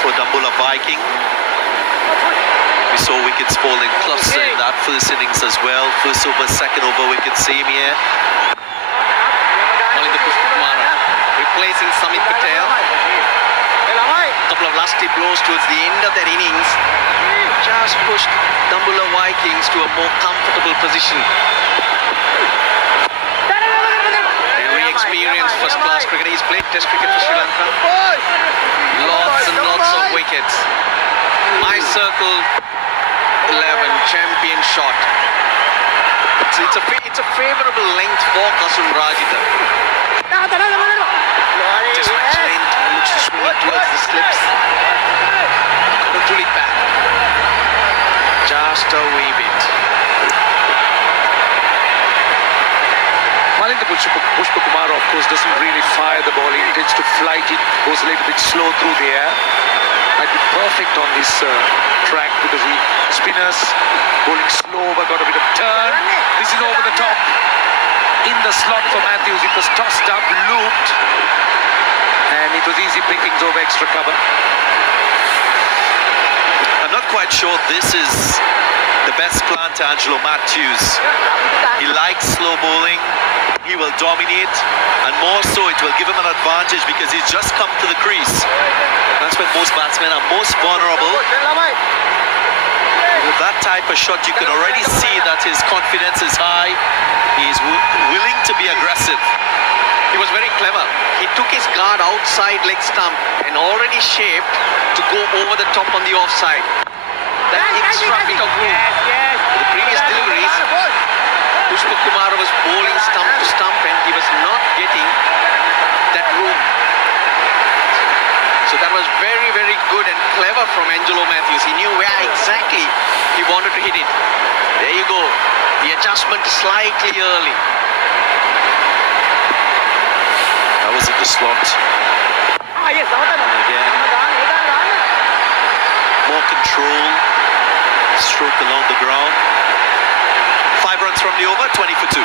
for Dambulla Viking. We saw wickets fall in cluster in that first innings as well. First over, second over wicket, same here. Replacing Samit Patel. A couple of lusty blows towards the end of that innings just pushed Dambulla Vikings to a more comfortable position. Very experienced first-class cricketer. He's played Test cricket for Sri Lanka. Lots and lots of wickets. My circle 11, champion shot. It's a favourable length for Kasun Rajitha. Just match length, looks to swing it towards the slips. Couldn't pull it back. Just a wee bit. Malinda Pushpakumara, of course, doesn't really fire the ball. He tends to flight it, goes a little bit slow through the air. Might be perfect on this track because he spinners bowling slow but got a bit of turn. This is over the top. In the slot for Matthews, it was tossed up, looped, and it was easy pickings over extra cover. I'm not quite sure this is the best plan to Angelo Matthews. He likes slow bowling, he will dominate, and more so it will give him an advantage because he's just come to the crease. That's when most batsmen are most vulnerable. With that type of shot, you can already see that his confidence is high. He's willing to be aggressive. He was very clever. He took his guard outside leg stump and already shaped to go over the top on the offside. That extra bit of room. The previous deliveries, Pushpakumara was bowling stump to stump and he was not getting that room. So That was very, very good and clever from Angelo Matthews. He knew where exactly he wanted to hit it. There you go. The adjustment slightly early. That was in the slot. And again, more control. Stroke along the ground. 5 runs from the over, 20 for 2.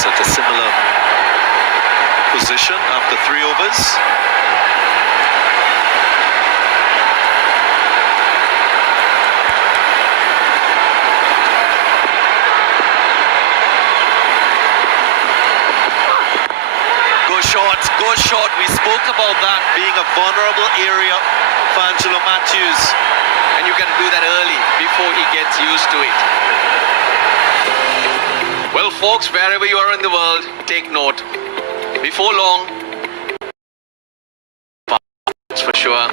At a similar position after 3 overs. Go short. We spoke about that being a vulnerable area for Angelo Matthews. And you can do that early before he gets used to it. Well, folks, wherever you are in the world, take note. Before long, for sure.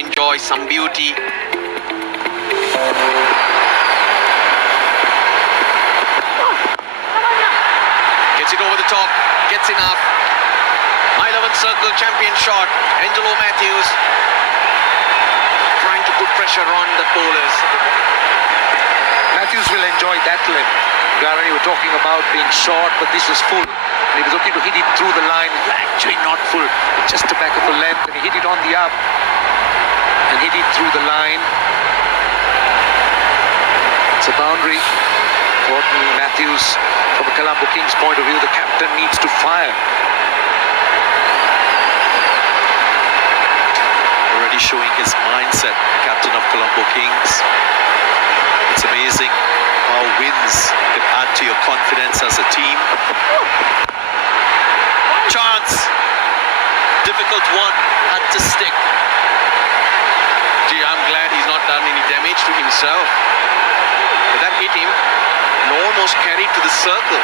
Enjoy some beauty. Gets it over the top, gets enough. My 11th circle champion shot, Angelo Matthews. Trying to put pressure on the bowlers. Matthews will enjoy that length. Garan, you were talking about being short, but this was full. And he was looking to hit it through the line. It was actually not full, just the back of the length. And he hit it on the up and hit it through the line. It's a boundary. Gordon Matthews, from a Colombo Kings point of view, the captain needs to fire. Already showing his mindset, captain of Colombo Kings. It's amazing how wins can add to your confidence as a team. Chance. Difficult one. Had to stick. Gee, I'm glad he's not done any damage to himself. But that hit him and almost carried to the circle.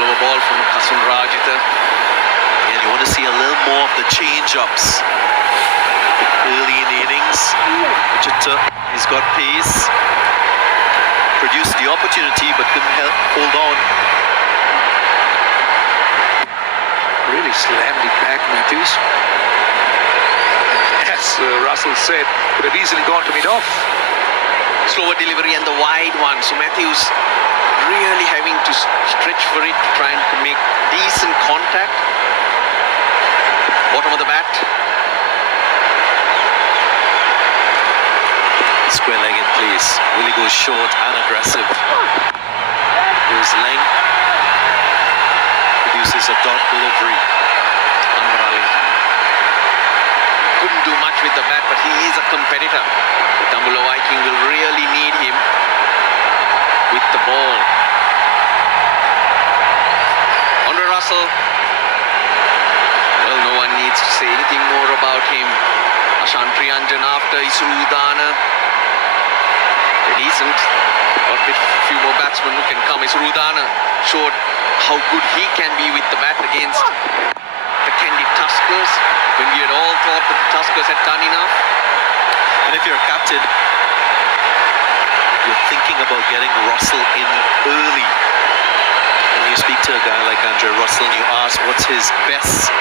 Slower ball from Kasun Rajitha. And you want to see a little more of the change-ups early in the innings. Rajitha, he's got pace. Produced the opportunity but couldn't hold on. Really slammed it back, Matthews. As Russell said, could have easily gone to mid-off. Slower delivery and the wide one. So Matthews really having to stretch for it, trying to make decent contact. Bottom of the bat. Square leg in place. Willie goes short and aggressive. Goes length. Produces a dot delivery. Amrali. Couldn't do much with the bat, but he is a competitor. The Dambulla Viking will really need him with the ball. Andre Russell. Well, no one needs to say anything more about him. Ashan Priyanjan after Isrudana. Decent. Got a few more batsmen who can come. Isrudana showed how good he can be with the bat against the Candy Tuskers, when we had all thought that the Tuskers had done enough. And if you're a captain, you're thinking about getting Russell in early. When you speak to a guy like Andre Russell and you ask what's his best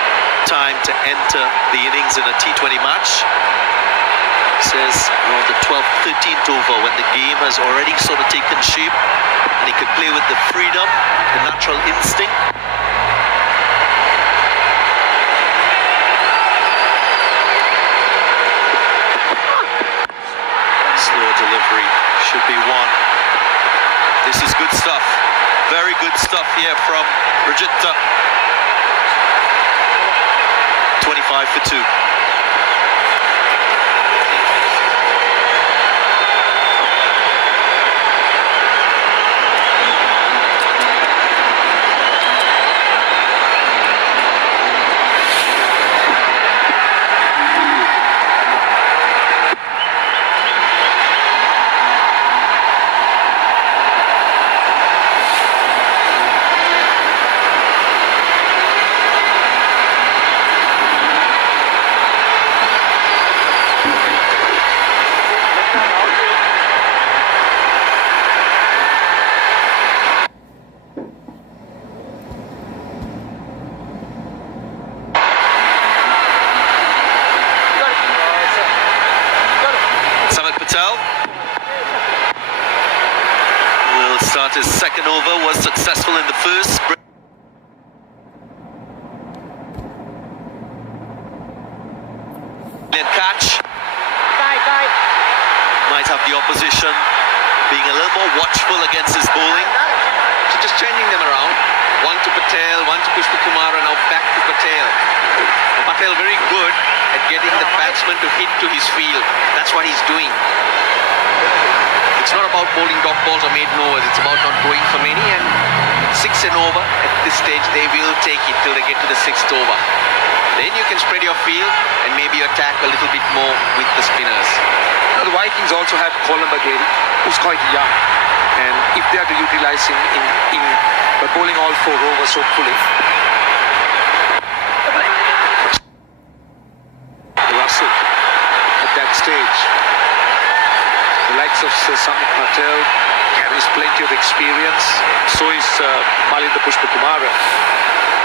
time to enter the innings in a T20 match, he says around the 12th, 13th over, when the game has already sort of taken shape and he could play with the freedom, the natural instinct. Slow delivery, should be one. This is good stuff. Very good stuff here from Bridget, 25 for 2. Will start his second over, was successful in the first. Brilliant catch. Might have the opposition being a little more watchful against his bowling. So just changing them around. One to Patel, one to Pushpakumara, now back to Patel. Patel very good at getting the batsman to hit to his field. That's what he's doing. It's not about bowling dot balls or maiden overs. It's about not going for many, and 6 and over at this stage they will take it till they get to the 6th over. Then you can spread your field and maybe attack a little bit more with the spinners. Now the Vikings also have Colombo, who's quite young, and if they are to utilize him in bowling all 4 overs, hopefully. Russell at that stage. The likes of Samit Patel carries plenty of experience. So is Malinda Pushpakumara.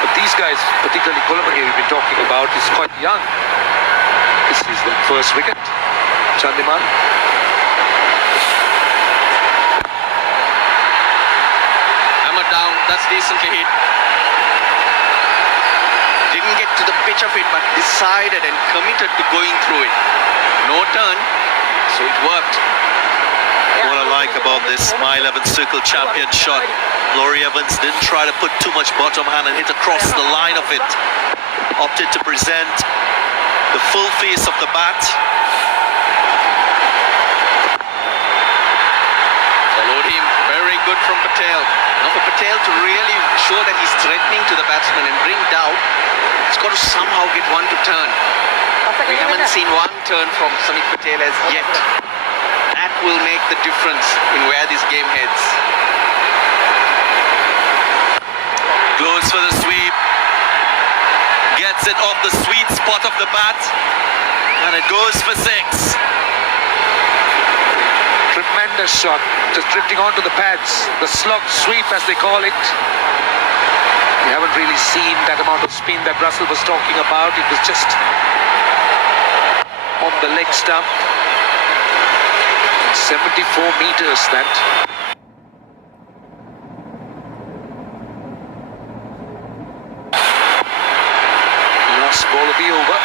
But these guys, particularly Colombo we've been talking about, is quite young. This is the first wicket. Chandimal. Hammer down, that's decently hit. Didn't get to the pitch of it, but decided and committed to going through it. No turn, so it worked. What I like about this My 11 Circle champion shot, Laurie Evans didn't try to put too much bottom hand and hit across the line of it. Opted to present the full face of the bat. Followed him, very good from Patel. Now for Patel to really show that he's threatening to the batsman and bring doubt, he's got to somehow get one to turn. We haven't seen one turn from Samit Patel as yet. That will make the difference in where this game heads. Goes for the sweep. Gets it off the sweet spot of the bat. And it goes for 6. Tremendous shot, just drifting onto the pads. The slog sweep, as they call it. We haven't really seen that amount of spin that Russell was talking about. It was just on the leg stump. 74 meters that. Last ball of the over.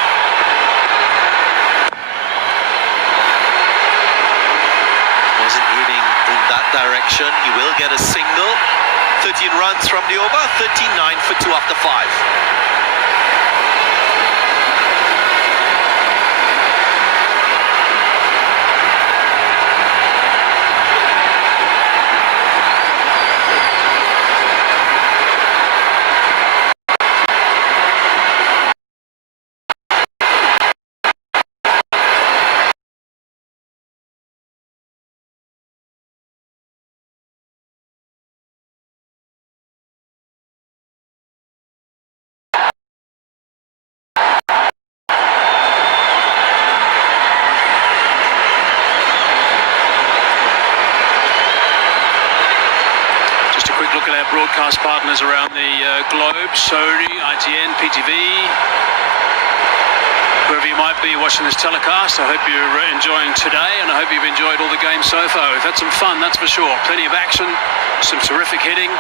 Wasn't aiming in that direction. He will get a single. 13 runs from the over. 13-9 for 2 after 5. Broadcast partners around the globe, Sony, ITN, PTV, wherever you might be watching this telecast. I hope you're enjoying today, and I hope you've enjoyed all the games so far. We've had some fun, that's for sure. Plenty of action, some terrific hitting.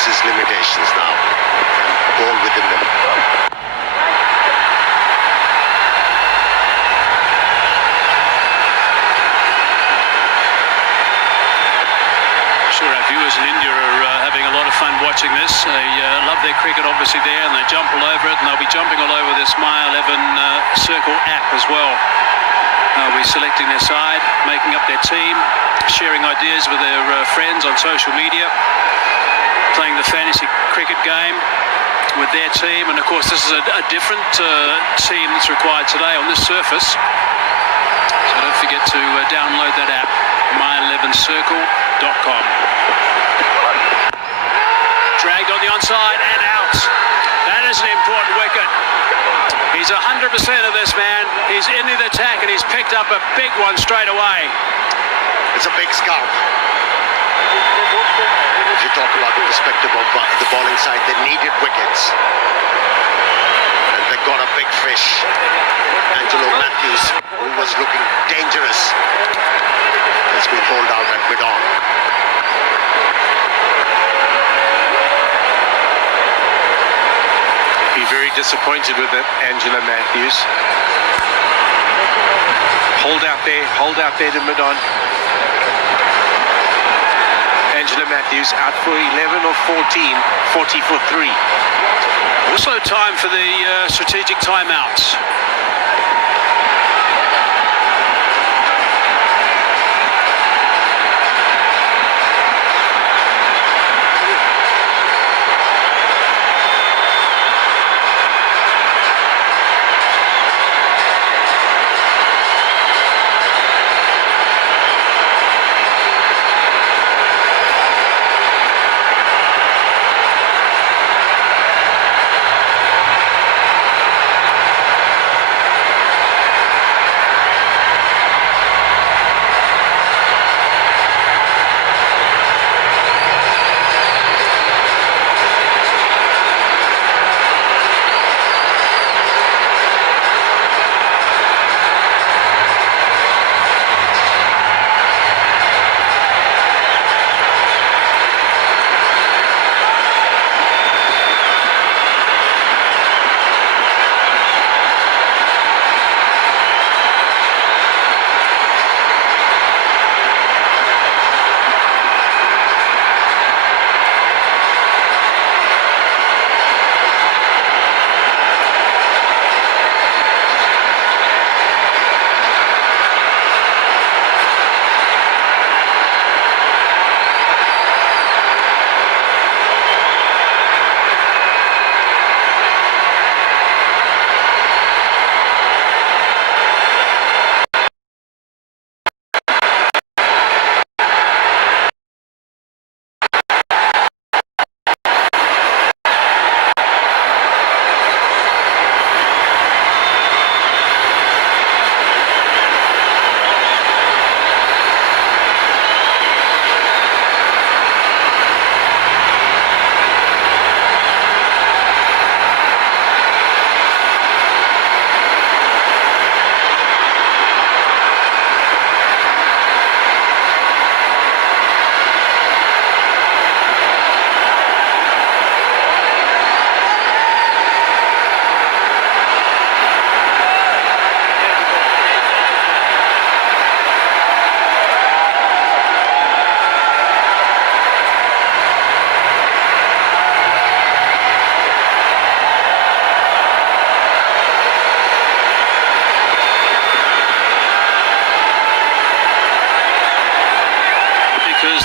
knows his limitations now. Ball within them. Sure, our viewers in India are having a lot of fun watching this. They love their cricket obviously there, and they jump all over it, and they'll be jumping all over this My 11 Circle app as well. They'll be selecting their side, making up their team, sharing ideas with their friends on social media, playing the fantasy cricket game with their team. And of course this is a different team that's required today on this surface. So don't forget to download that app, my11circle.com. Dragged on the onside and out. That is an important wicket. He's 100% of this man. He's in the attack and he's picked up a big one straight away. It's a big scalp. If you talk about the perspective of the bowling side, they needed wickets. And they got a big fish. Angelo Matthews, who was looking dangerous, has been pulled out at mid-on. Be very disappointed with it, Angelo Matthews. Hold out there to mid-on. Angelo Matthews out for 11 or 14, 40 for 3. Also time for the strategic timeouts.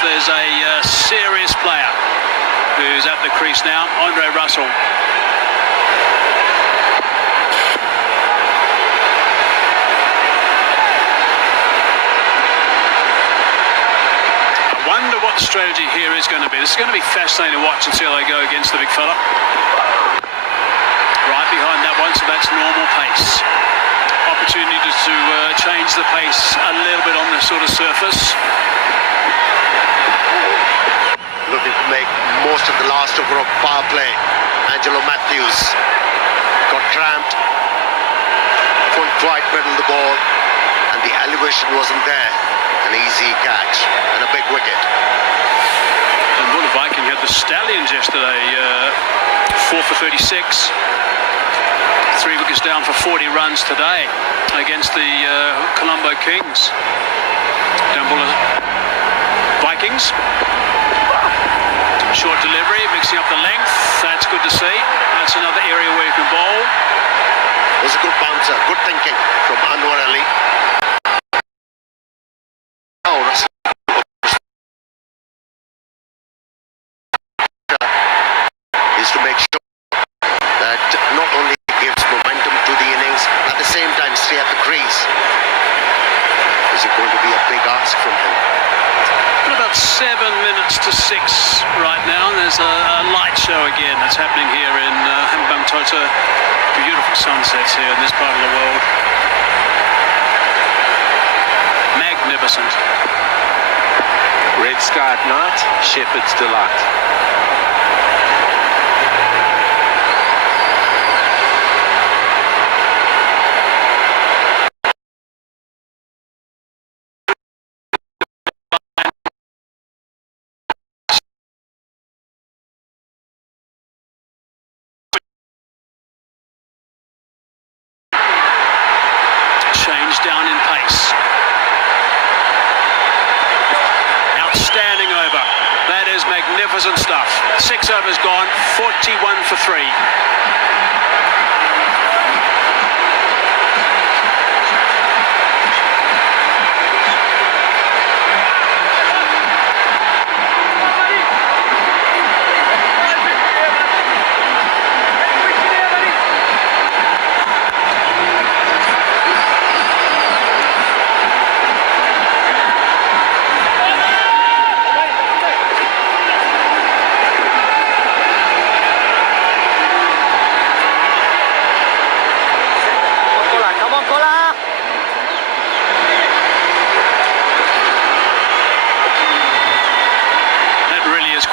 There's a serious player who's at the crease now, Andre Russell. I wonder what the strategy here is going to be. This is going to be fascinating to watch and see how they go against the big fella. Right behind that one, so that's normal pace. Opportunity to change the pace a little bit on this sort of surface. Looking to make most of the last over of power play. Angelo Matthews got cramped, couldn't quite middle the ball, and the elevation wasn't there. An easy catch and a big wicket. Dambulla Viking had the Stallions yesterday, 4 for 36. 3 wickets down for 40 runs today against the Colombo Kings. Dambulla Viikings. Short delivery, mixing up the length. That's good to see. That's another area where you can bowl. It was a good bouncer, good thinking from Anwar Ali. Oh, Russell is to make sure that not only gives momentum to the innings, at the same time stay at the crease. Is it going to be a big ask from him? About 7 minutes to 6 right now, and there's a light show again that's happening here in Bamtota. Beautiful sunsets here in this part of the world. Magnificent. Red sky at night, Shepherd's delight. Change down in pace. Outstanding over. That is magnificent stuff. 6 overs gone, 41 for 3.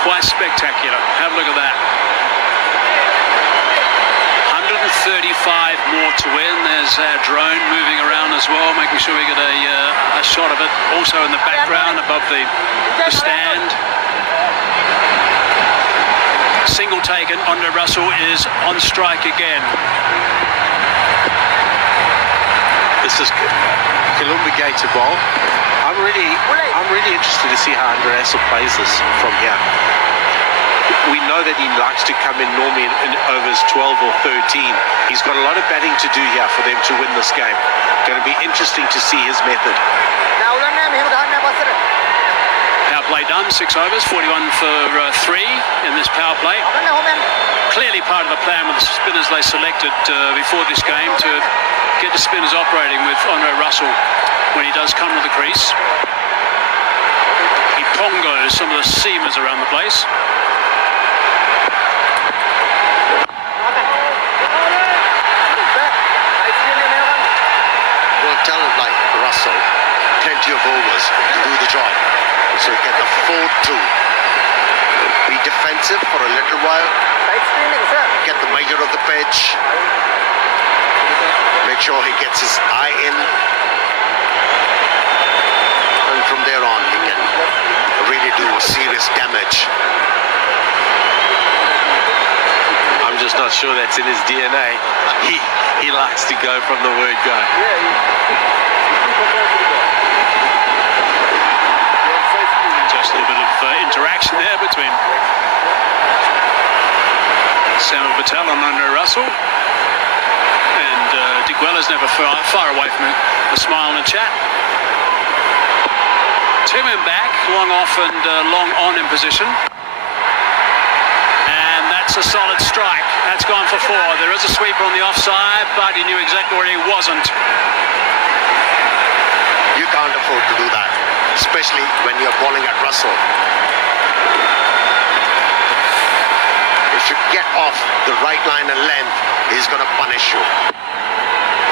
Quite spectacular. Have a look at that. 135 more to win. There's our drone moving around as well, making sure we get a shot of it. Also in the background above the stand. Single taken. Andre Russell is on strike again. This is Colombo to bowl. I'm really interested to see how Andre Russell plays this from here. We know that he likes to come in normally in overs 12 or 13. He's got a lot of batting to do here for them to win this game. Going to be interesting to see his method. Power play done, 6 overs, 41 for 3 in this power play. Clearly part of the plan with the spinners they selected before this game to get the spinners operating with Andre Russell when he does come to the crease. He pongos some of the seamers around the place. Well, talent like Russell, plenty of overs to do the job. So you get the 4-2. Be defensive for a little while. Get the measure of the pitch. Make sure he gets his eye in. And from there on, he can really do serious damage. I'm just not sure that's in his DNA. He likes to go from the word go. Just a little bit of interaction there between Sam Patel and Andre Russell. And Dick Weller's never far away from a smile and a chat. 2 men back, long off and long on in position. And that's a solid strike. That's gone for 4. There is a sweeper on the offside, but he knew exactly where he wasn't. You can't afford to do that, especially when you're bowling at Russell. If you get off the right line and length, he's going to punish you.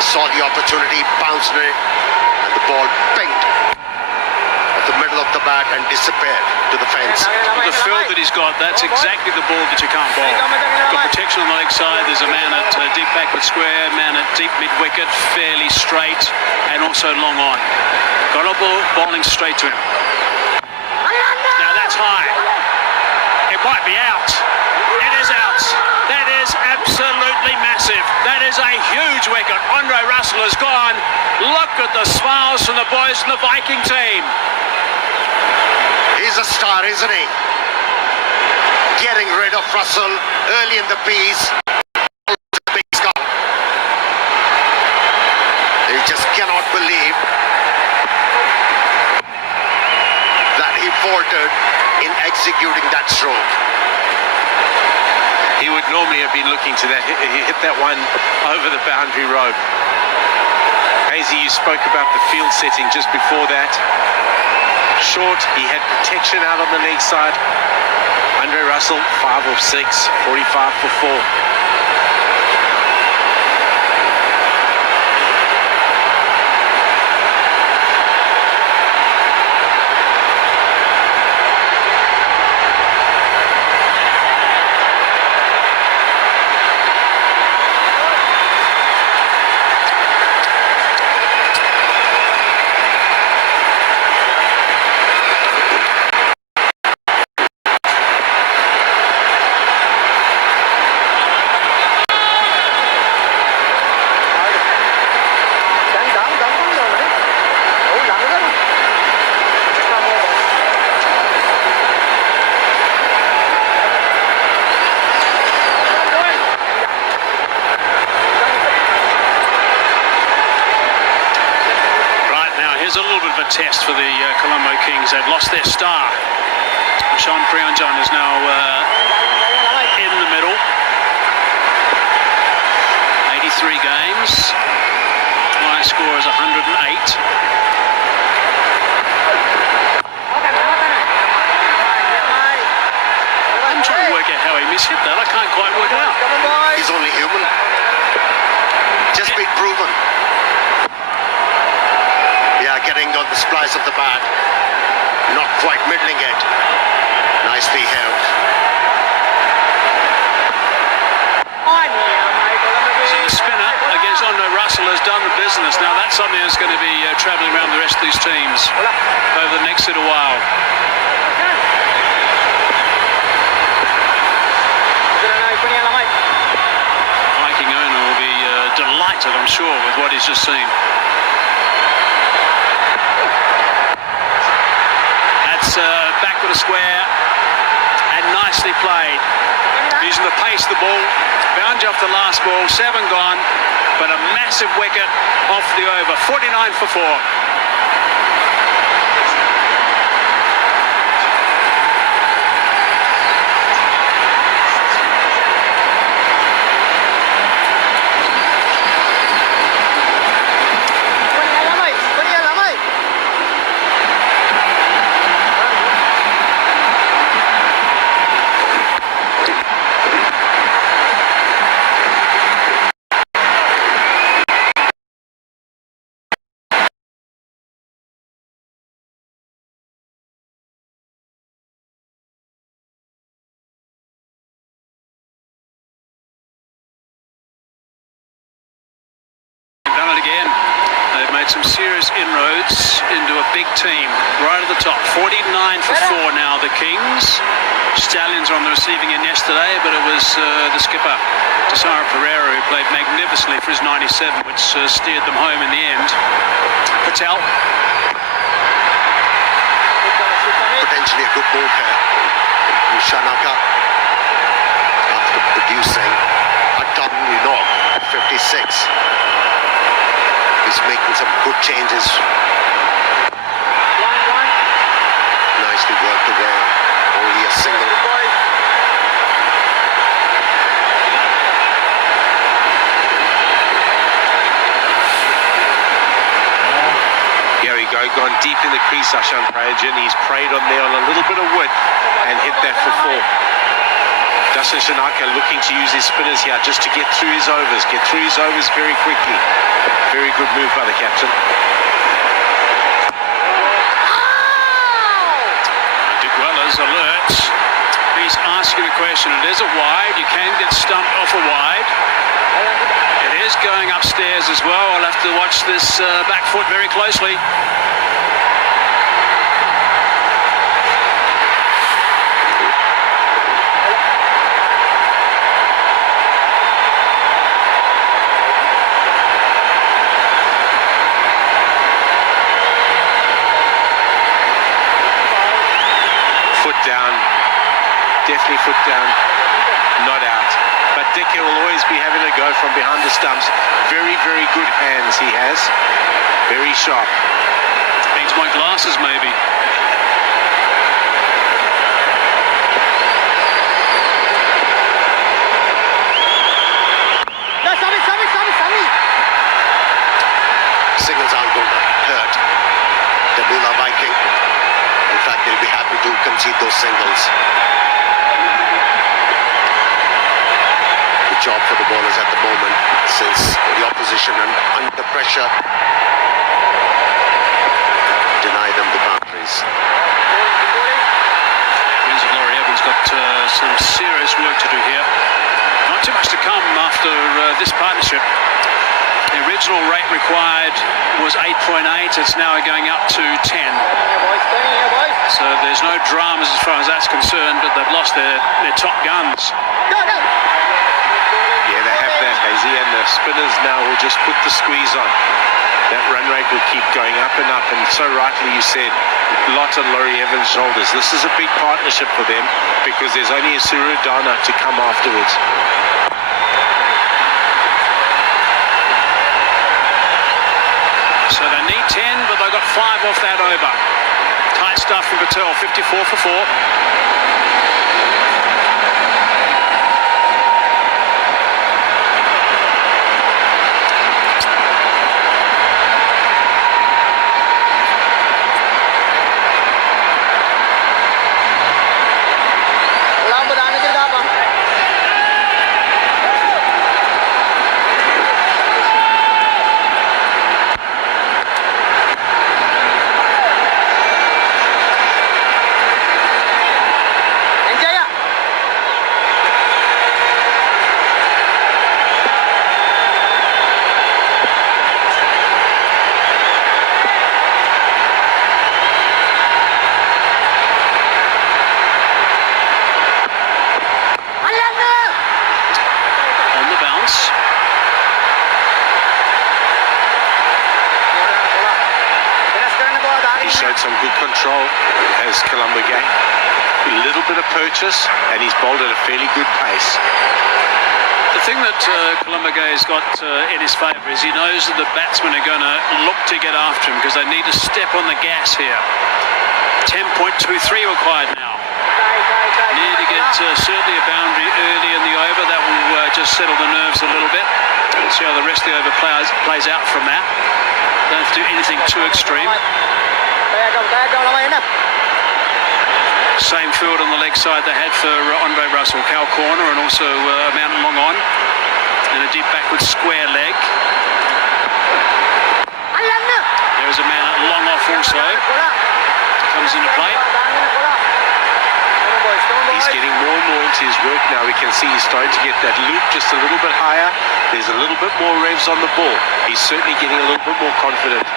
Saw the opportunity, bounced it, and the ball pinged at the middle of the bat and disappeared to the fence. With the field that he's got, that's exactly the ball that you can't bowl. Got protection on the leg side. There's a man at deep backward square, man at deep mid wicket, fairly straight, and also long on. Got a ball bowling straight to him. Now that's high. It it might be out. It is out. That is absolutely massive. That is a huge wicket. Andre Russell has gone. Look at the smiles from the boys in the Viking team. He's a star, isn't he? Getting rid of Russell early in the piece. Big score. He just cannot believe that he faltered in executing that stroke. He would normally have been looking to that. He hit that one over the boundary rope. Hazy, you spoke about the field setting just before that. Short, he had protection out on the leg side. Andre Russell, 5 of 6, 45 for 4. Here's a little bit of a test for the Colombo Kings. They've lost their star. Sean Priyanjan is now in the middle. 83 games. High score is 108. I'm trying to work out how he mishit that. I can't quite work it out. He's only human. Just been proven. Yeah, getting on the splice of the bat. Not quite middling it. Nicely held. So the spinner against Andre Russell has done the business. Now that's something that's going to be travelling around the rest of these teams over the next little while. Viking owner will be delighted, I'm sure, with what he's just seen. Back with a square and nicely played. Using the pace of the ball, bound off the last ball, 7 gone, but a massive wicket off the over, 49 for 4. Done it again. They've made some serious inroads into a big team right at the top. 49 for 4 now, the Kings. Stallions are on the receiving end yesterday, but it was the skipper, Tisara Pereira, who played magnificently for his 97, which steered them home in the end. Patel. Potentially a good move here. And Shanaka, after producing a timely knock at 56. He's making some good changes. Nicely worked away. Only a single. Here we go, gone deep in the crease, Ashan Prayajan. He's preyed on there on a little bit of wood and hit that for 4. Dustin Shanaka looking to use his spinners here just to get through his overs very quickly. Very good move by the captain. Diguela's alert. He's asking a question. It is a wide. You can get stumped off a wide. It is going upstairs as well. I'll have to watch this back foot very closely. definitely foot down, not out. But Dicker will always be having a go from behind the stumps. Very, very good hands he has. Very sharp. Needs my glasses, maybe. Singles aren't going to hurt Dambulla Viking. In fact, they'll be happy to concede those singles. The job for the bowlers at the moment, since the opposition are under pressure, deny them the boundaries. Means that Laurie Evans got some serious work to do here. Not too much to come after this partnership. The original rate required was 8.8. It's now going up to 10. So there's no dramas as far as that's concerned, but they've lost their top guns. Yeah, they have that, Hazy, and the spinners now will just put the squeeze on. That run rate will keep going up and up, and so rightly you said, a lot on Laurie Evans' shoulders. This is a big partnership for them because there's only a Surudana to come afterwards. So they need 10, but they got 5 off that over. Tight stuff from Patel, 54 for 4. Some good control as Colombo game. A little bit of purchase, and he's bowled at a fairly good pace. The thing that Colombo has got in his favour is he knows that the batsmen are going to look to get after him because they need to step on the gas here. 10.23 required now. Need to get certainly a boundary early in the over. That will just settle the nerves a little bit. See how the rest of the over plays out from that. Don't have to do anything too extreme. Same field on the leg side they had for Andre Russell, cow corner, and also Mountain long on, and a deep backward square leg. There's a man long off also, comes into play. He's getting more and more into his work now. We can see he's starting to get that loop just a little bit higher. There's a little bit more revs on the ball. He's certainly getting a little bit more confident.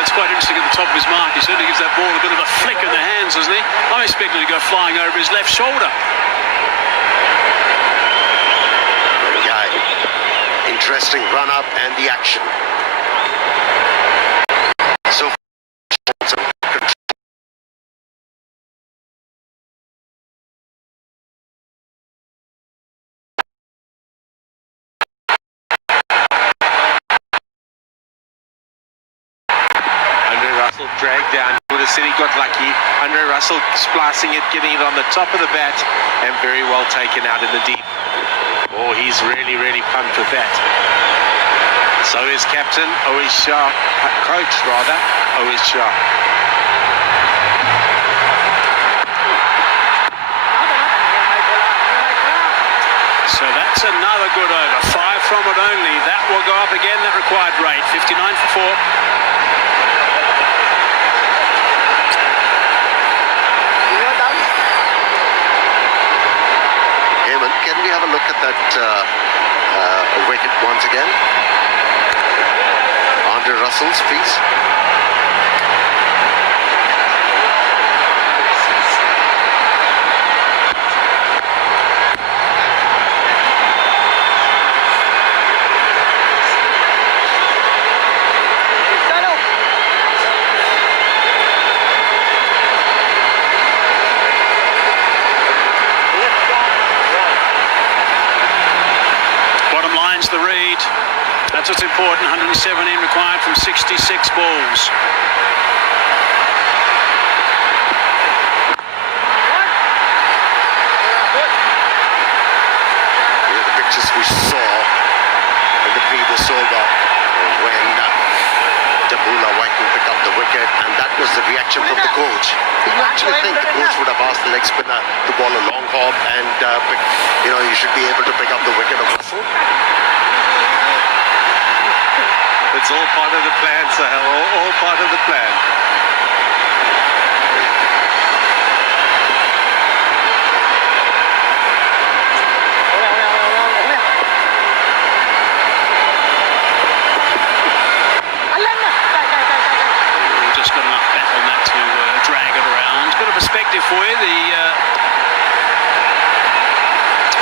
It's quite interesting at the top of his mark. He certainly gives that ball a bit of a flick in the hands, doesn't he? I'm expecting to go flying over his left shoulder. Yeah, interesting run up and the action. So dragged down. Would have said he got lucky. Andre Russell splicing it, getting it on the top of the bat, and very well taken out in the deep. Oh, he's really, really pumped with that. So is captain Ois Shah, coach rather, Ois Shah. So that's another good over. 5 from it only. That will go up again. That required rate. 59 for 4. Can we have a look at that wicket once again? Andre Russell's, please. against the reed. That's what's important. 117 required from 66 balls. The pictures we saw in the previous over when Dambulla Viking picked up the wicket, and that was the reaction from the coach. You actually think the coach would have asked the leg spinner to bowl a long hop and you should be able to pick up the wicket of Russell. It's all part of the plan, Sahel, all part of the plan. Just got enough bat on that to drag it around. Bit of perspective for you. The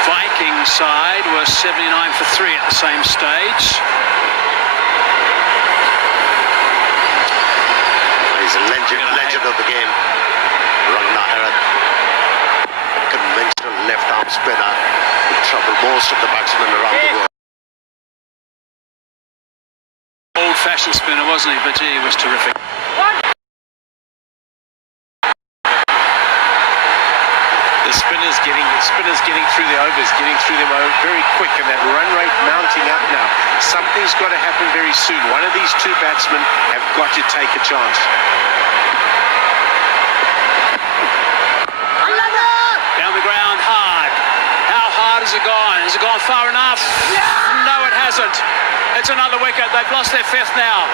Viking side was 79 for 3 at the same stage. He's a legend of the game. Ragnar Herath, conventional left-arm spinner who troubled most of the batsmen around the world. Old-fashioned spinner, wasn't he? But gee, he was terrific. The spinners getting through the overs, getting through them very quick, and that run rate mounting up now. Something's got to happen very soon. One of these two batsmen have got to take a chance. Down the ground, hard. How hard has it gone? Has it gone far enough? No, it hasn't. It's another wicket. They've lost their 5th now.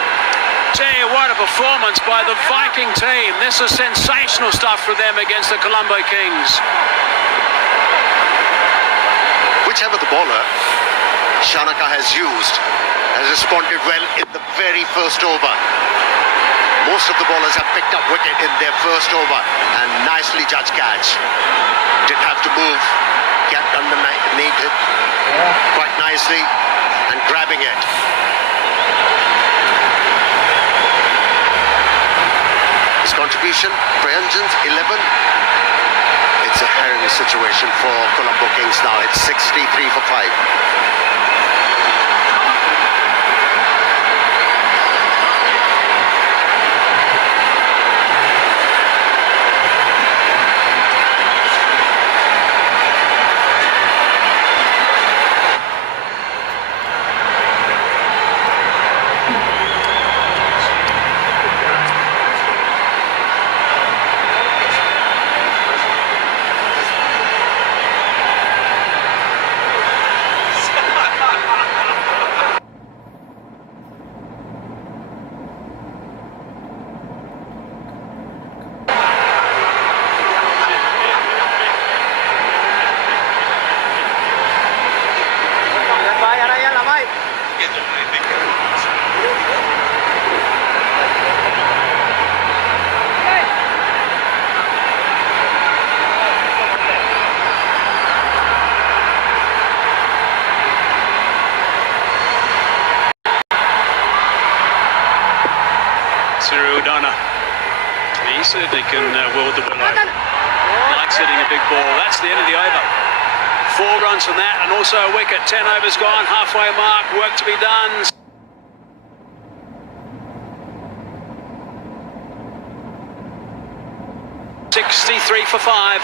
Gee, what a performance by the Viking team. This is sensational stuff for them against the Colombo Kings. Whichever the bowler Shanaka has used has responded well in the very first over. Most of the bowlers have picked up wicket in their first over, and nicely judged catch. Didn't have to move, kept underneath it quite nicely and grabbing it. His contribution, Priyanjan's 11. It's a harrowing situation for Colombo Kings now. It's 63 for 5. He certainly can wield the willow. Likes hitting a big ball. That's the end of the over. 4 runs from that, and also a wicket. 10 overs gone, halfway mark, work to be done. $63 for 5.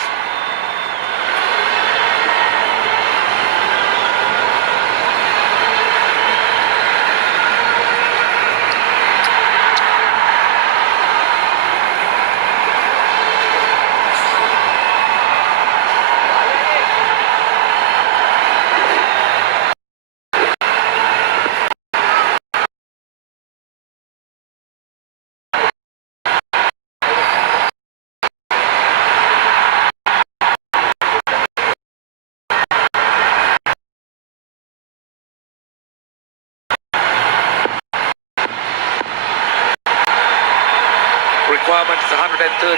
Requirement is 113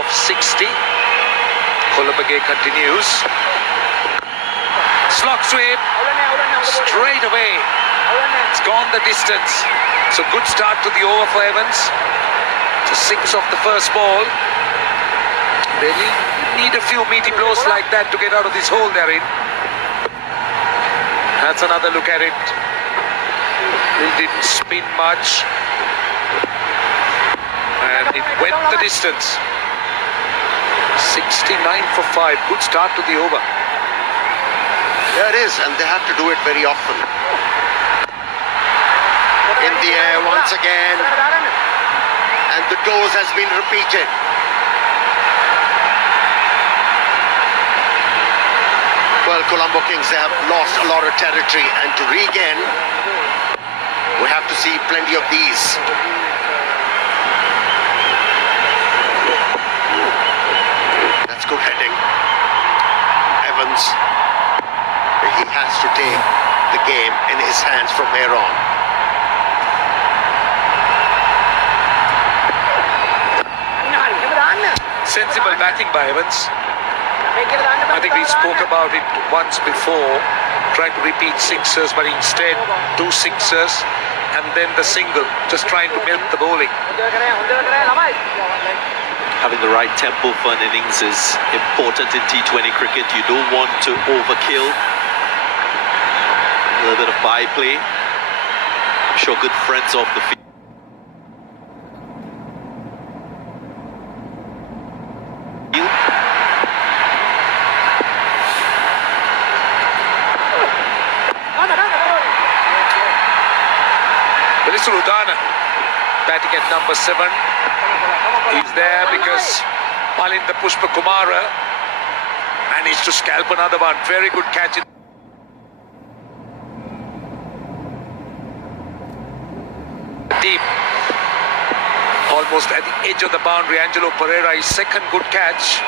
of 60. Colombo continues. Slog sweep. Straight away. It's gone the distance. So good start to the over for Evans. It's a 6 off the first ball. They need a few meaty blows like that to get out of this hole they're in. That's another look at it. It didn't spin much. And it went the distance. 69 for 5. Good start to the over. There it is, and they have to do it very often. In the air once again, and the dose has been repeated. Well, Colombo Kings, they have lost a lot of territory, and to regain, we have to see plenty of these. That's good heading. Evans, he has to take the game in his hands from here on. Sensible batting by Evans. I think we spoke about it once before, trying to repeat sixers, but instead 2 sixers and then the single, just trying to milk the bowling. Having the right tempo for an innings is important in T20 cricket. You don't want to overkill. A little bit of byplay. I'm sure good friends off the field. Udana batting at number 7. He's there because Malinda Pushpa Kumara managed to scalp another one. Very good catch. Deep. Almost at the edge of the boundary. Angelo Pereira, his second good catch.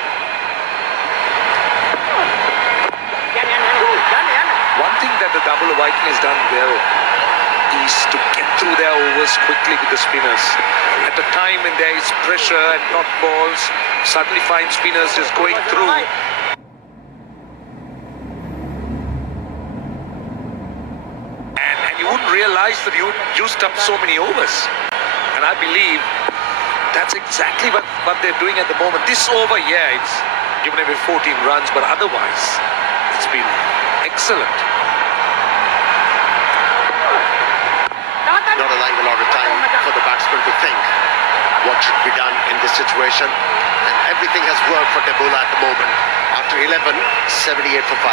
One thing that the Dambulla Viking has done well is to get through their overs quickly with the spinners. At a time when there is pressure and not balls, suddenly find spinners just going through. And you wouldn't realize that you used up so many overs. And I believe that's exactly what they're doing at the moment. This over, yeah, it's given away 14 runs, but otherwise, it's been excellent. Not allowing a lot of time for the batsman to think what should be done in this situation, and everything has worked for Dambulla at the moment. After 11, 78 for 5.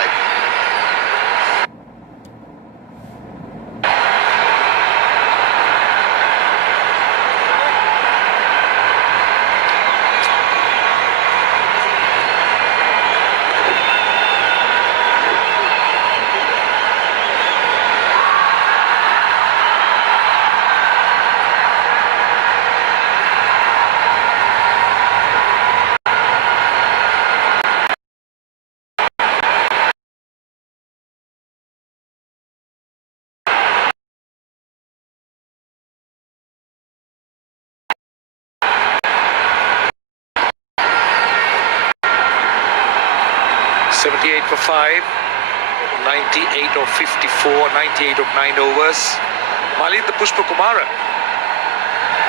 For 5, 98 of 54, 98 of 9 overs. Malinda Pushpa Kumara,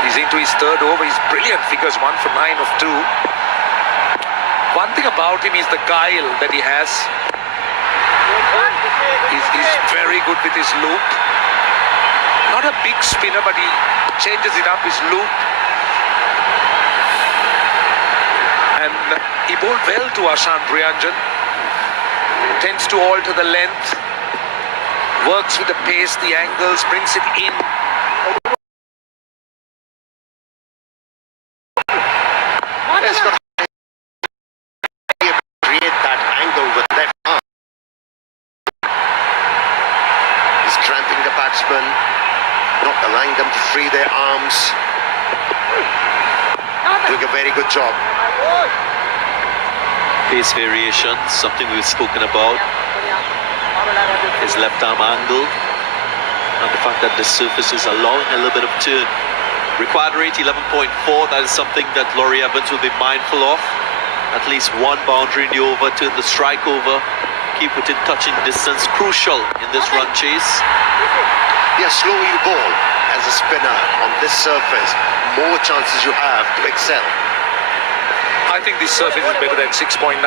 he's into his 3rd over. He's brilliant figures, 1 for 9 of 2. One thing about him is the guile that he has. He's very good with his loop. Not a big spinner, but he changes it up, his loop. And he bowled well to Ashan Priyanjan. Tends to alter the length, works with the pace, the angles, brings it in. He's got to create that angle with left arm. He's cramping the batsman, not allowing them to free their arms. Doing a very good job. Pace variation, something we've spoken about. His left arm angle and the fact that the surface is allowing a little bit of turn. Required rate 11.4, that is something that Laurie Evans will be mindful of. At least 1 boundary in the over, turn the strike over, keep within touching distance, crucial in this run chase. Yeah, slower you bowl as a spinner on this surface, more chances you have to excel. I think this surface is better than 6.97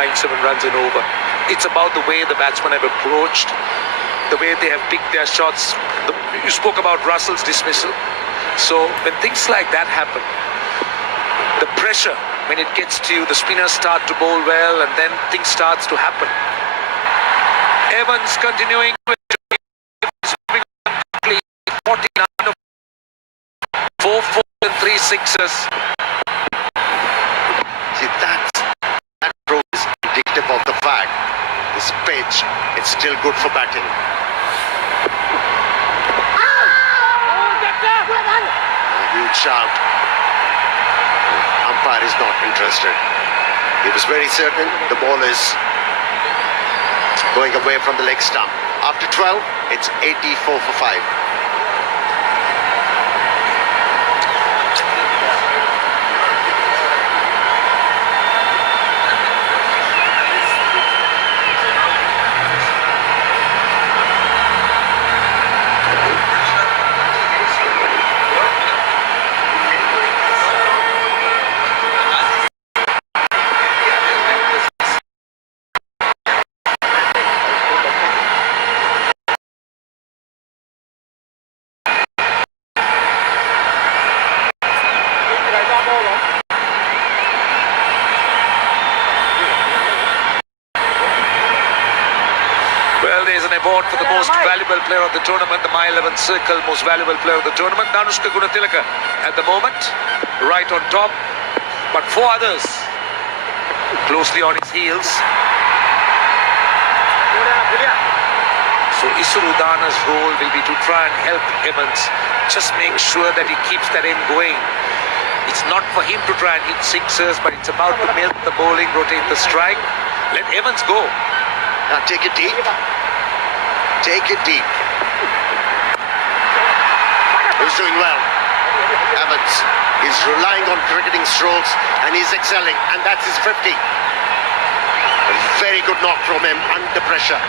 runs and over. It's about the way the batsmen have approached the way they have picked their shots. You spoke about Russell's dismissal. So when things like that happen, the pressure, when it gets to you, the spinners start to bowl well, and then things starts to happen. Evans continuing with 49 of 4 4 and 3 sixes. See, that is indicative of the fact this pitch, it's still good for batting. A huge shout. Umpire is not interested. He was very certain the ball is going away from the leg stump. After 12, it's 84 for 5. Award for the most valuable player of the tournament, the My 11 Circle most valuable player of the tournament, Danushka Gunatilaka at the moment, right on top, but 4 others closely on his heels. So Isurudana's role will be to try and help Evans, just make sure that he keeps that end going. It's not for him to try and hit sixes, but it's about to milk the bowling, rotate the strike. Let Evans go. Now take it deep. Take it deep. He's doing well. Evans is relying on cricketing strokes and he's excelling, and that's his 50. A very good knock from him under pressure.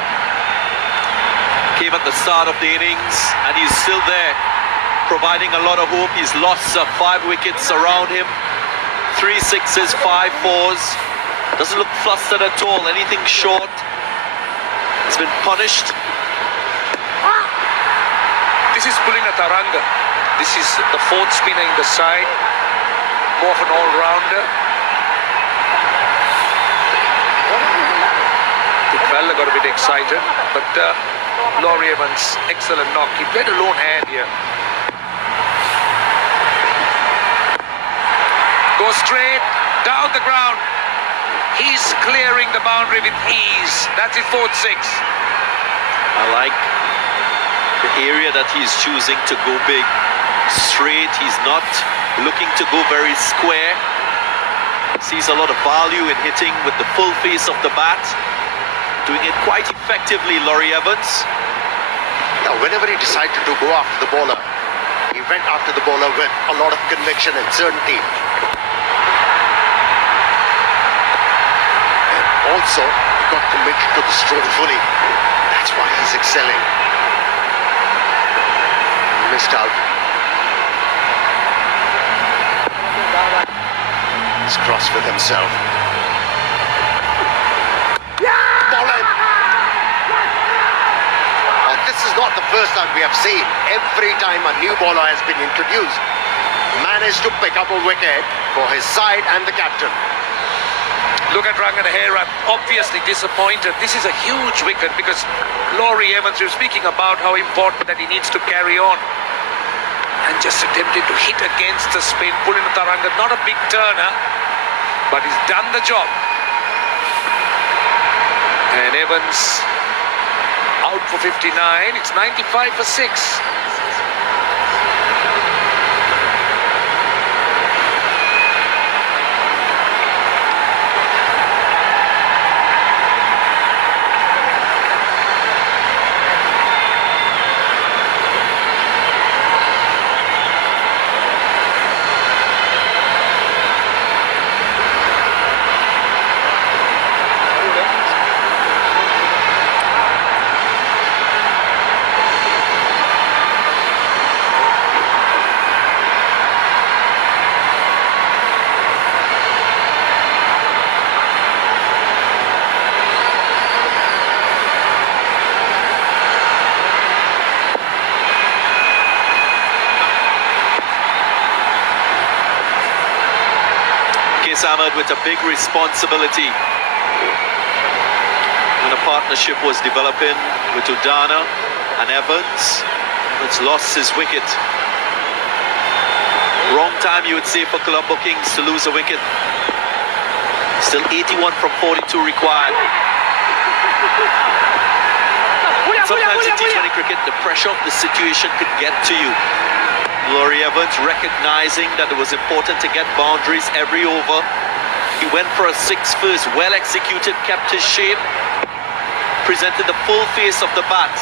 Came at the start of the innings and he's still there, providing a lot of hope. He's lost 5 wickets around him. 3 sixes, 5 fours. Doesn't look flustered at all. Anything short. He's been punished. This is Pulina Taranga. This is the 4th spinner in the side. More of an all-rounder. The fella got a bit excited, but Laurie Evans, excellent knock. He played a lone hand here. Goes straight down the ground. He's clearing the boundary with ease. That's his 4th 6. I like the area that he's choosing to go big. Straight, he's not looking to go very square. Sees a lot of value in hitting with the full face of the bat. Doing it quite effectively, Laurie Evans. Yeah, whenever he decided to go after the bowler, he went after the bowler with a lot of conviction and certainty. And also, he got committed to the stroke fully. That's why he's excelling. Missed out. He's cross with himself. Bowler. This is not the first time we have seen. Every time a new bowler has been introduced, managed to pick up a wicket for his side and the captain. Look at Rangan Hera, obviously disappointed. This is a huge wicket because Laurie Evans, you're speaking about how important that he needs to carry on. And just attempted to hit against the spin. Pulina Taranga, not a big turner, but he's done the job. And Evans out for 59. It's 95 for 6. faced Ahmed with a big responsibility when a partnership was developing with Udana and Evans. Evans lost his wicket. Wrong time, you would say, for Colombo Kings to lose a wicket. Still 81 from 42 required. Sometimes in T20 cricket, the pressure of the situation could get to you. Laurie Evans recognizing that it was important to get boundaries every over. He went for a 6 first, well executed, kept his shape, presented the full face of the bat.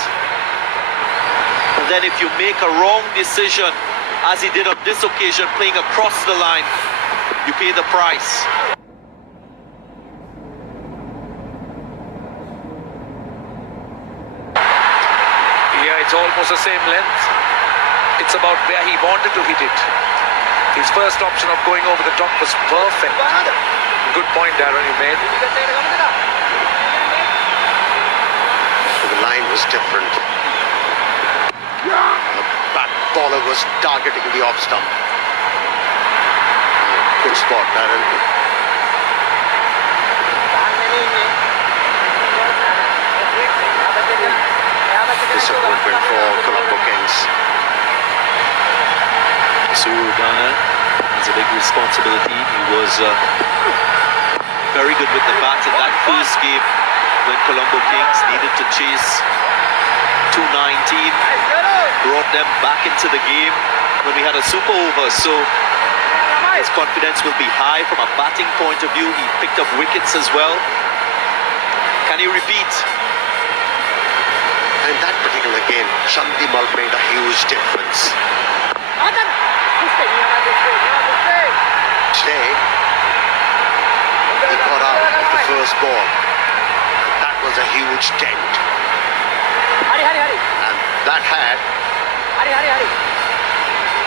And then if you make a wrong decision, as he did on this occasion, playing across the line, you pay the price. It's almost the same length. It's about where he wanted to hit it. His first option of going over the top was perfect. Good point, Darren, you made. The line was different. The back bowler was targeting the off stump. Good spot, Darren. Disappointment for Colombo Kings. Udana has a big responsibility. He was very good with the bat in that first game when Colombo Kings needed to chase 219. Brought them back into the game when we had a super over. So his confidence will be high from a batting point of view. He picked up wickets as well. Can he repeat? In that particular game, Chandimal made a huge difference. Today, he got out of the first ball. That was a huge dent. And that had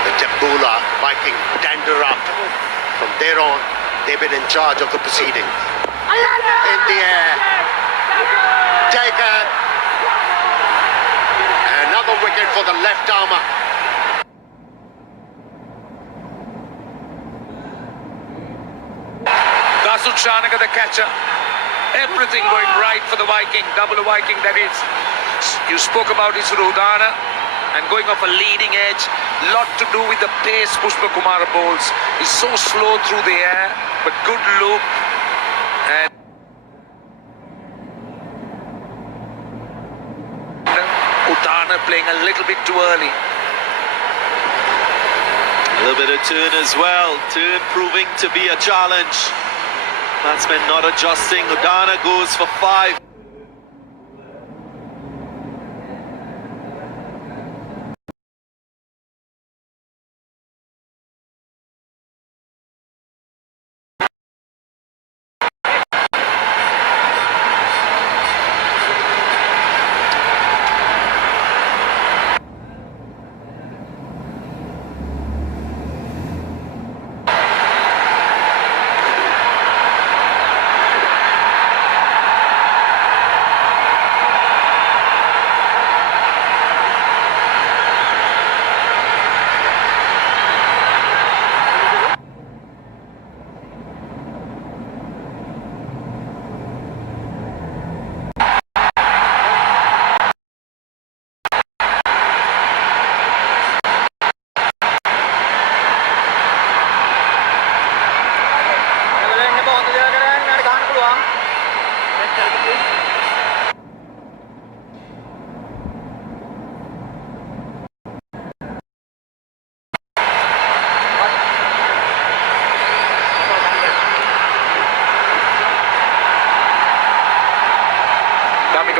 the Dambulla Viking dander up. From there on, they've been in charge of the proceeding. In the air. Taken. Another wicket for the left armour. Chanaka, the catcher. Everything going right for the Viking, Dambulla Viking, that is. You spoke about Udana and going off a leading edge. Lot to do with the pace Pushpa Kumar bowls. He's so slow through the air, but good loop. And Udana playing a little bit too early. A little bit of turn as well. Turn proving to be a challenge. Batsman not adjusting. Udana goes for 5.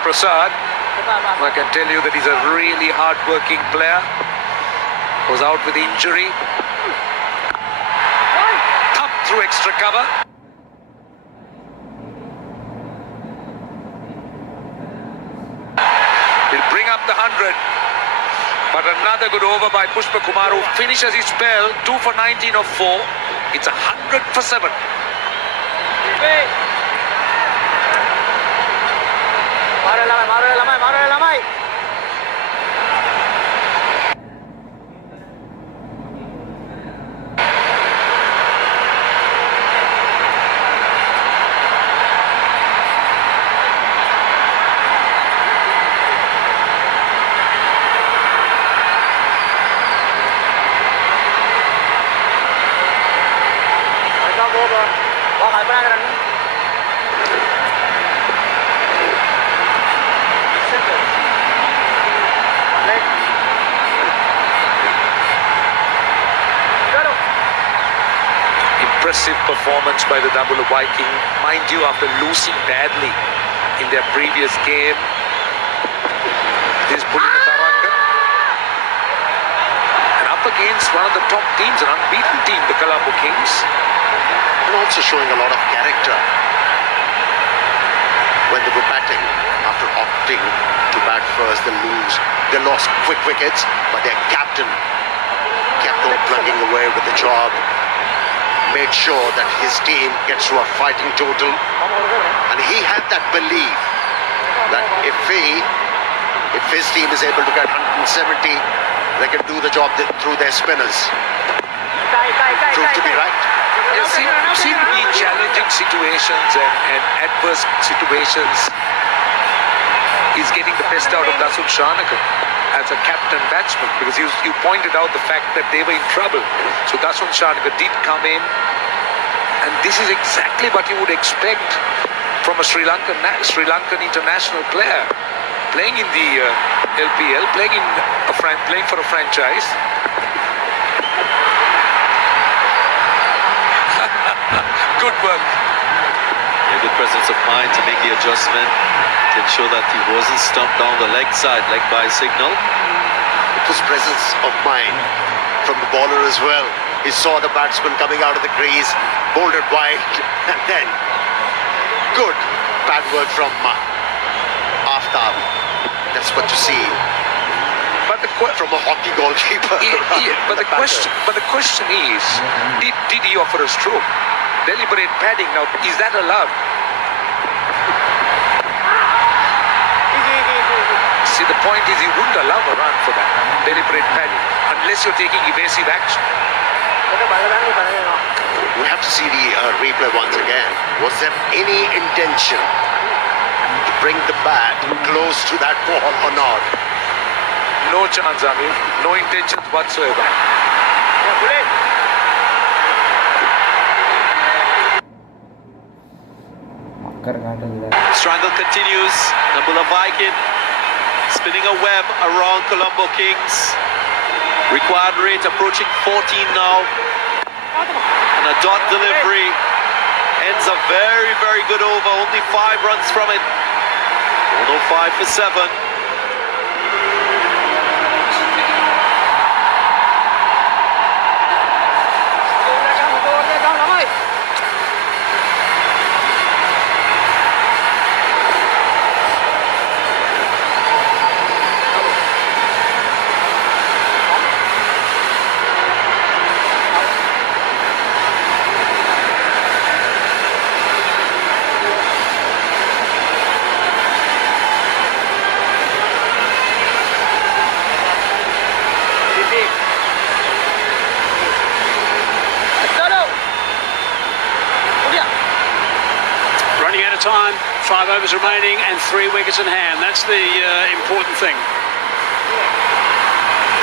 Prasad, I can tell you that he's a really hard-working player. Was out with injury. Thumped through extra cover. He'll bring up the 100. But another good over by Pushpa Kumar, who finishes his spell 2 for 19 of 4. It's 100 for 7. impressive performance by the Dambulla Viking. Mind you, after losing badly in their previous game. This is Bulina Taranga. And up against one of the top teams, an unbeaten team, the Colombo Kings. And also showing a lot of character when they were batting after opting to bat first and lose. They lost quick wickets, but their captain kept on plugging away with the job, made sure that his team gets to a fighting total, and he had that belief that if his team is able to get 170, they can do the job through their spinners. Proved to be right. Seem to be in challenging situations and adverse situations. He's getting the best out of Dasun Shanaka as a captain batsman, because you pointed out the fact that they were in trouble. So Dasun Shanaka did come in, and this is exactly what you would expect from a Sri Lankan international player playing in the LPL, playing for a franchise. Good work. Yeah, good presence of mind to make the adjustment to ensure that he wasn't stumped down the leg by signal. It was presence of mind from the bowler as well. He saw the batsman coming out of the crease, bowled it wide, and then good pad work from Aftab. That's what you see. But from a hockey goalkeeper. But the question is, did he offer a stroke? Deliberate padding. Now, is that allowed? See, the point is, he wouldn't allow a run for that deliberate padding unless you're taking evasive action. We have to see the replay once again. Was there any intention to bring the bat close to that ball or not? No chance, Amir. No intentions whatsoever. Struggle continues. Dambulla Viking spinning a web around Colombo Kings. Required rate approaching 14 now. And a dot delivery ends a very, very good over. Only 5 runs from it. 105 for 7. Time, 5 overs remaining and 3 wickets in hand. That's the important thing.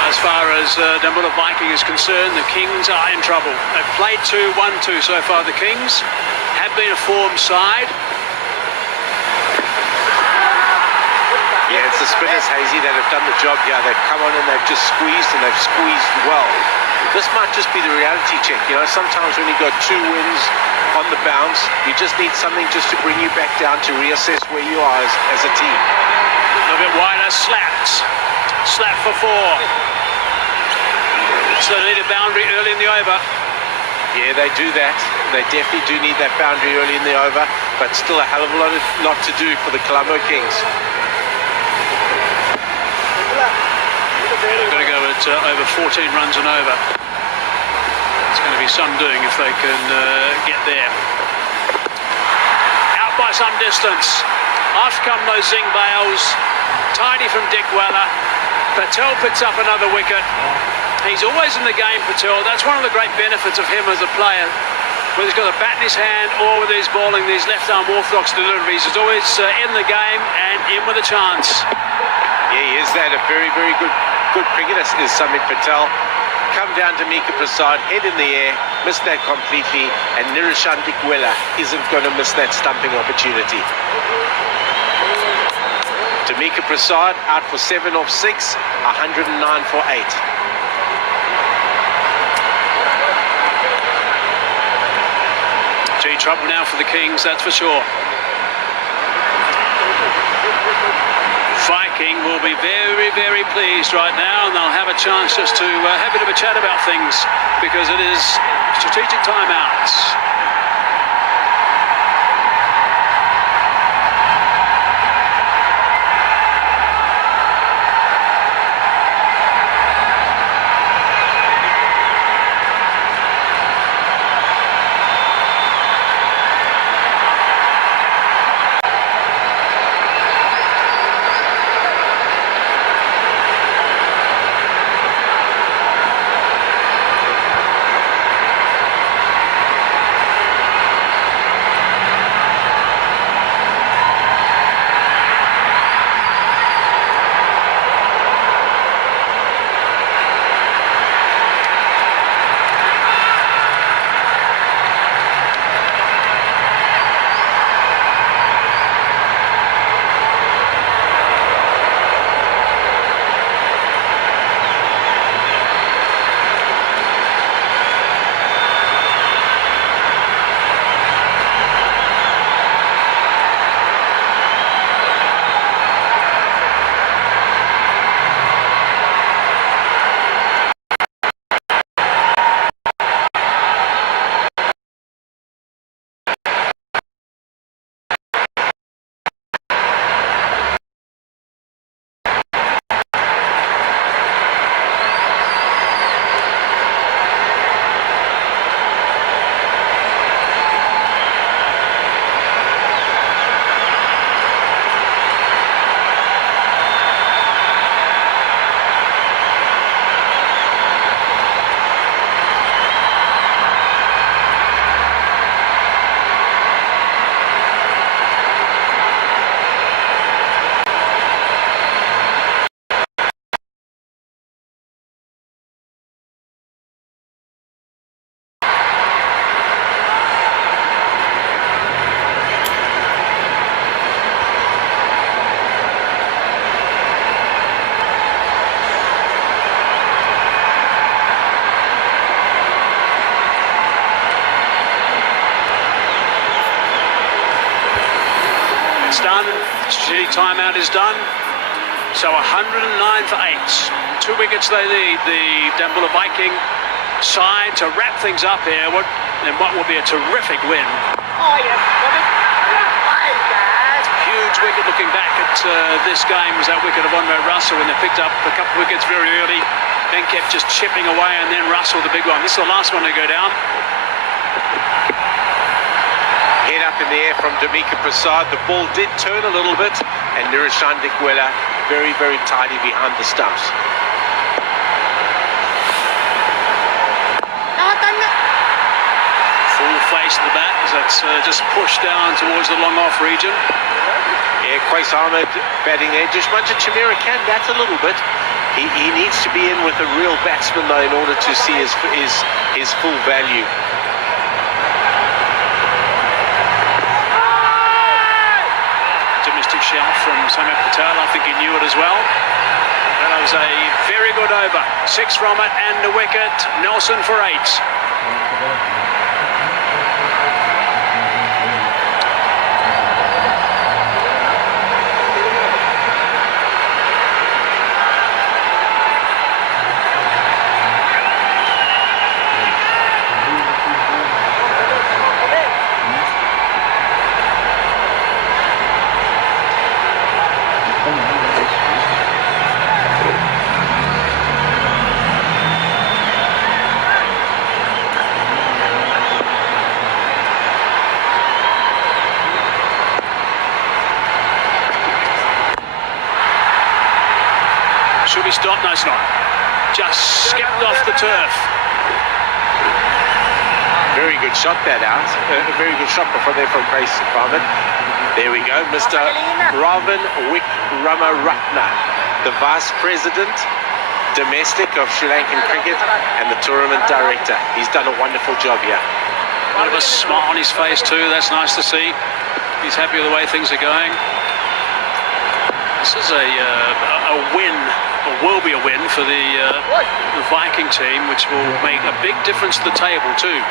As far as Dambulla Viking is concerned, the Kings are in trouble. They've played 2-1-2 so far. The Kings have been a form side. Yeah, it's the spinners, Hazy, that have done the job here. They've come on and they've just squeezed, and they've squeezed well. This might just be the reality check. You know, sometimes when you got 2 wins on the bounce, you just need something just to bring you back down to reassess where you are as a team. A little bit wider, slapped. Slap for 4. So they need a boundary early in the over. Yeah, they do that. They definitely do need that boundary early in the over, but still a hell of a lot to do for the Colombo Kings. They've got to go at over 14 runs and over. It's going to be some doing if they can get there. Out by some distance. Off come those Zing Bales. Tidy from Dick Weller. Patel picks up another wicket. He's always in the game, Patel. That's one of the great benefits of him as a player. Whether he's got a bat in his hand or whether he's bowling these left-arm orthodox deliveries, he's always in the game and in with a chance. Yeah, he is that. A very, very good cricketer is Samit Patel. Come down to Mika Prasad, head in the air, missed that completely, and Nirishan Dikwela isn't going to miss that stumping opportunity. Tamika Prasad out for 7 off 6, 109 for 8. trouble now for the Kings, that's for sure. Viking will be very, very pleased right now, and they'll have a chance just to have a bit of a chat about things, because it is strategic timeouts. It's done. Strategic timeout is done. So 109 for 8. 2 wickets they need, the Dambulla Viking side, to wrap things up here. What will be a terrific win. Huge wicket looking back at this game was that wicket of Andre Russell when they picked up a couple of wickets very early, then kept just chipping away, and then Russell the big one. This is the last one to go down. Head up in the air from Dambulla Prasad. The ball did turn a little bit, and Nirishan Dickwella very, very tidy behind the stumps. Full face of the bat as it's just pushed down towards the long off region. Yeah, Qais Ahmed batting there. Dushmanjan Chamira can bat a little bit. He needs to be in with a real batsman though in order to see his full value. Domestic shout from Samet Patel. I think he knew it as well. That was a very good over. 6 from it and a wicket. Nelson for 8. Should be stopped? No, it's not. Just skipped off the turf. Very good shot that out. A very good shot before there from Qais Ahmed. There we go, Mr. Ravin Wikramaratne, the Vice President Domestic of Sri Lankan Cricket and the Tournament Director. He's done a wonderful job here. A bit of a smile on his face too. That's nice to see. He's happy with the way things are going. This is a win, or will be a win for the Viking team, which will make a big difference to the table too.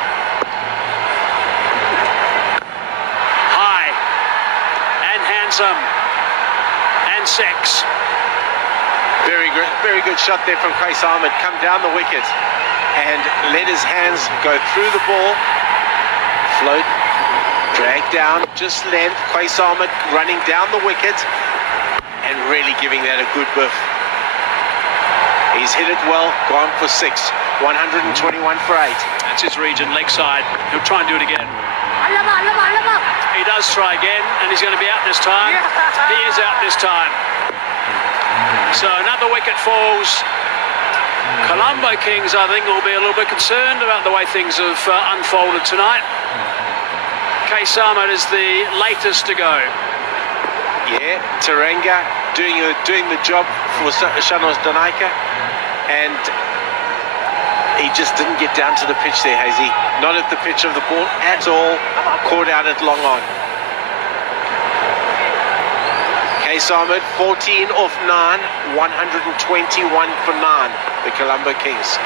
handsome. And Sex. Very good shot there from Qais Ahmed. Come down the wicket and let his hands go through the ball. Float, drag down, just length. Qais Ahmed running down the wicket and really giving that a good biff. He's hit it well, gone for 6. 121 for 8. That's his region, leg side. He'll try and do it again. He does try again, and he's going to be out this time. He is out this time. So another wicket falls. Colombo Kings, I think, will be a little bit concerned about the way things have unfolded tonight. Qais Ahmed is the latest to go. Yeah, Taranga doing the job for Shanos Donaika, and he just didn't get down to the pitch there, Hazy. Not at the pitch of the ball at all. Caught out at long on. Qais Ahmed, 14 off 9, 121 for 9, the Colombo Kings.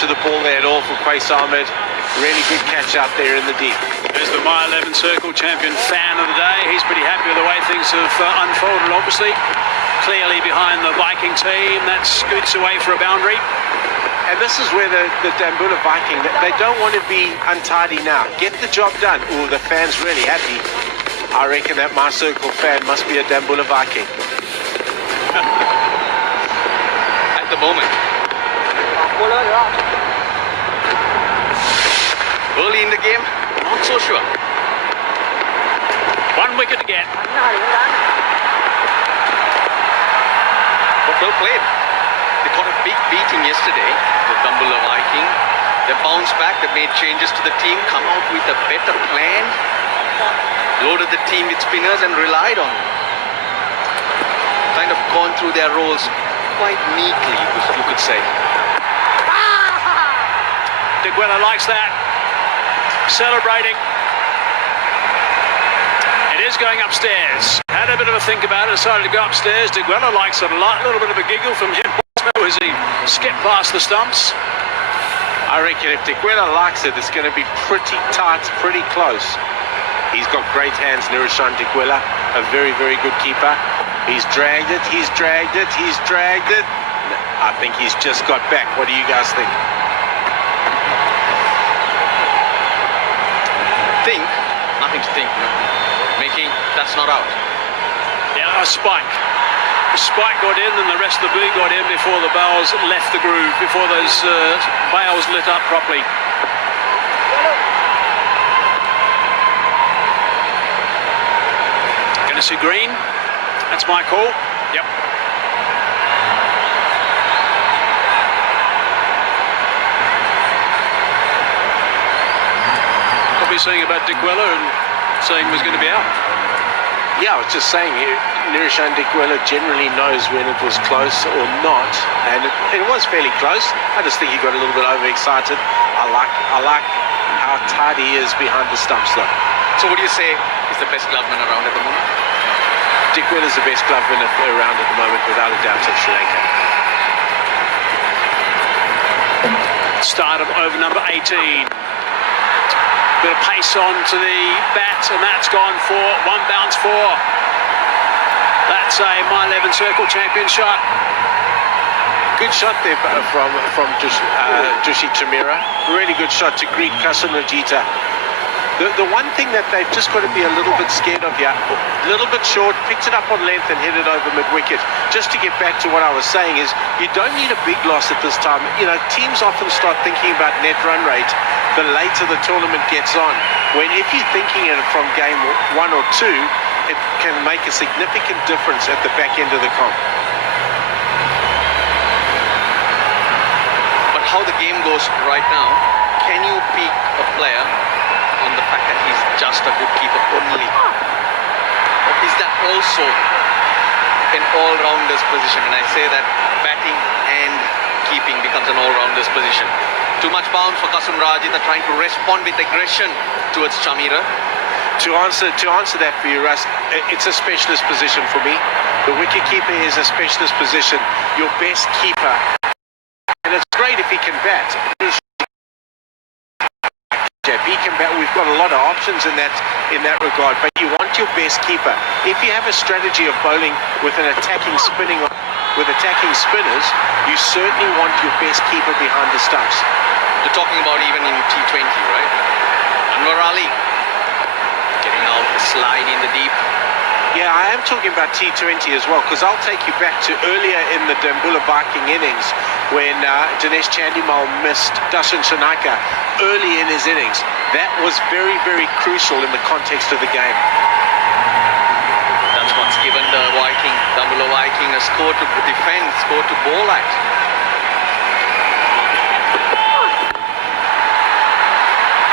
To the ball there at all for Qais Ahmed. Really good catch out there in the deep. There's the My 11 Circle champion fan of the day. He's pretty happy with the way things have unfolded, obviously. Clearly behind the Viking team. That scoots away for a boundary. And this is where the Dambulla Viking, they don't want to be untidy now. Get the job done. Ooh, the fan's really happy. I reckon that My Circle fan must be a Dambulla Viking. At the moment. Early in the game, not so sure. 1 wicket again. But well played. They got a big beating yesterday, the Dambulla Viking. They bounced back, they made changes to the team, come out with a better plan, loaded the team with spinners and relied on them. Kind of gone through their roles quite neatly, you could say. Diguela likes that. Celebrating. It is going upstairs. Had a bit of a think about it, decided to go upstairs. Diguela likes it a lot. A little bit of a giggle from him as he skipped past the stumps. I reckon if Diguela likes it, it's going to be pretty tight, pretty close. He's got great hands, Nirishan Diguela, a very, very good keeper. He's dragged it, he's dragged it, he's dragged it. I think he's just got back. What do you guys think? Nothing to think. Making, that's not out. Yeah, a spike. The spike got in and the rest of the blue got in before the bails left the groove, before those bails lit up properly. Going to see green. That's my call. Yep. Saying about Diguela and saying was going to be out. Yeah, I was just saying here, Nirishan Diguela generally knows when it was close or not, and it was fairly close. I just think he got a little bit overexcited. I like how tight he is behind the stumps though. So what do you say is the best gloveman around at the moment? Diguela is the best gloveman around at the moment, without a doubt, in Sri Lanka. Start of over number 18. Bit of pace on to the bat, and that's gone for 1 bounce 4. That's a My 11 Circle champion shot. Good shot there from Joshi Chamira. Really good shot to greet Kasun Rajita. The one thing that they've just got to be a little bit scared of here, a little bit short, picked it up on length and hit it over mid-wicket. Just to get back to what I was saying is, you don't need a big loss at this time. You know, teams often start thinking about net run rate the later the tournament gets on. When if you're thinking it from game 1 or 2, it can make a significant difference at the back end of the comp. But how the game goes right now, can you pick a player on the fact that he's just a good keeper only? Or is that also an all-rounder's position? And I say that batting and keeping becomes an all-rounder's position. Too much bounce for Kasun Rajitha, trying to respond with aggression towards Chamira. To answer that for you, Russ, it's a specialist position for me. The wicket keeper is a specialist position. Your best keeper, and it's great if he can bat. If he can bat, we've got a lot of options in that regard. But you want your best keeper. If you have a strategy of bowling with an attacking spinners, you certainly want your best keeper behind the stumps. You're talking about even in T20, right? Anwar Ali getting out, slide in the deep. Yeah, I am talking about T20 as well, because I'll take you back to earlier in the Dambulla Viking innings when Dinesh Chandimal missed Dashan Shanaka early in his innings. That was very, very crucial in the context of the game. That's what's given the Dambulla Viking a score to defend, score to bowl at.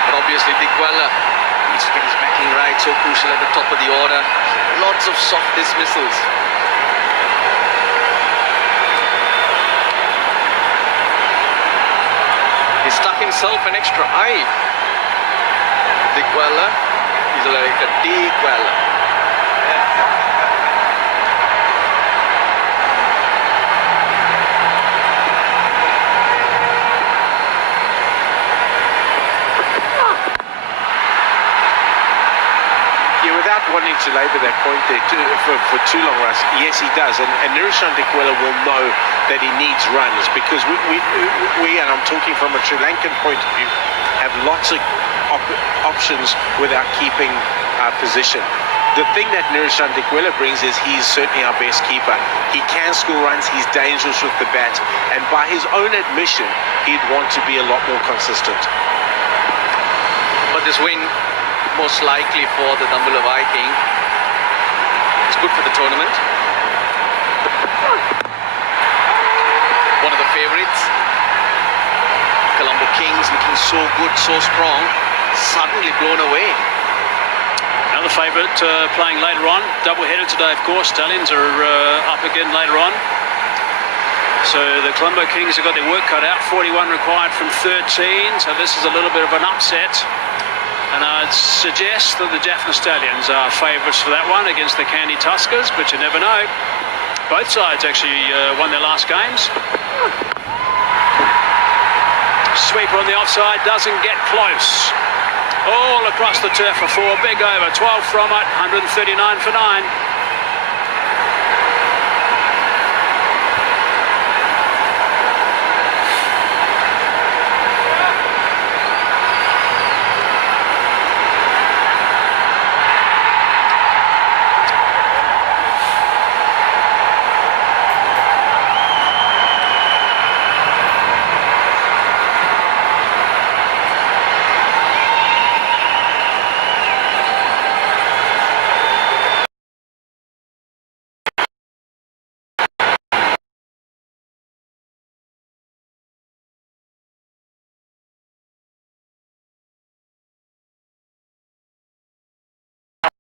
But obviously Dikwella needs to get his batting right, so crucial at the top of the order. Lots of soft dismissals. He stuck himself an extra eye. Dikwella, he's like a Dikwella. Wanting to labour that point there for too long, Russ. Yes, he does, and Niroshan Dikwella will know that he needs runs, because we and I'm talking from a Sri Lankan point of view, have lots of options with our keeping position. The thing that Niroshan Dikwella brings is he's certainly our best keeper. He can score runs, he's dangerous with the bat, and by his own admission, he'd want to be a lot more consistent. But this win, most likely for the Dambulla Viking, it's good for the tournament. One of the favourites, Colombo Kings, looking so good, so strong, suddenly blown away. Another favourite playing later on, double-headed today, of course. Stallions are up again later on. So the Colombo Kings have got their work cut out, 41 required from 13, so this is a little bit of an upset. And I'd suggest that the Jaffna Stallions are favourites for that one against the Candy Tuskers, but you never know. Both sides actually won their last games. Sweeper on the offside, doesn't get close. All across the turf for 4, big over, 12 from it, 139 for 9.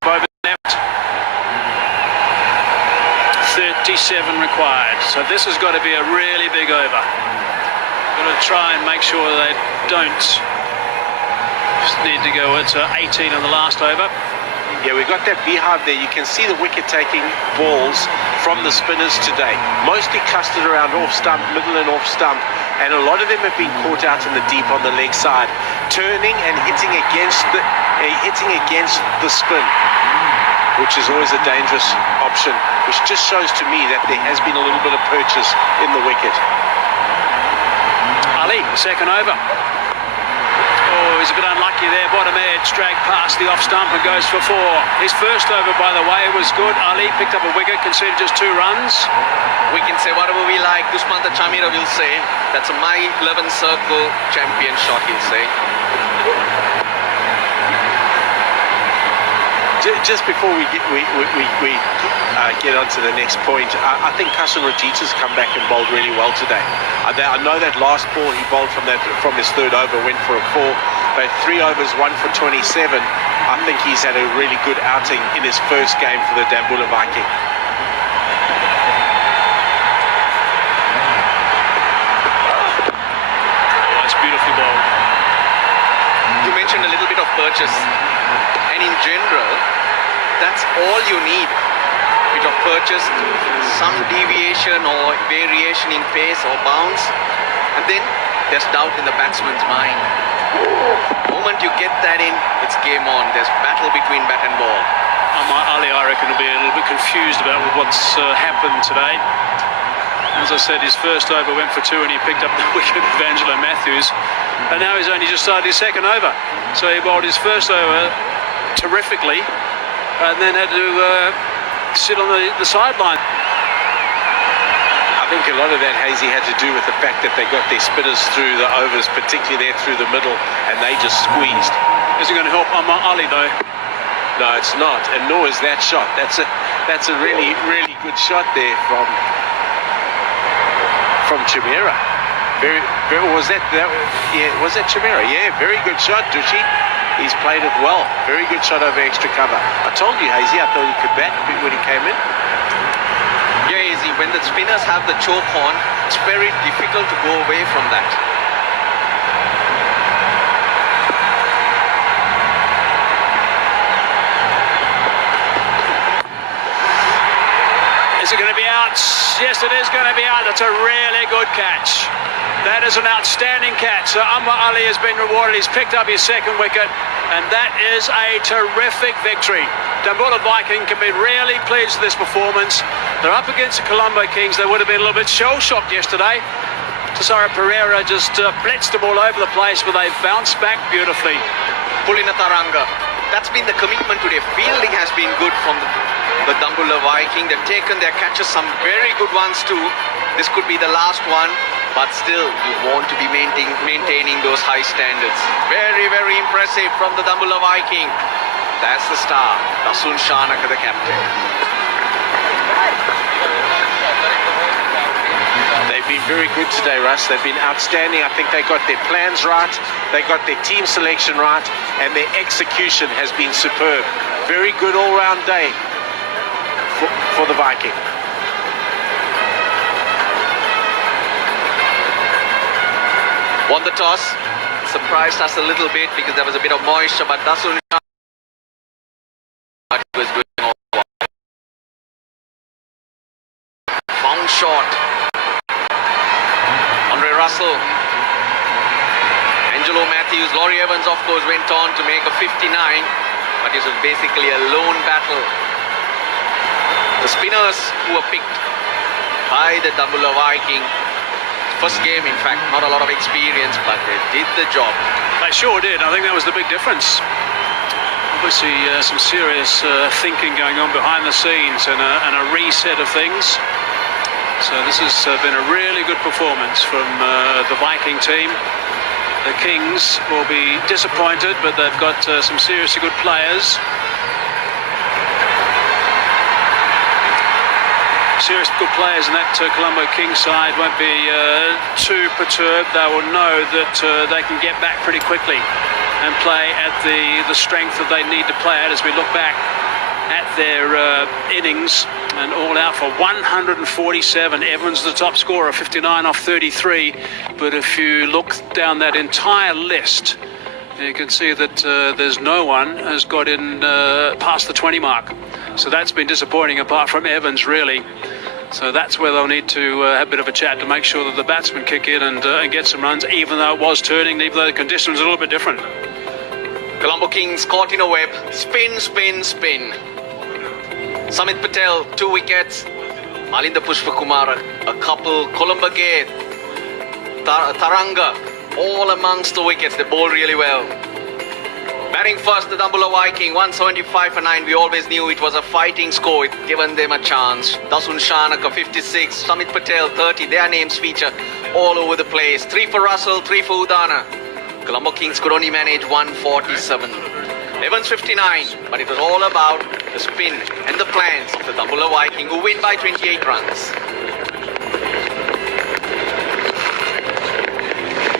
Over left, 37 required. So this has got to be a really big over. Got to try and make sure they don't just need to go at 18 on the last over. Yeah, we've got that beehive there. You can see the wicket-taking balls from the spinners today. Mostly clustered around off-stump, middle and off-stump. And a lot of them have been caught out in the deep on the leg side, turning and hitting against the spin, which is always a dangerous option, which just shows to me that there has been a little bit of purchase in the wicket. Ali, second over. Oh, was a bit unlucky there. Bottom edge, dragged past the off stump and goes for 4. His first over, by the way, was good. Ali picked up a wicket, conceded just 2 runs. We can say whatever we like. Dushmanta Chamira will say that's a my 11 circle champion shot, he'll say. Just before we get on to the next point, I think Kasun Rajita's come back and bowled really well today. I know that last ball he bowled from his third over went for a 4, but 3 overs, 1 for 27. I think he's had a really good outing in his first game for the Dambulla Viking. Oh, that's beautifully bowled. You mentioned a little bit of purchase, and in general, that's all you need. Bit of purchase, some deviation or variation in pace or bounce, and then there's doubt in the batsman's mind. The moment you get that in, it's game on. There's battle between bat and ball. Ali, I reckon, will be a little bit confused about what's happened today. As I said, his first over went for 2 and he picked up the wicket of Angelo Matthews, and now he's only just started his second over. So he bowled his first over terrifically and then had to sit on the sideline. I think a lot of that, Hazy, had to do with the fact that they got their spinners through the overs, particularly there through the middle, and they just squeezed. Isn't going to help Ali though. No, it's not, and nor is that shot. That's a really, really good shot there from Chamira. Very, was that Chamira? Yeah, very good shot, Dushi. He's played it well. Very good shot over extra cover. I told you, Hazy, I thought he could bat when he came in. Yeah, Hazy, when the spinners have the choke on, it's very difficult to go away from that. Is it going to be out? Yes, it is going to be out. That's a really good catch. That is an outstanding catch. So Ali has been rewarded. He's picked up his second wicket, and that is a terrific victory. Dambulla Viking can be really pleased with this performance. They're up against the Colombo Kings. They would have been a little bit shell-shocked yesterday. Tasara Pereira just blitzed them all over the place, but they bounced back beautifully. Pulina Taranga. That's been the commitment today. Fielding has been good from the Dambulla Viking. They've taken their catches, some very good ones too. This could be the last one, but still you want to be maintaining those high standards. Very, very impressive from the Dambulla Viking. That's the star, Dasun Shanaka, the captain. They've been very good today, Russ. They've been outstanding. I think they got their plans right, they got their team selection right, and their execution has been superb. Very good all-round day for the Viking. Won the toss, surprised us a little bit because there was a bit of moisture, but Dasun was doing all right. Found shot. Andre Russell. Angelo Matthews. Laurie Evans, of course, went on to make a 59, but it was basically a lone battle. The spinners who were picked by the Dambulla Viking. First game, in fact, not a lot of experience, but they did the job. They sure did. I think that was the big difference. Obviously, some serious thinking going on behind the scenes and a reset of things. So this has been a really good performance from the Viking team. The Kings will be disappointed, but they've got some seriously good players. Serious good players in that Colombo Kings side won't be too perturbed. They will know that they can get back pretty quickly and play at the strength that they need to play at as we look back at their innings and all out for 147. Evans the top scorer, 59 off 33. But if you look down that entire list, you can see that there's no one has got in past the 20 mark. So that's been disappointing apart from Evans, really. So that's where they'll need to have a bit of a chat to make sure that the batsmen kick in and get some runs, even though it was turning, even though the conditions are a little bit different. Colombo Kings caught in a web. Spin, spin, spin. Samit Patel, 2 wickets. Malinda Pushpakumar, a couple. Colombo Gate, Taranga, all amongst the wickets. They bowled really well. Batting first, the Dambulla Viking, 175 for 9. We always knew it was a fighting score if given them a chance. Dasun Shanaka, 56. Samit Patel, 30. Their names feature all over the place. 3 for Russell, 3 for Udana. Colombo Kings could only manage 147. Evans 59, but it was all about the spin and the plans of the Dambulla Viking, who win by 28 runs.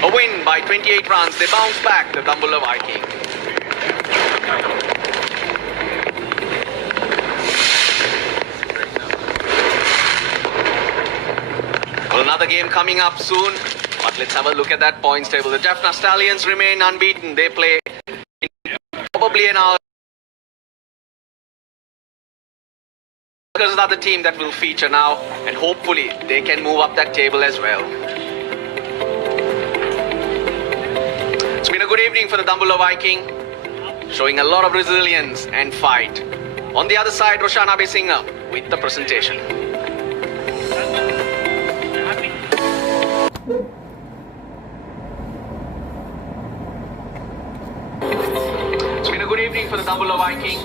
A win by 28 runs. They bounce back, the Dambulla Viking. Well, another game coming up soon, but let's have a look at that points table. The Jaffna Stallions remain unbeaten. They play probably an hour. There's another team that will feature now, and hopefully they can move up that table as well. It's been a good evening for the Dambulla Viking, showing a lot of resilience and fight. On the other side, Roshan Abhisingha with the presentation. It's been a good evening for the Dambulla Viking.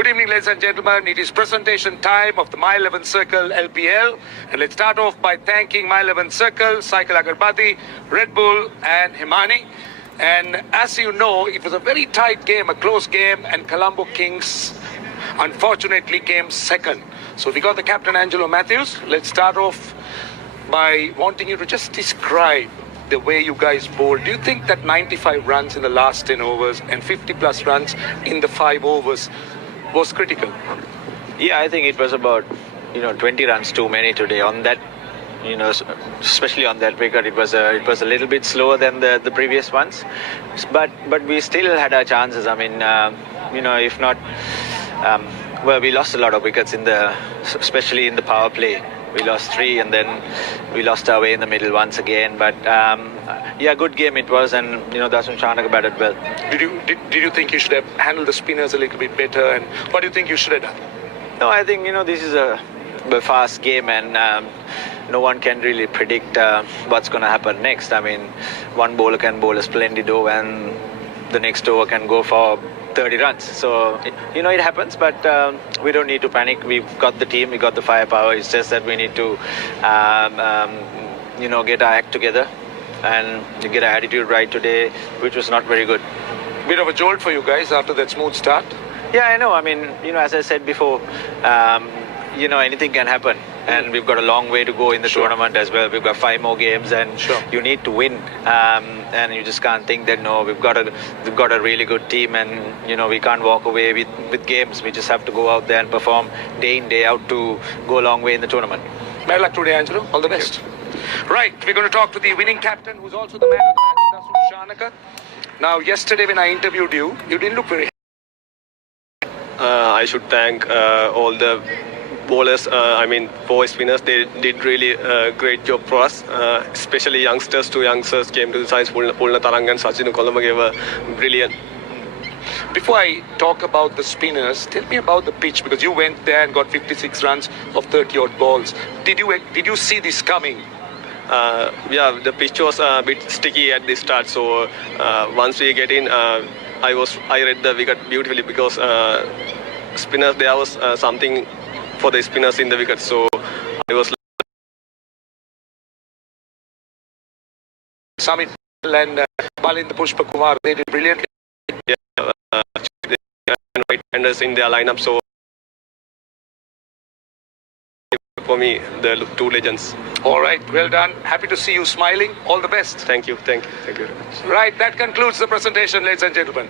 Good evening, ladies and gentlemen. It is presentation time of the My 11 Circle LPL. And let's start off by thanking My 11 Circle, Cycle Agarbati, Red Bull, and Himani. And as you know, it was a very tight game, a close game, and Colombo Kings unfortunately came second. So we got the captain, Angelo Matthews. Let's start off by wanting you to just describe the way you guys bowled. Do you think that 95 runs in the last 10 overs and 50 plus runs in the 5 overs was critical? Yeah, I think it was about 20 runs too many today. On that, especially on that wicket, it was a little bit slower than the previous ones, but we still had our chances. I mean, if not, well, we lost a lot of wickets especially in the power play. We lost 3 and then we lost our way in the middle once again. But yeah, good game it was, and Dasun Chanaka batted well. Did you think you should have handled the spinners a little bit better, and what do you think you should have done? No, I think this is a fast game, and no one can really predict what's going to happen next. I mean, one bowler can bowl a splendid over and the next over can go for 30 runs. So, it happens, but we don't need to panic. We've got the team, we got the firepower. It's just that we need to, get our act together and get our attitude right today, which was not very good. Bit of a jolt for you guys after that smooth start. Yeah, I know. I mean, as I said before, anything can happen. And we've got a long way to go in the tournament as well. We've got 5 more games, and you need to win. And you just can't think that, no, we've got a really good team, and, we can't walk away with games. We just have to go out there and perform day in, day out to go a long way in the tournament. Bad luck today, Angelo. All the best. Right, we're going to talk to the winning captain, who's also the man of the match, Dasun Chanaka. Now, yesterday when I interviewed you, you didn't look very I should thank all the bowlers, four spinners. They did really a great job for us, especially youngsters. 2 youngsters came to the sides. Pulna Taranga and Sachin Colombo gave a brilliant. Before I talk about the spinners, tell me about the pitch, because you went there and got 56 runs of 30-odd balls. Did you see this coming? Yeah, the pitch was a bit sticky at the start. So once we get in, I read the wicket beautifully, because spinners, there was something for the spinners in the wicket. So I was. Samit and Balinda Pushpa Kumar, they did brilliantly. Yeah, they had right-handers in their lineup. So for me, the 2 legends. All right, well done. Happy to see you smiling. All the best. Thank you very much. Right, that concludes the presentation, ladies and gentlemen.